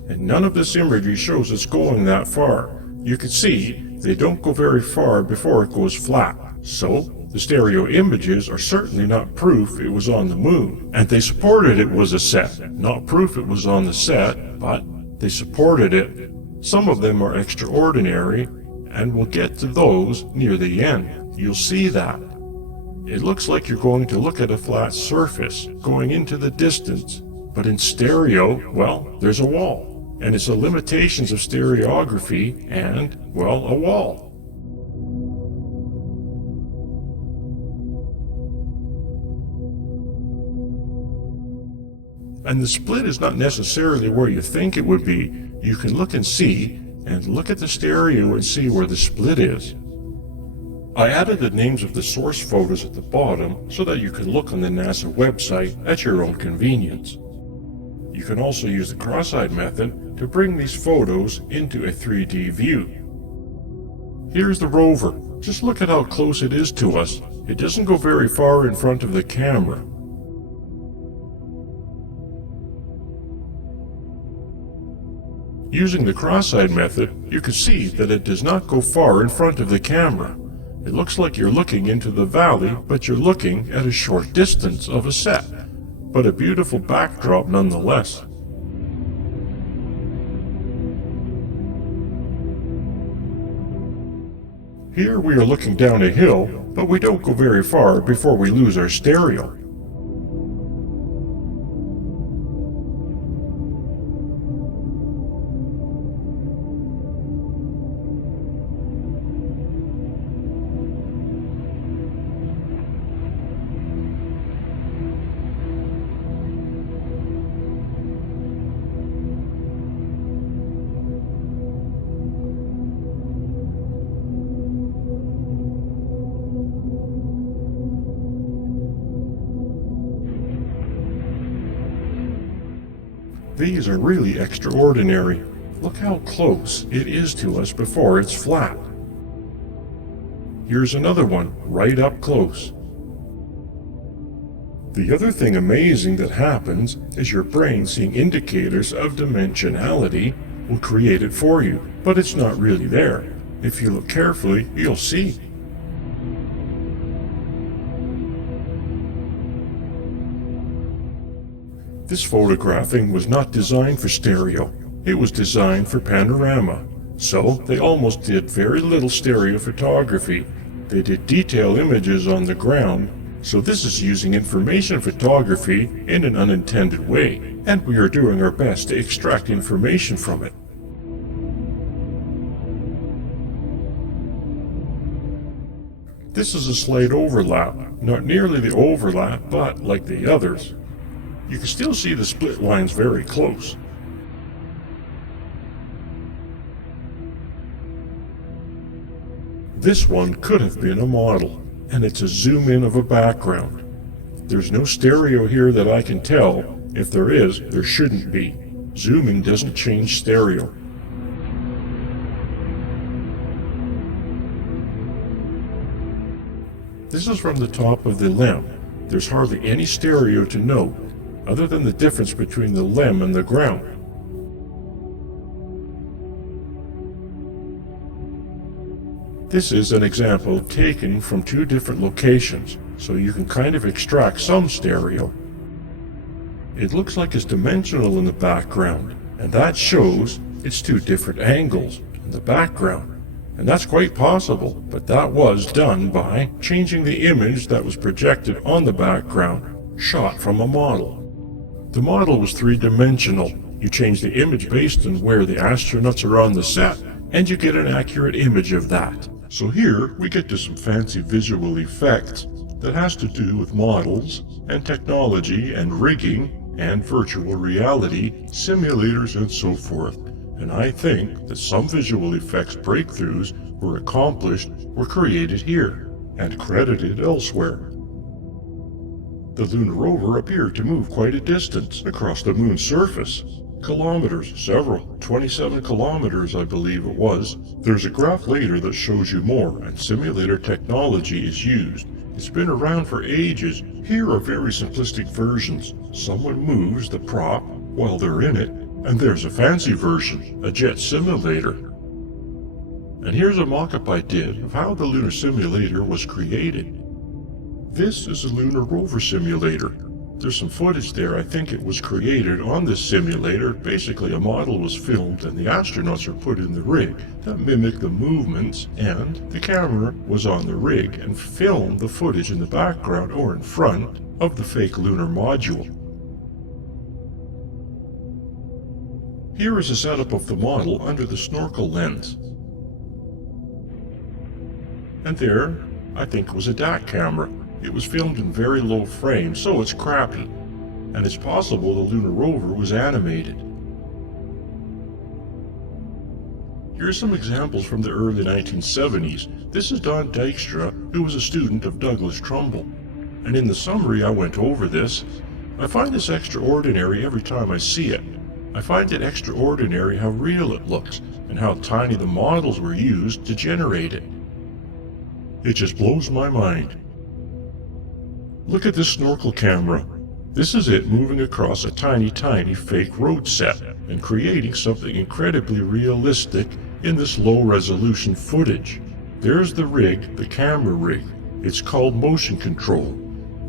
And none of this imagery shows it's going that far. You can see they don't go very far before it goes flat. So, the stereo images are certainly not proof it was on the moon. And they supported it was a set. Not proof it was on the set, but they supported it. Some of them are extraordinary, and we'll get to those near the end. You'll see that. It looks like you're going to look at a flat surface, going into the distance. But in stereo, well, there's a wall. And it's the limitations of stereography and, well, a wall. And the split is not necessarily where you think it would be. You can look and see, and look at the stereo and see where the split is. I added the names of the source photos at the bottom so that you can look on the NASA website at your own convenience. You can also use the cross-eyed method to bring these photos into a 3D view. Here's the rover. Just look at how close it is to us. It doesn't go very far in front of the camera. Using the cross-eyed method, you can see that it does not go far in front of the camera. It looks like you're looking into the valley, but you're looking at a short distance of a set, but a beautiful backdrop nonetheless. Here we are looking down a hill, but we don't go very far before we lose our stereo. these are really extraordinary. Look how close it is to us before it's flat. Here's another one, right up close. The other thing amazing that happens is your brain seeing indicators of dimensionality will create it for you, but it's not really there. If you look carefully, you'll see. This photographing was not designed for stereo. It was designed for panorama. So they almost did very little stereo photography. They did detail images on the ground. So this is using information photography in an unintended way, and we are doing our best to extract information from it. This is a slight overlap, not nearly the overlap, but like the others. You can still see the split lines very close. This one could have been a model, and it's a zoom in of a background. There's no stereo here that I can tell. If there is, there shouldn't be. Zooming doesn't change stereo. This is from the top of the limb. There's hardly any stereo to note, other than the difference between the limb and the ground. This is an example taken from two different locations, so you can kind of extract some stereo. It looks like it's dimensional in the background, and that shows it's two different angles in the background. And that's quite possible, but that was done by changing the image that was projected on the background, shot from a model. The model was three-dimensional. You change the image based on where the astronauts are on the set, and you get an accurate image of that. So here we get to some fancy visual effects that has to do with models and technology and rigging and virtual reality, simulators and so forth. And I think that some visual effects breakthroughs were created here and credited elsewhere. The lunar rover appeared to move quite a distance across the moon's surface. Kilometers, several, 27 kilometers I believe it was. There's a graph later that shows you more, and simulator technology is used. It's been around for ages. Here are very simplistic versions. Someone moves the prop while they're in it, and there's a fancy version, a jet simulator. And here's a mock-up I did of how the lunar simulator was created. This is a lunar rover simulator. There's some footage there. I think it was created on this simulator. Basically, a model was filmed and the astronauts were put in the rig that mimicked the movements, and the camera was on the rig and filmed the footage in the background or in front of the fake lunar module. Here is a setup of the model under the snorkel lens. And there, I think it was a DAC camera. It was filmed in very low frame, so it's crappy. And it's possible the lunar rover was animated. Here's some examples from the early 1970s. This is Don Dykstra, who was a student of Douglas Trumbull. And in the summary I went over this. I find this extraordinary every time I see it. I find it extraordinary how real it looks, and how tiny the models were used to generate it. It just blows my mind. Look at this snorkel camera. This is it moving across a tiny fake road set and creating something incredibly realistic in this low-resolution footage. There's the rig, the camera rig. It's called motion control.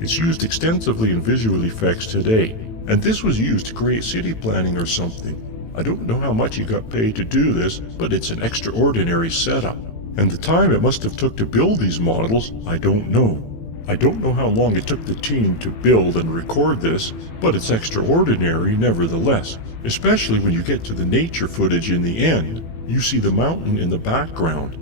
It's used extensively in visual effects today, and this was used to create city planning or something. I don't know how much he got paid to do this, but it's an extraordinary setup. And the time it must have took to build these models, I don't know. I don't know how long it took the team to build and record this, but it's extraordinary nevertheless, especially when you get to the nature footage in the end. You see the mountain in the background.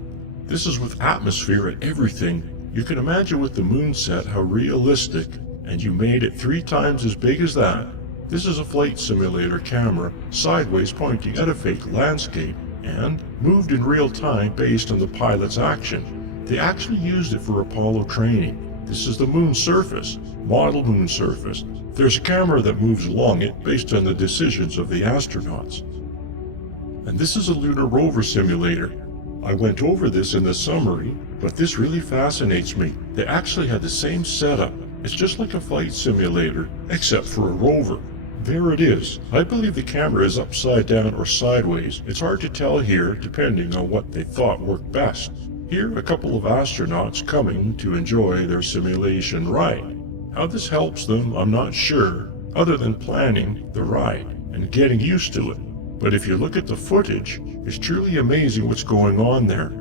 This is with atmosphere and everything. You can imagine with the moon set how realistic, and you made it 3 times as big as that. This is a flight simulator camera, sideways pointing at a fake landscape, and moved in real time based on the pilot's action. They actually used it for Apollo training. This is the moon surface, model moon surface. There's a camera that moves along it based on the decisions of the astronauts. And this is a lunar rover simulator. I went over this in the summary, but this really fascinates me. They actually had the same setup. It's just like a flight simulator, except for a rover. There it is. I believe the camera is upside down or sideways. It's hard to tell here, depending on what they thought worked best. Here, a couple of astronauts coming to enjoy their simulation ride. How this helps them, I'm not sure, other than planning the ride and getting used to it. But if you look at the footage, it's truly amazing what's going on there.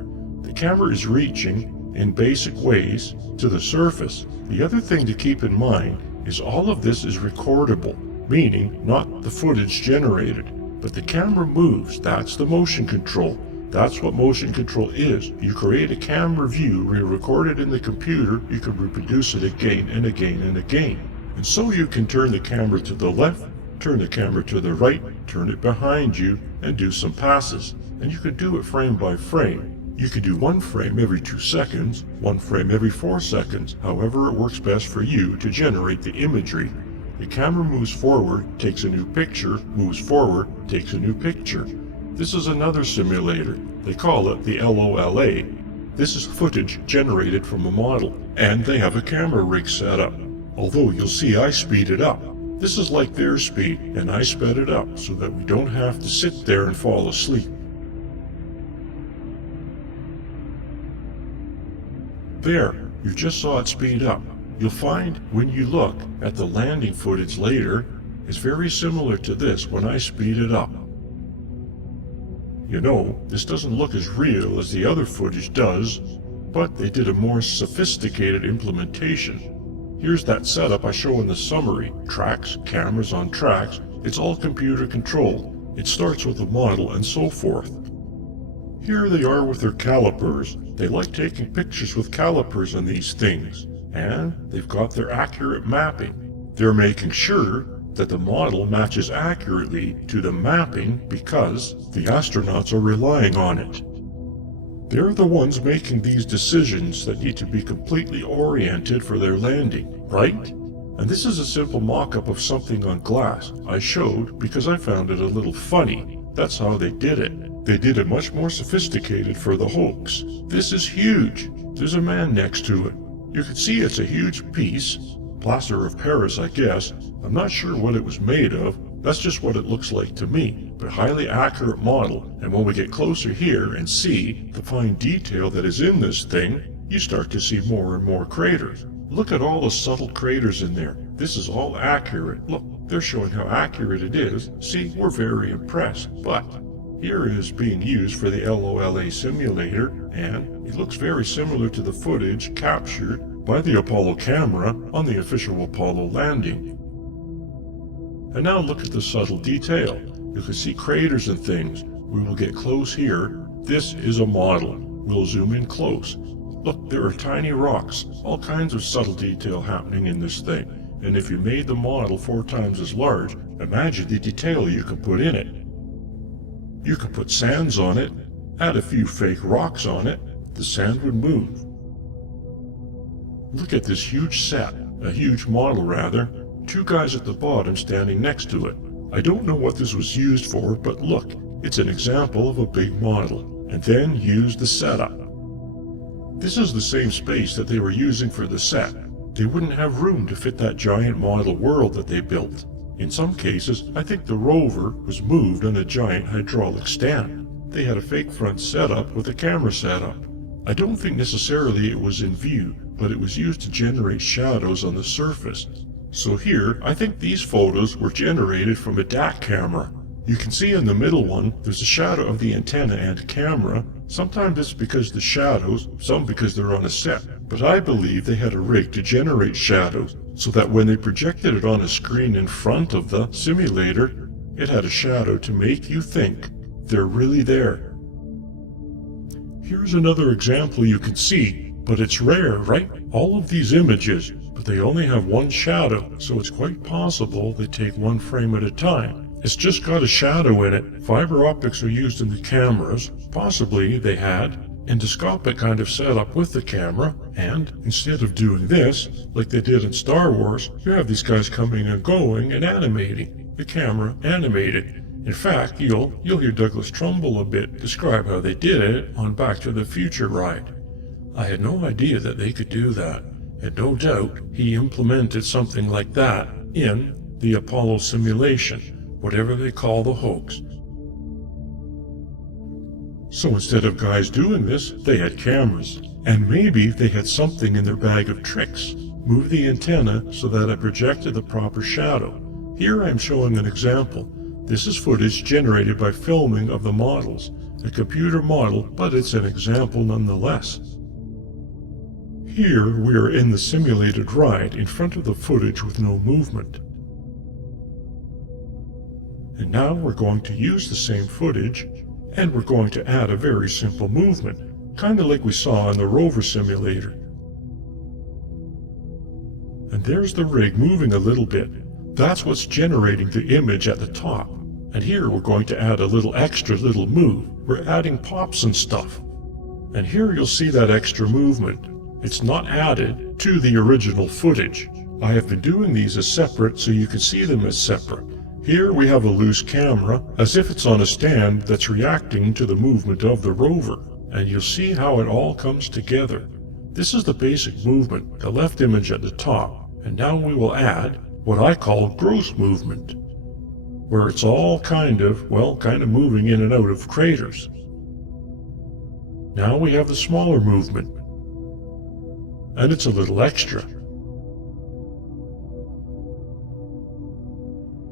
The camera is reaching, in basic ways, to the surface. The other thing to keep in mind is all of this is recordable, meaning not the footage generated, but the camera moves. That's the motion control. That's what motion control is. You create a camera view, re-record it in the computer, you can reproduce it again and again and again. And so you can turn the camera to the left, turn the camera to the right, turn it behind you, and do some passes. And you can do it frame by frame. You can do one frame every 2 seconds, one frame every 4 seconds, however it works best for you to generate the imagery. The camera moves forward, takes a new picture, moves forward, takes a new picture. This is another simulator. They call it the LOLA. This is footage generated from a model, and they have a camera rig set up. Although you'll see I speed it up. This is like their speed, and I sped it up so that we don't have to sit there and fall asleep. There, you just saw it speed up. You'll find when you look at the landing footage later, it's very similar to this when I speed it up. You know, this doesn't look as real as the other footage does, but they did a more sophisticated implementation. Here's that setup I show in the summary. Tracks, cameras on tracks, it's all computer controlled. It starts with a model and so forth. Here they are with their calipers. They like taking pictures with calipers on these things, and they've got their accurate mapping. They're making sure that the model matches accurately to the mapping because the astronauts are relying on it. They're the ones making these decisions that need to be completely oriented for their landing, right? And this is a simple mock-up of something on glass I showed because I found it a little funny. That's how they did it. They did it much more sophisticated for the hoax. This is huge. There's a man next to it. You can see it's a huge piece. Plaster of Paris, I guess. I'm not sure what it was made of. That's just what it looks like to me. But highly accurate model. And when we get closer here and see the fine detail that is in this thing, you start to see more and more craters. Look at all the subtle craters in there. This is all accurate. Look, they're showing how accurate it is. See, we're very impressed. But here it is being used for the LOLA simulator, and it looks very similar to the footage captured by the Apollo camera on the official Apollo landing. And now look at the subtle detail. You can see craters and things. We will get close here. This is a model. We'll zoom in close. Look, there are tiny rocks, all kinds of subtle detail happening in this thing. And if you made the model 4 times as large, imagine the detail you can put in it. You could put sands on it, add a few fake rocks on it, the sand would move. Look at this huge set, a huge model rather, 2 guys at the bottom standing next to it. I don't know what this was used for, but look, it's an example of a big model. And then use the setup. This is the same space that they were using for the set. They wouldn't have room to fit that giant model world that they built. In some cases, I think the rover was moved on a giant hydraulic stand. They had a fake front setup with a camera setup. I don't think necessarily it was in view, but it was used to generate shadows on the surface. So here, I think these photos were generated from a DAC camera. You can see in the middle one, there's a shadow of the antenna and camera. Sometimes it's because the shadows, some because they're on a set. But I believe they had a rig to generate shadows, so that when they projected it on a screen in front of the simulator, it had a shadow to make you think they're really there. Here's another example you can see, but it's rare, right? All of these images, but they only have one shadow, so it's quite possible they take 1 frame at a time. It's just got a shadow in it. Fiber optics are used in the cameras. Possibly they had endoscopic kind of setup with the camera, and instead of doing this, like they did in Star Wars, you have these guys coming and going and animating. The camera animated. In fact, you'll hear Douglas Trumbull a bit describe how they did it on Back to the Future ride. I had no idea that they could do that, and no doubt he implemented something like that in the Apollo simulation, whatever they call the hoax. So instead of guys doing this, they had cameras. And maybe they had something in their bag of tricks. Move the antenna so that it projected the proper shadow. Here I am showing an example. This is footage generated by filming of the models. A computer model, but it's an example nonetheless. Here we are in the simulated ride in front of the footage with no movement. And now we're going to use the same footage, and we're going to add a very simple movement, kind of like we saw in the rover simulator. And there's the rig moving a little bit. That's what's generating the image at the top. And here we're going to add a little extra little move. We're adding pops and stuff. And here you'll see that extra movement. It's not added to the original footage. I have been doing these as separate so you can see them as separate. Here we have a loose camera, as if it's on a stand that's reacting to the movement of the rover, and you'll see how it all comes together. This is the basic movement, the left image at the top, and now we will add what I call gross movement, where it's all kind of moving in and out of craters. Now we have the smaller movement, and it's a little extra.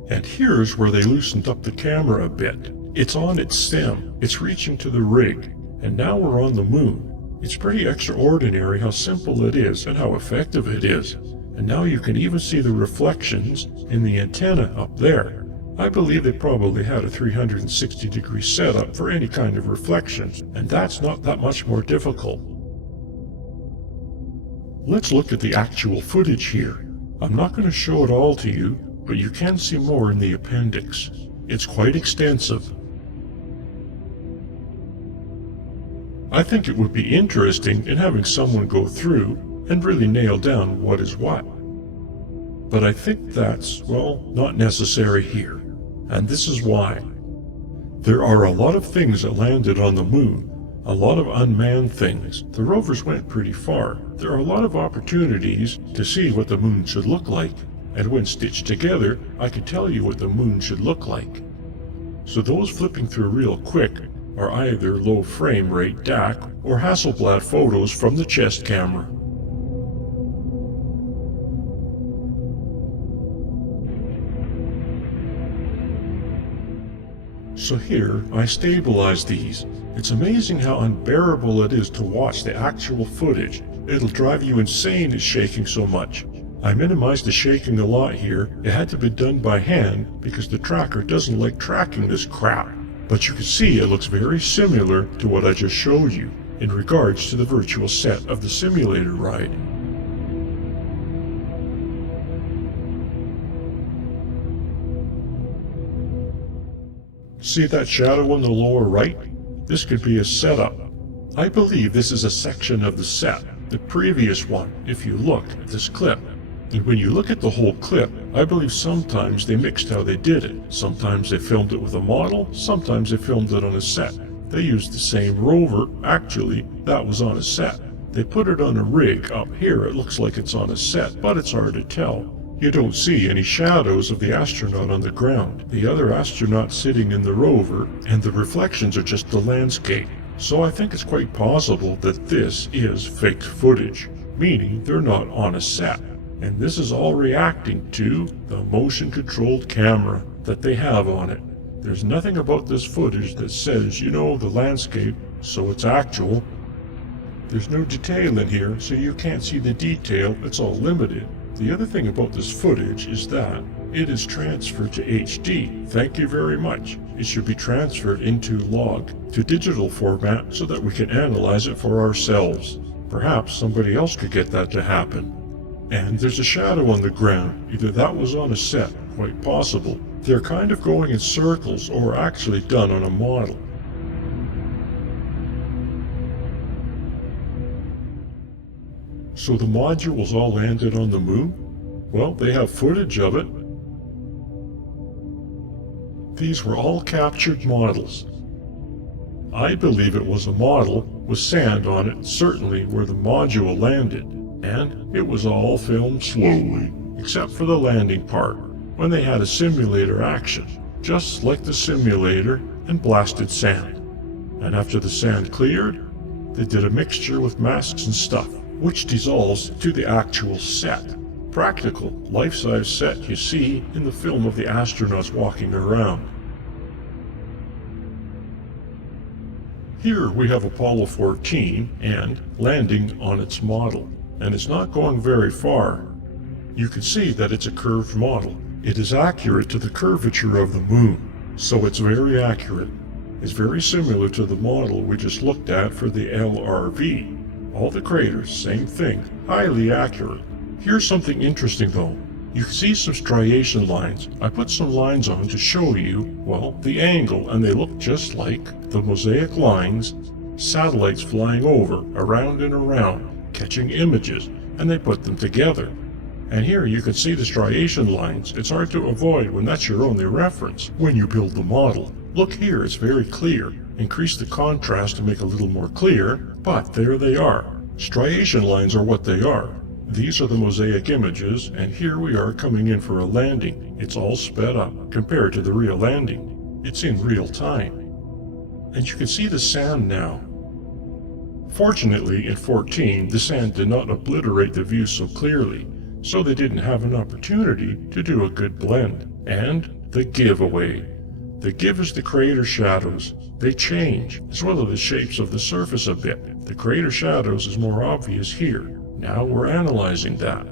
And here's where they loosened up the camera a bit. It's on its stem, it's reaching to the rig, and now we're on the moon. It's pretty extraordinary how simple it is and how effective it is. And now you can even see the reflections in the antenna up there. I believe they probably had a 360-degree setup for any kind of reflections, and that's not that much more difficult. Let's look at the actual footage here. I'm not going to show it all to you, but you can see more in the appendix. It's quite extensive. I think it would be interesting in having someone go through and really nail down what is what. But I think that's, not necessary here. And this is why. There are a lot of things that landed on the moon, a lot of unmanned things. The rovers went pretty far. There are a lot of opportunities to see what the moon should look like. And when stitched together, I can tell you what the moon should look like. So those flipping through real quick are either low frame rate DAC or Hasselblad photos from the chest camera. So here, I stabilize these. It's amazing how unbearable it is to watch the actual footage. It'll drive you insane it's shaking so much. I minimized the shaking a lot here. It had to be done by hand because the tracker doesn't like tracking this crap. But you can see it looks very similar to what I just showed you in regards to the virtual set of the simulator ride. See that shadow on the lower right? This could be a setup. I believe this is a section of the set, the previous one, if you look at this clip. And when you look at the whole clip, I believe sometimes they mixed how they did it. Sometimes they filmed it with a model, sometimes they filmed it on a set. They used the same rover, actually, that was on a set. They put it on a rig. Up here it looks like it's on a set, but it's hard to tell. You don't see any shadows of the astronaut on the ground, the other astronaut sitting in the rover, and the reflections are just the landscape. So I think it's quite possible that this is faked footage, meaning they're not on a set. And this is all reacting to the motion-controlled camera that they have on it. There's nothing about this footage that says, the landscape, so it's actual. There's no detail in here, so you can't see the detail, it's all limited. The other thing about this footage is that it is transferred to HD. Thank you very much. It should be transferred into log, to digital format, so that we can analyze it for ourselves. Perhaps somebody else could get that to happen. And there's a shadow on the ground. Either that was on a set, quite possible. They're kind of going in circles or actually done on a model. So the modules all landed on the moon? Well, they have footage of it. These were all captured models. I believe it was a model with sand on it, certainly where the module landed, and it was all filmed slowly, except for the landing part, when they had a simulator action, just like the simulator, and blasted sand. And after the sand cleared, they did a mixture with masks and stuff, which dissolves to the actual set. Practical, life-size set you see in the film of the astronauts walking around. Here we have Apollo 14 and landing on its model, and it's not going very far. You can see that it's a curved model. It is accurate to the curvature of the moon, so it's very accurate. It's very similar to the model we just looked at for the LRV. All the craters, same thing, highly accurate. Here's something interesting though. You can see some striation lines. I put some lines on to show you, well, the angle, and they look just like the mosaic lines, satellites flying over, around and around, catching images, and they put them together. And here you can see the striation lines. It's hard to avoid when that's your only reference when you build the model. Look here, it's very clear. Increase the contrast to make it a little more clear, but there they are. Striation lines are what they are. These are the mosaic images, and here we are coming in for a landing. It's all sped up compared to the real landing. It's in real time. And you can see the sand now. Fortunately, in 14, the sand did not obliterate the view so clearly, so they didn't have an opportunity to do a good blend. And the giveaway. The give is the crater shadows. They change, as well as the shapes of the surface a bit. The crater shadows is more obvious here. Now we're analyzing that.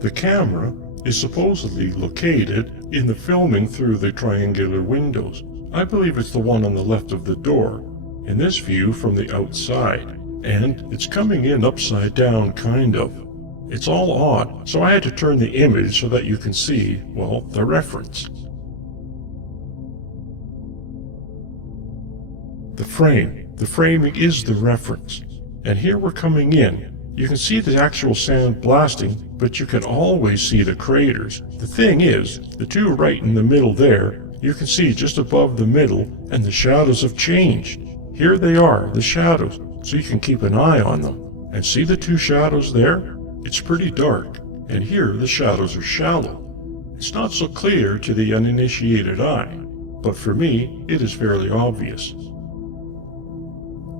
The camera is supposedly located in the filming through the triangular windows. I believe it's the one on the left of the door, in this view from the outside, and it's coming in upside down kind of. It's all odd, so I had to turn the image so that you can see, well, the reference. The frame. The framing is the reference. And here we're coming in. You can see the actual sand blasting, but you can always see the craters. The thing is, the two right in the middle there, you can see just above the middle, and the shadows have changed. Here they are, the shadows, so you can keep an eye on them. And see the two shadows there? It's pretty dark, and here the shadows are shallow. It's not so clear to the uninitiated eye, but for me, it is fairly obvious.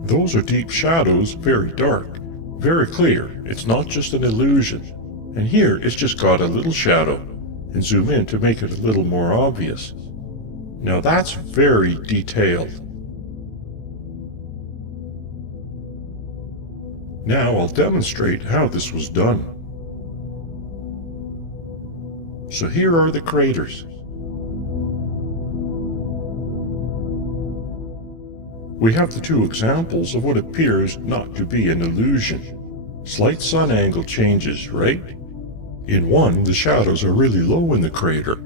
Those are deep shadows, very dark, very clear. It's not just an illusion. And here it's just got a little shadow, and zoom in to make it a little more obvious. Now that's very detailed. Now I'll demonstrate how this was done. So here are the craters. We have the two examples of what appears not to be an illusion. Slight sun angle changes, right? In one, the shadows are really low in the crater,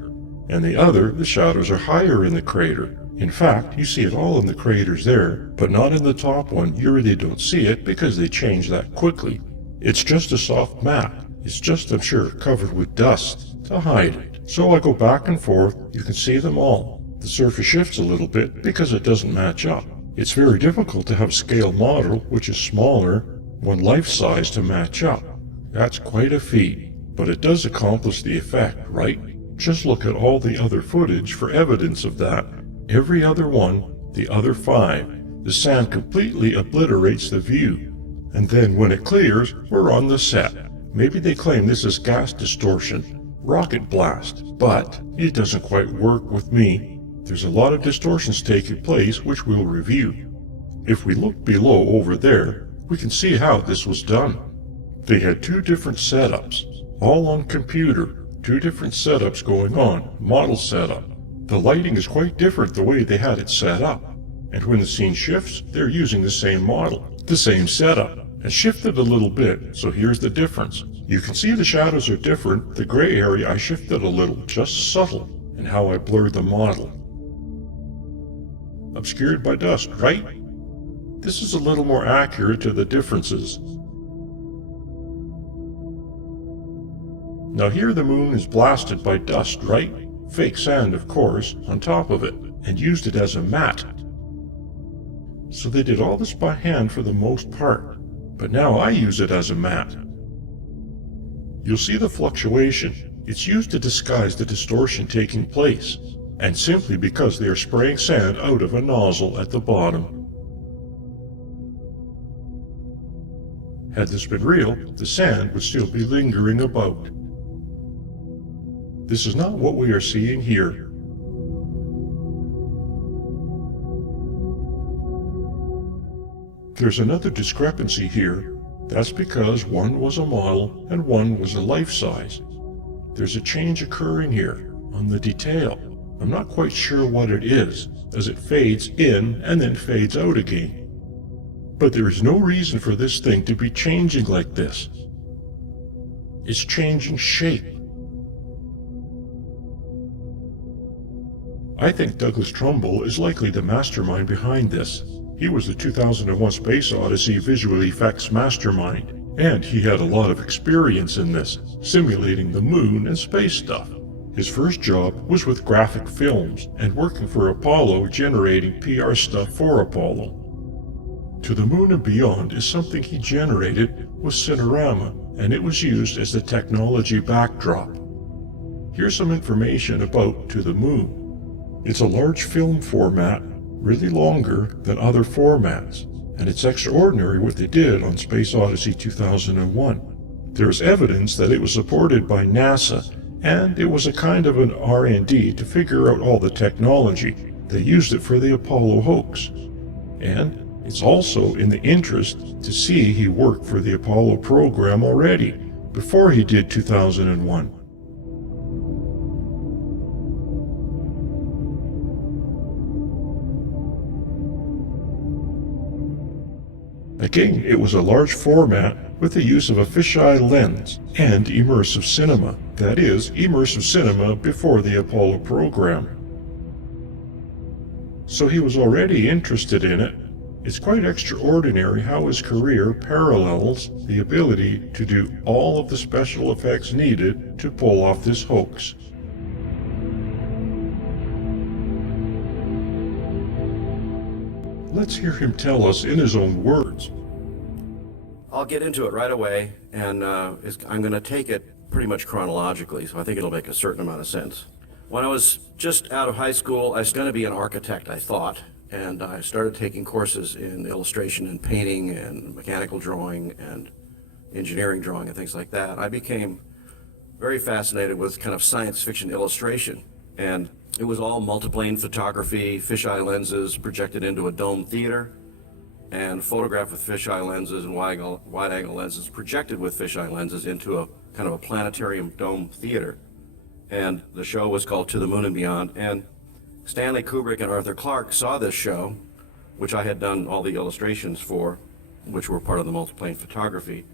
and the other, the shadows are higher in the crater. In fact, you see it all in the craters there, but not in the top one. You really don't see it because they change that quickly. It's just a soft mat. It's just, I'm sure, covered with dust to hide it. So I go back and forth. You can see them all. The surface shifts a little bit because it doesn't match up. It's very difficult to have a scale model, which is smaller, one life size to match up. That's quite a feat, but it does accomplish the effect, right? Just look at all the other footage for evidence of that. Every other one, the other 5, the sand completely obliterates the view. And then when it clears, we're on the set. Maybe they claim this is gas distortion, rocket blast, but it doesn't quite work with me. There's a lot of distortions taking place which we'll review. If we look below over there, we can see how this was done. They had 2 different setups, all on computer, 2 different setups going on, model setup. The lighting is quite different the way they had it set up. And when the scene shifts, they're using the same model, the same setup, and shifted a little bit, so here's the difference. You can see the shadows are different, the gray area I shifted a little, just subtle, and how I blurred the model. Obscured by dust, right? This is a little more accurate to the differences. Now here the moon is blasted by dust, right? Fake sand, of course, on top of it, and used it as a mat. So they did all this by hand for the most part, but now I use it as a mat. You'll see the fluctuation. It's used to disguise the distortion taking place, and simply because they are spraying sand out of a nozzle at the bottom. Had this been real, the sand would still be lingering about. This is not what we are seeing here. There's another discrepancy here. That's because one was a model and one was a life-size. There's a change occurring here on the detail. I'm not quite sure what it is, as it fades in and then fades out again. But there is no reason for this thing to be changing like this. It's changing shape. I think Douglas Trumbull is likely the mastermind behind this. He was the 2001 Space Odyssey visual effects mastermind, and he had a lot of experience in this, simulating the moon and space stuff. His first job was with graphic films and working for Apollo generating PR stuff for Apollo. To the Moon and Beyond is something he generated with Cinerama, and it was used as the technology backdrop. Here's some information about To the Moon. It's a large film format, really longer than other formats, and it's extraordinary what they did on Space Odyssey 2001. There is evidence that it was supported by NASA, and it was a kind of an R&D to figure out all the technology. They used it for the Apollo hoax. And it's also in the interest to see he worked for the Apollo program already, before he did 2001. Again, it was a large format with the use of a fisheye lens and immersive cinema. That is, immersive cinema before the Apollo program. So he was already interested in it. It's quite extraordinary how his career parallels the ability to do all of the special effects needed to pull off this hoax. Let's hear him tell us in his own words. I'll get into it right away, and I'm going to take it pretty much chronologically, so I think it'll make a certain amount of sense. When I was just out of high school, I was going to be an architect, I thought, and I started taking courses in illustration and painting and mechanical drawing and engineering drawing and things like that. I became very fascinated with kind of science fiction illustration, and it was all multiplane photography, fisheye lenses projected into a dome theater, and photographed with fisheye lenses and wide-angle lenses projected with fisheye lenses into a kind of a planetarium dome theater. And the show was called To the Moon and Beyond. And Stanley Kubrick and Arthur Clarke saw this show, which I had done all the illustrations for, which were part of the multiplane photography.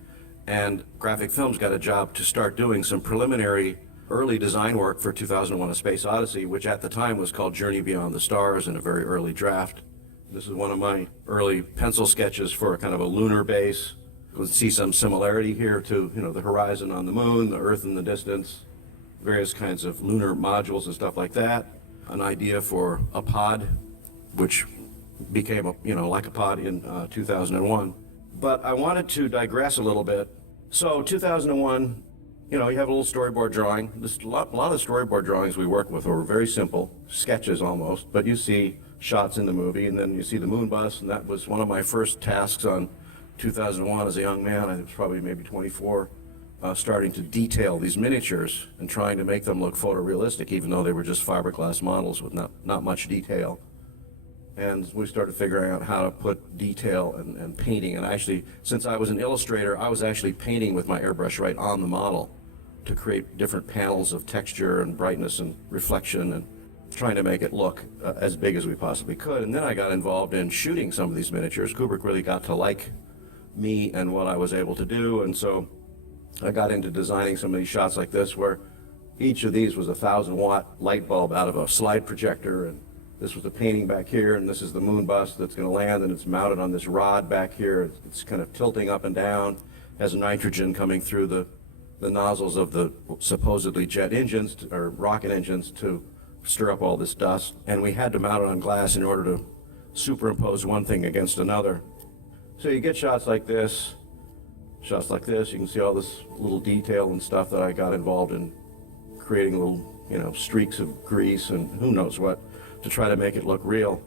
And Graphic Films got a job to start doing some preliminary early design work for 2001: A Space Odyssey, which at the time was called Journey Beyond the Stars in a very early draft. This is one of my early pencil sketches for a kind of a lunar base. You can see some similarity here to, the horizon on the moon, the Earth in the distance, various kinds of lunar modules and stuff like that. An idea for a pod, which became like a pod in 2001. But I wanted to digress a little bit. So 2001, you have a little storyboard drawing. A lot of the storyboard drawings we worked with were very simple, sketches almost, but you see shots in the movie, and then you see the moon bus, and that was one of my first tasks on 2001 as a young man. I was probably maybe 24, starting to detail these miniatures and trying to make them look photorealistic, even though they were just fiberglass models with not much detail. And we started figuring out how to put detail and painting, and actually, since I was an illustrator, I was actually painting with my airbrush right on the model to create different panels of texture and brightness and reflection, and trying to make it look as big as we possibly could. And then I got involved in shooting some of these miniatures. Kubrick really got to like me and what I was able to do, and so I got into designing some of these shots like this, where each of these was a 1,000-watt light bulb out of a slide projector, and This was a painting back here, and this is the moon bus that's going to land, and it's mounted on this rod back here. It's kind of tilting up and down, has nitrogen coming through the nozzles of the supposedly jet engines or rocket engines to stir up all this dust. And we had to mount it on glass in order to superimpose one thing against another. So you get shots like this, shots like this. You can see all this little detail and stuff that I got involved in creating little, streaks of grease and who knows what to try to make it look real.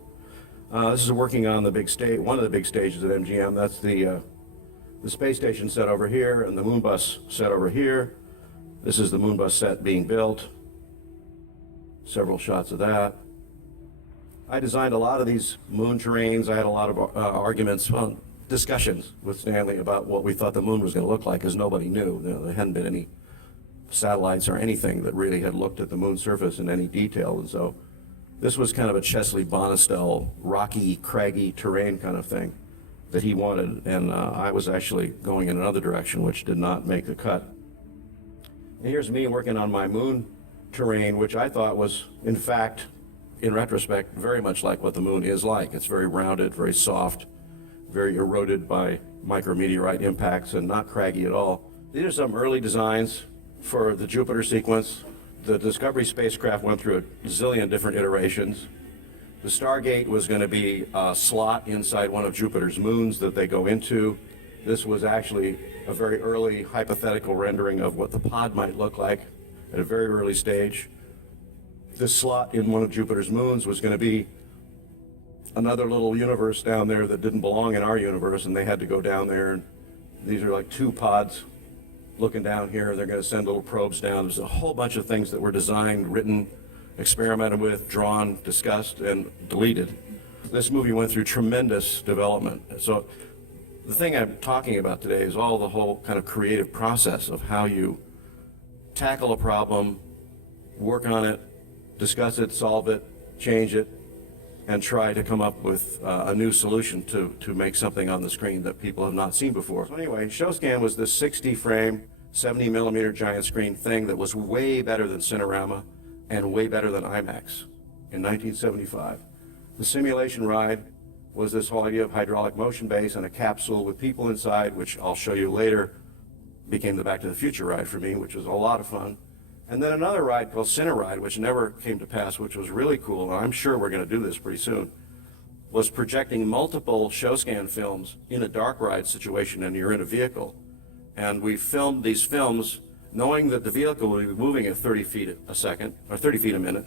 This is working on the big stage, one of the big stages at MGM. That's the space station set over here and the moon bus set over here. This is the moon bus set being built. Several shots of that. I designed a lot of these moon terrains. I had a lot of arguments, discussions with Stanley about what we thought the moon was going to look like, because nobody knew. There hadn't been any satellites or anything that really had looked at the moon's surface in any detail. And so this was kind of a Chesley Bonestell, rocky, craggy terrain kind of thing that he wanted, and I was actually going in another direction, which did not make the cut. And here's me working on my moon terrain, which I thought was, in fact, in retrospect, very much like what the moon is like. It's very rounded, very soft, very eroded by micrometeorite impacts, and not craggy at all. These are some early designs for the Jupiter sequence. The Discovery spacecraft went through a zillion different iterations. The Stargate was going to be a slot inside one of Jupiter's moons that they go into. This was actually a very early hypothetical rendering of what the pod might look like at a very early stage. This slot in one of Jupiter's moons was going to be another little universe down there that didn't belong in our universe, and they had to go down there. And these are like two pods looking down here. They're going to send little probes down. There's a whole bunch of things that were designed, written, experimented with, drawn, discussed, and deleted. This movie went through tremendous development. So the thing I'm talking about today is all the whole kind of creative process of how you tackle a problem, work on it, discuss it, solve it, change it, and try to come up with a new solution to make something on the screen that people have not seen before. So anyway, ShowScan was this 60-frame, 70-millimeter giant screen thing that was way better than Cinerama and way better than IMAX in 1975. The simulation ride was this whole idea of hydraulic motion base and a capsule with people inside, which I'll show you later, became the Back to the Future ride for me, which was a lot of fun. And then another ride called Cineride, which never came to pass, which was really cool, and I'm sure we're going to do this pretty soon, was projecting multiple ShowScan films in a dark ride situation, and you're in a vehicle. And we filmed these films knowing that the vehicle would be moving at 30 feet a second, or 30 feet a minute.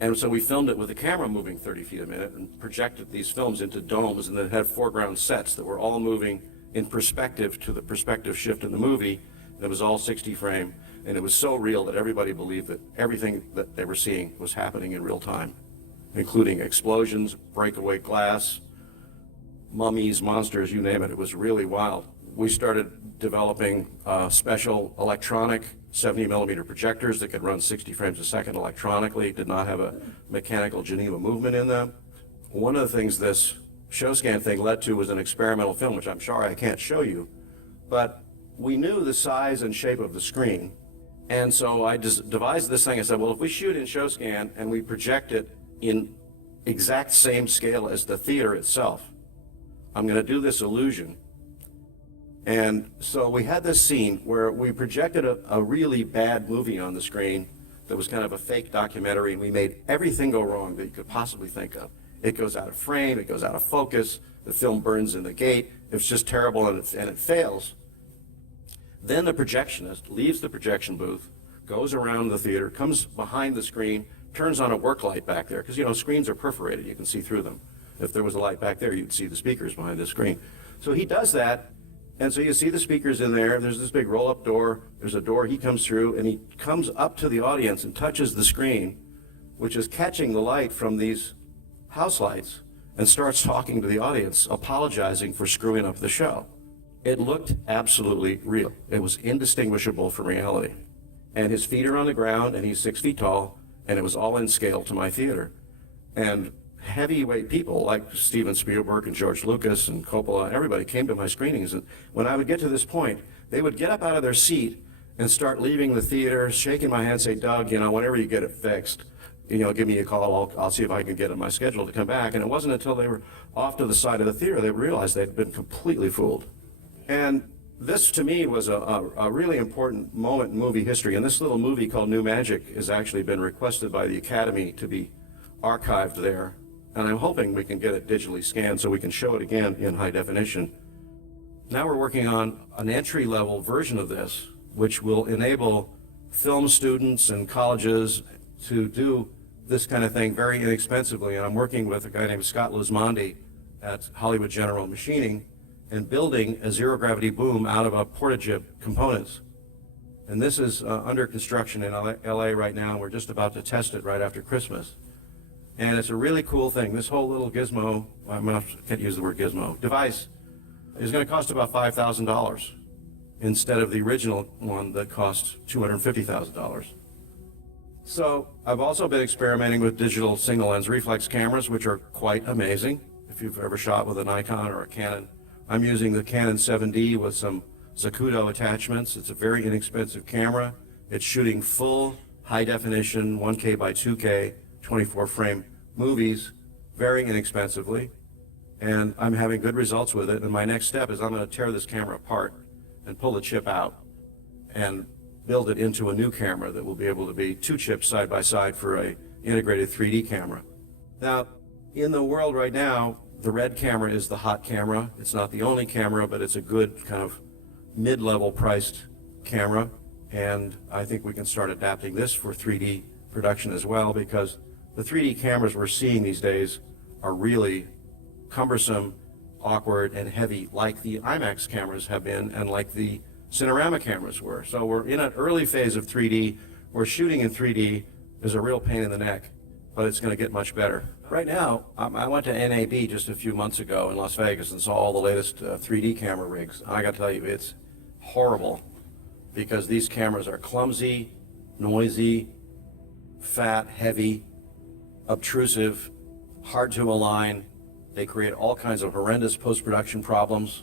And so we filmed it with the camera moving 30 feet a minute and projected these films into domes, and then had foreground sets that were all moving in perspective to the perspective shift in the movie. And it was all 60 frame, and it was so real that everybody believed that everything that they were seeing was happening in real time, including explosions, breakaway glass, mummies, monsters, you name it. It was really wild. We started developing special electronic 70-millimeter projectors that could run 60 frames a second electronically, did not have a mechanical Geneva movement in them. One of the things this ShowScan thing led to was an experimental film, which I'm sorry I can't show you, but we knew the size and shape of the screen. And so I just devised this thing. I said, well, if we shoot in ShowScan and we project it in exact same scale as the theater itself, I'm going to do this illusion. And so we had this scene where we projected a really bad movie on the screen that was kind of a fake documentary, and we made everything go wrong that you could possibly think of. It goes out of frame, it goes out of focus, the film burns in the gate, it's just terrible, and it fails. Then the projectionist leaves the projection booth, goes around the theater, comes behind the screen, turns on a work light back there, because screens are perforated, you can see through them. If there was a light back there, you'd see the speakers behind the screen. So he does that, and so you see the speakers in there, there's this big roll-up door, there's a door he comes through, and he comes up to the audience and touches the screen, which is catching the light from these house lights, and starts talking to the audience, apologizing for screwing up the show. It looked absolutely real. It was indistinguishable from reality. And his feet are on the ground, and he's 6 feet tall, and it was all in scale to my theater. And heavyweight people like Steven Spielberg and George Lucas and Coppola, everybody came to my screenings. And when I would get to this point, they would get up out of their seat and start leaving the theater, shaking my hand, say, Doug, whenever you get it fixed, give me a call. I'll see if I can get on my schedule to come back. And it wasn't until they were off to the side of the theater they realized they'd been completely fooled. And this, to me, was a really important moment in movie history. And this little movie called New Magic has actually been requested by the Academy to be archived there. And I'm hoping we can get it digitally scanned so we can show it again in high definition. Now we're working on an entry-level version of this, which will enable film students and colleges to do this kind of thing very inexpensively. And I'm working with a guy named Scott Lismondi at Hollywood General Machining and building a zero-gravity boom out of a porta-jib components. And this is under construction in LA right now. We're just about to test it right after Christmas. And it's a really cool thing. This whole little gizmo, I can't use the word gizmo, device is going to cost about $5,000 instead of the original one that cost $250,000. So I've also been experimenting with digital single lens reflex cameras, which are quite amazing. If you've ever shot with a Nikon or a Canon, I'm using the Canon 7D with some Zacuto attachments. It's a very inexpensive camera. It's shooting full high definition 1K by 2K 24 frame movies very inexpensively. And I'm having good results with it. And my next step is I'm going to tear this camera apart and pull the chip out and build it into a new camera that will be able to be 2 chips side by side for a integrated 3D camera. Now, in the world right now, the red camera is the hot camera. It's not the only camera, but it's a good kind of mid-level priced camera. And I think we can start adapting this for 3D production as well, because the 3D cameras we're seeing these days are really cumbersome, awkward, and heavy, like the IMAX cameras have been and like the Cinerama cameras were. So we're in an early phase of 3D where shooting in 3D is a real pain in the neck, but it's going to get much better. Right now, I went to NAB just a few months ago in Las Vegas and saw all the latest 3D camera rigs. I got to tell you, it's horrible because these cameras are clumsy, noisy, fat, heavy, obtrusive, hard to align. They create all kinds of horrendous post-production problems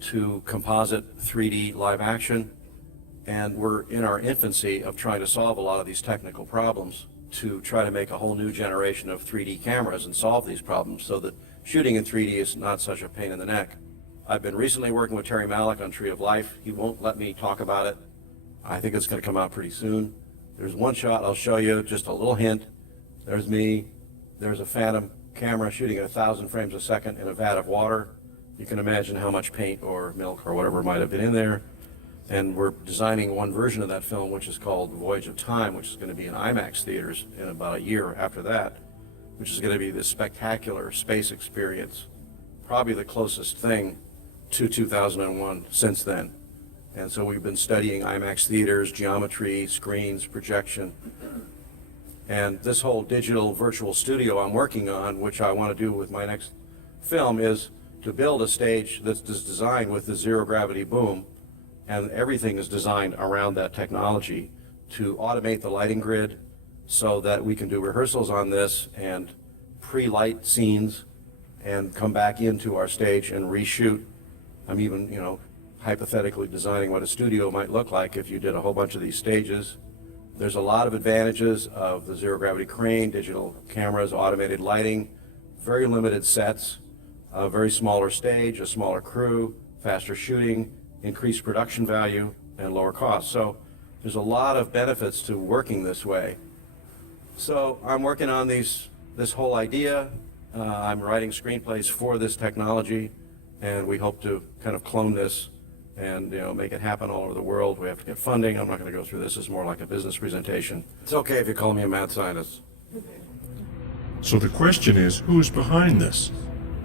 to composite 3D live action. And we're in our infancy of trying to solve a lot of these technical problems to try to make a whole new generation of 3D cameras and solve these problems so that shooting in 3D is not such a pain in the neck. I've been recently working with Terry Malick on Tree of Life. He won't let me talk about it. I think it's going to come out pretty soon. There's one shot I'll show you, just a little hint. There's me. There's a Phantom camera shooting at 1,000 frames a second in a vat of water. You can imagine how much paint or milk or whatever might have been in there. And we're designing one version of that film, which is called Voyage of Time, which is going to be in IMAX theaters in about a year after that, which is going to be this spectacular space experience, probably the closest thing to 2001 since then. And so we've been studying IMAX theaters, geometry, screens, projection. And this whole digital virtual studio I'm working on, which I want to do with my next film, is to build a stage that's designed with the zero gravity boom, and everything is designed around that technology to automate the lighting grid so that we can do rehearsals on this and pre-light scenes and come back into our stage and reshoot. I'm even, hypothetically designing what a studio might look like if you did a whole bunch of these stages. There's a lot of advantages of the zero gravity crane, digital cameras, automated lighting, very limited sets, a very smaller stage, a smaller crew, faster shooting, increased production value, and lower cost. So there's a lot of benefits to working this way. So I'm working on this whole idea. I'm writing screenplays for this technology, and we hope to kind of clone this and make it happen all over the world. We have to get funding. I'm not going to go through this. It's more like a business presentation. It's okay if you call me a mad scientist. So the question is, who's behind this?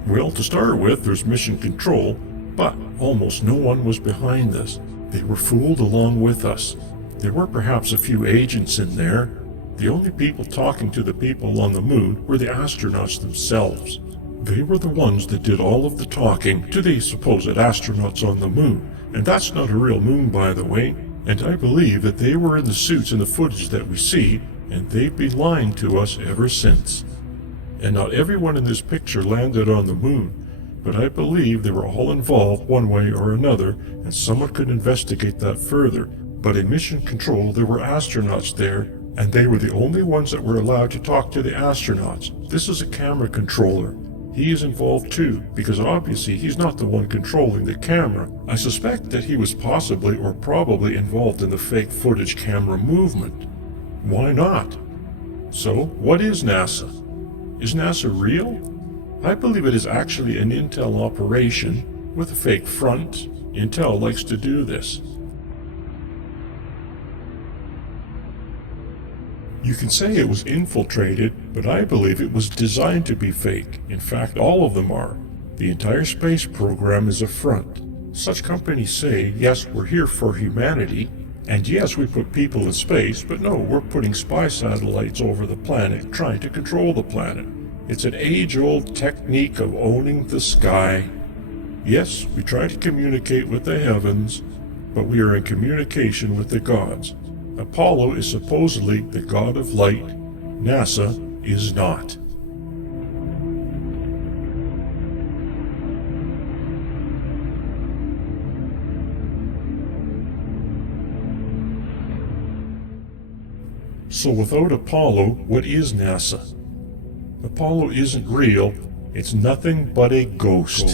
Well, to start with, there's Mission Control, but almost no one was behind this. They were fooled along with us. There were perhaps a few agents in there. The only people talking to the people on the moon were the astronauts themselves. They were the ones that did all of the talking to the supposed astronauts on the moon. And that's not a real moon, by the way. And I believe that they were in the suits in the footage that we see, and they've been lying to us ever since. And not everyone in this picture landed on the moon, but I believe they were all involved one way or another, and someone could investigate that further. But in Mission Control, there were astronauts there, And they were the only ones that were allowed to talk to the astronauts. This is a camera controller. He is involved too, because obviously he's not the one controlling the camera. I suspect that he was possibly or probably involved in the fake footage camera movement. Why not? So, what is NASA? Is NASA real? I believe it is actually an Intel operation with a fake front. Intel likes to do this. You can say it was infiltrated, but I believe it was designed to be fake. In fact, all of them are. The entire space program is a front. Such companies say, yes, we're here for humanity, and yes, we put people in space, but no, we're putting spy satellites over the planet, trying to control the planet. It's an age-old technique of owning the sky. Yes, we try to communicate with the heavens, but we are in communication with the gods. Apollo is supposedly the god of light. NASA is not. So without Apollo, what is NASA? Apollo isn't real. It's nothing but a ghost.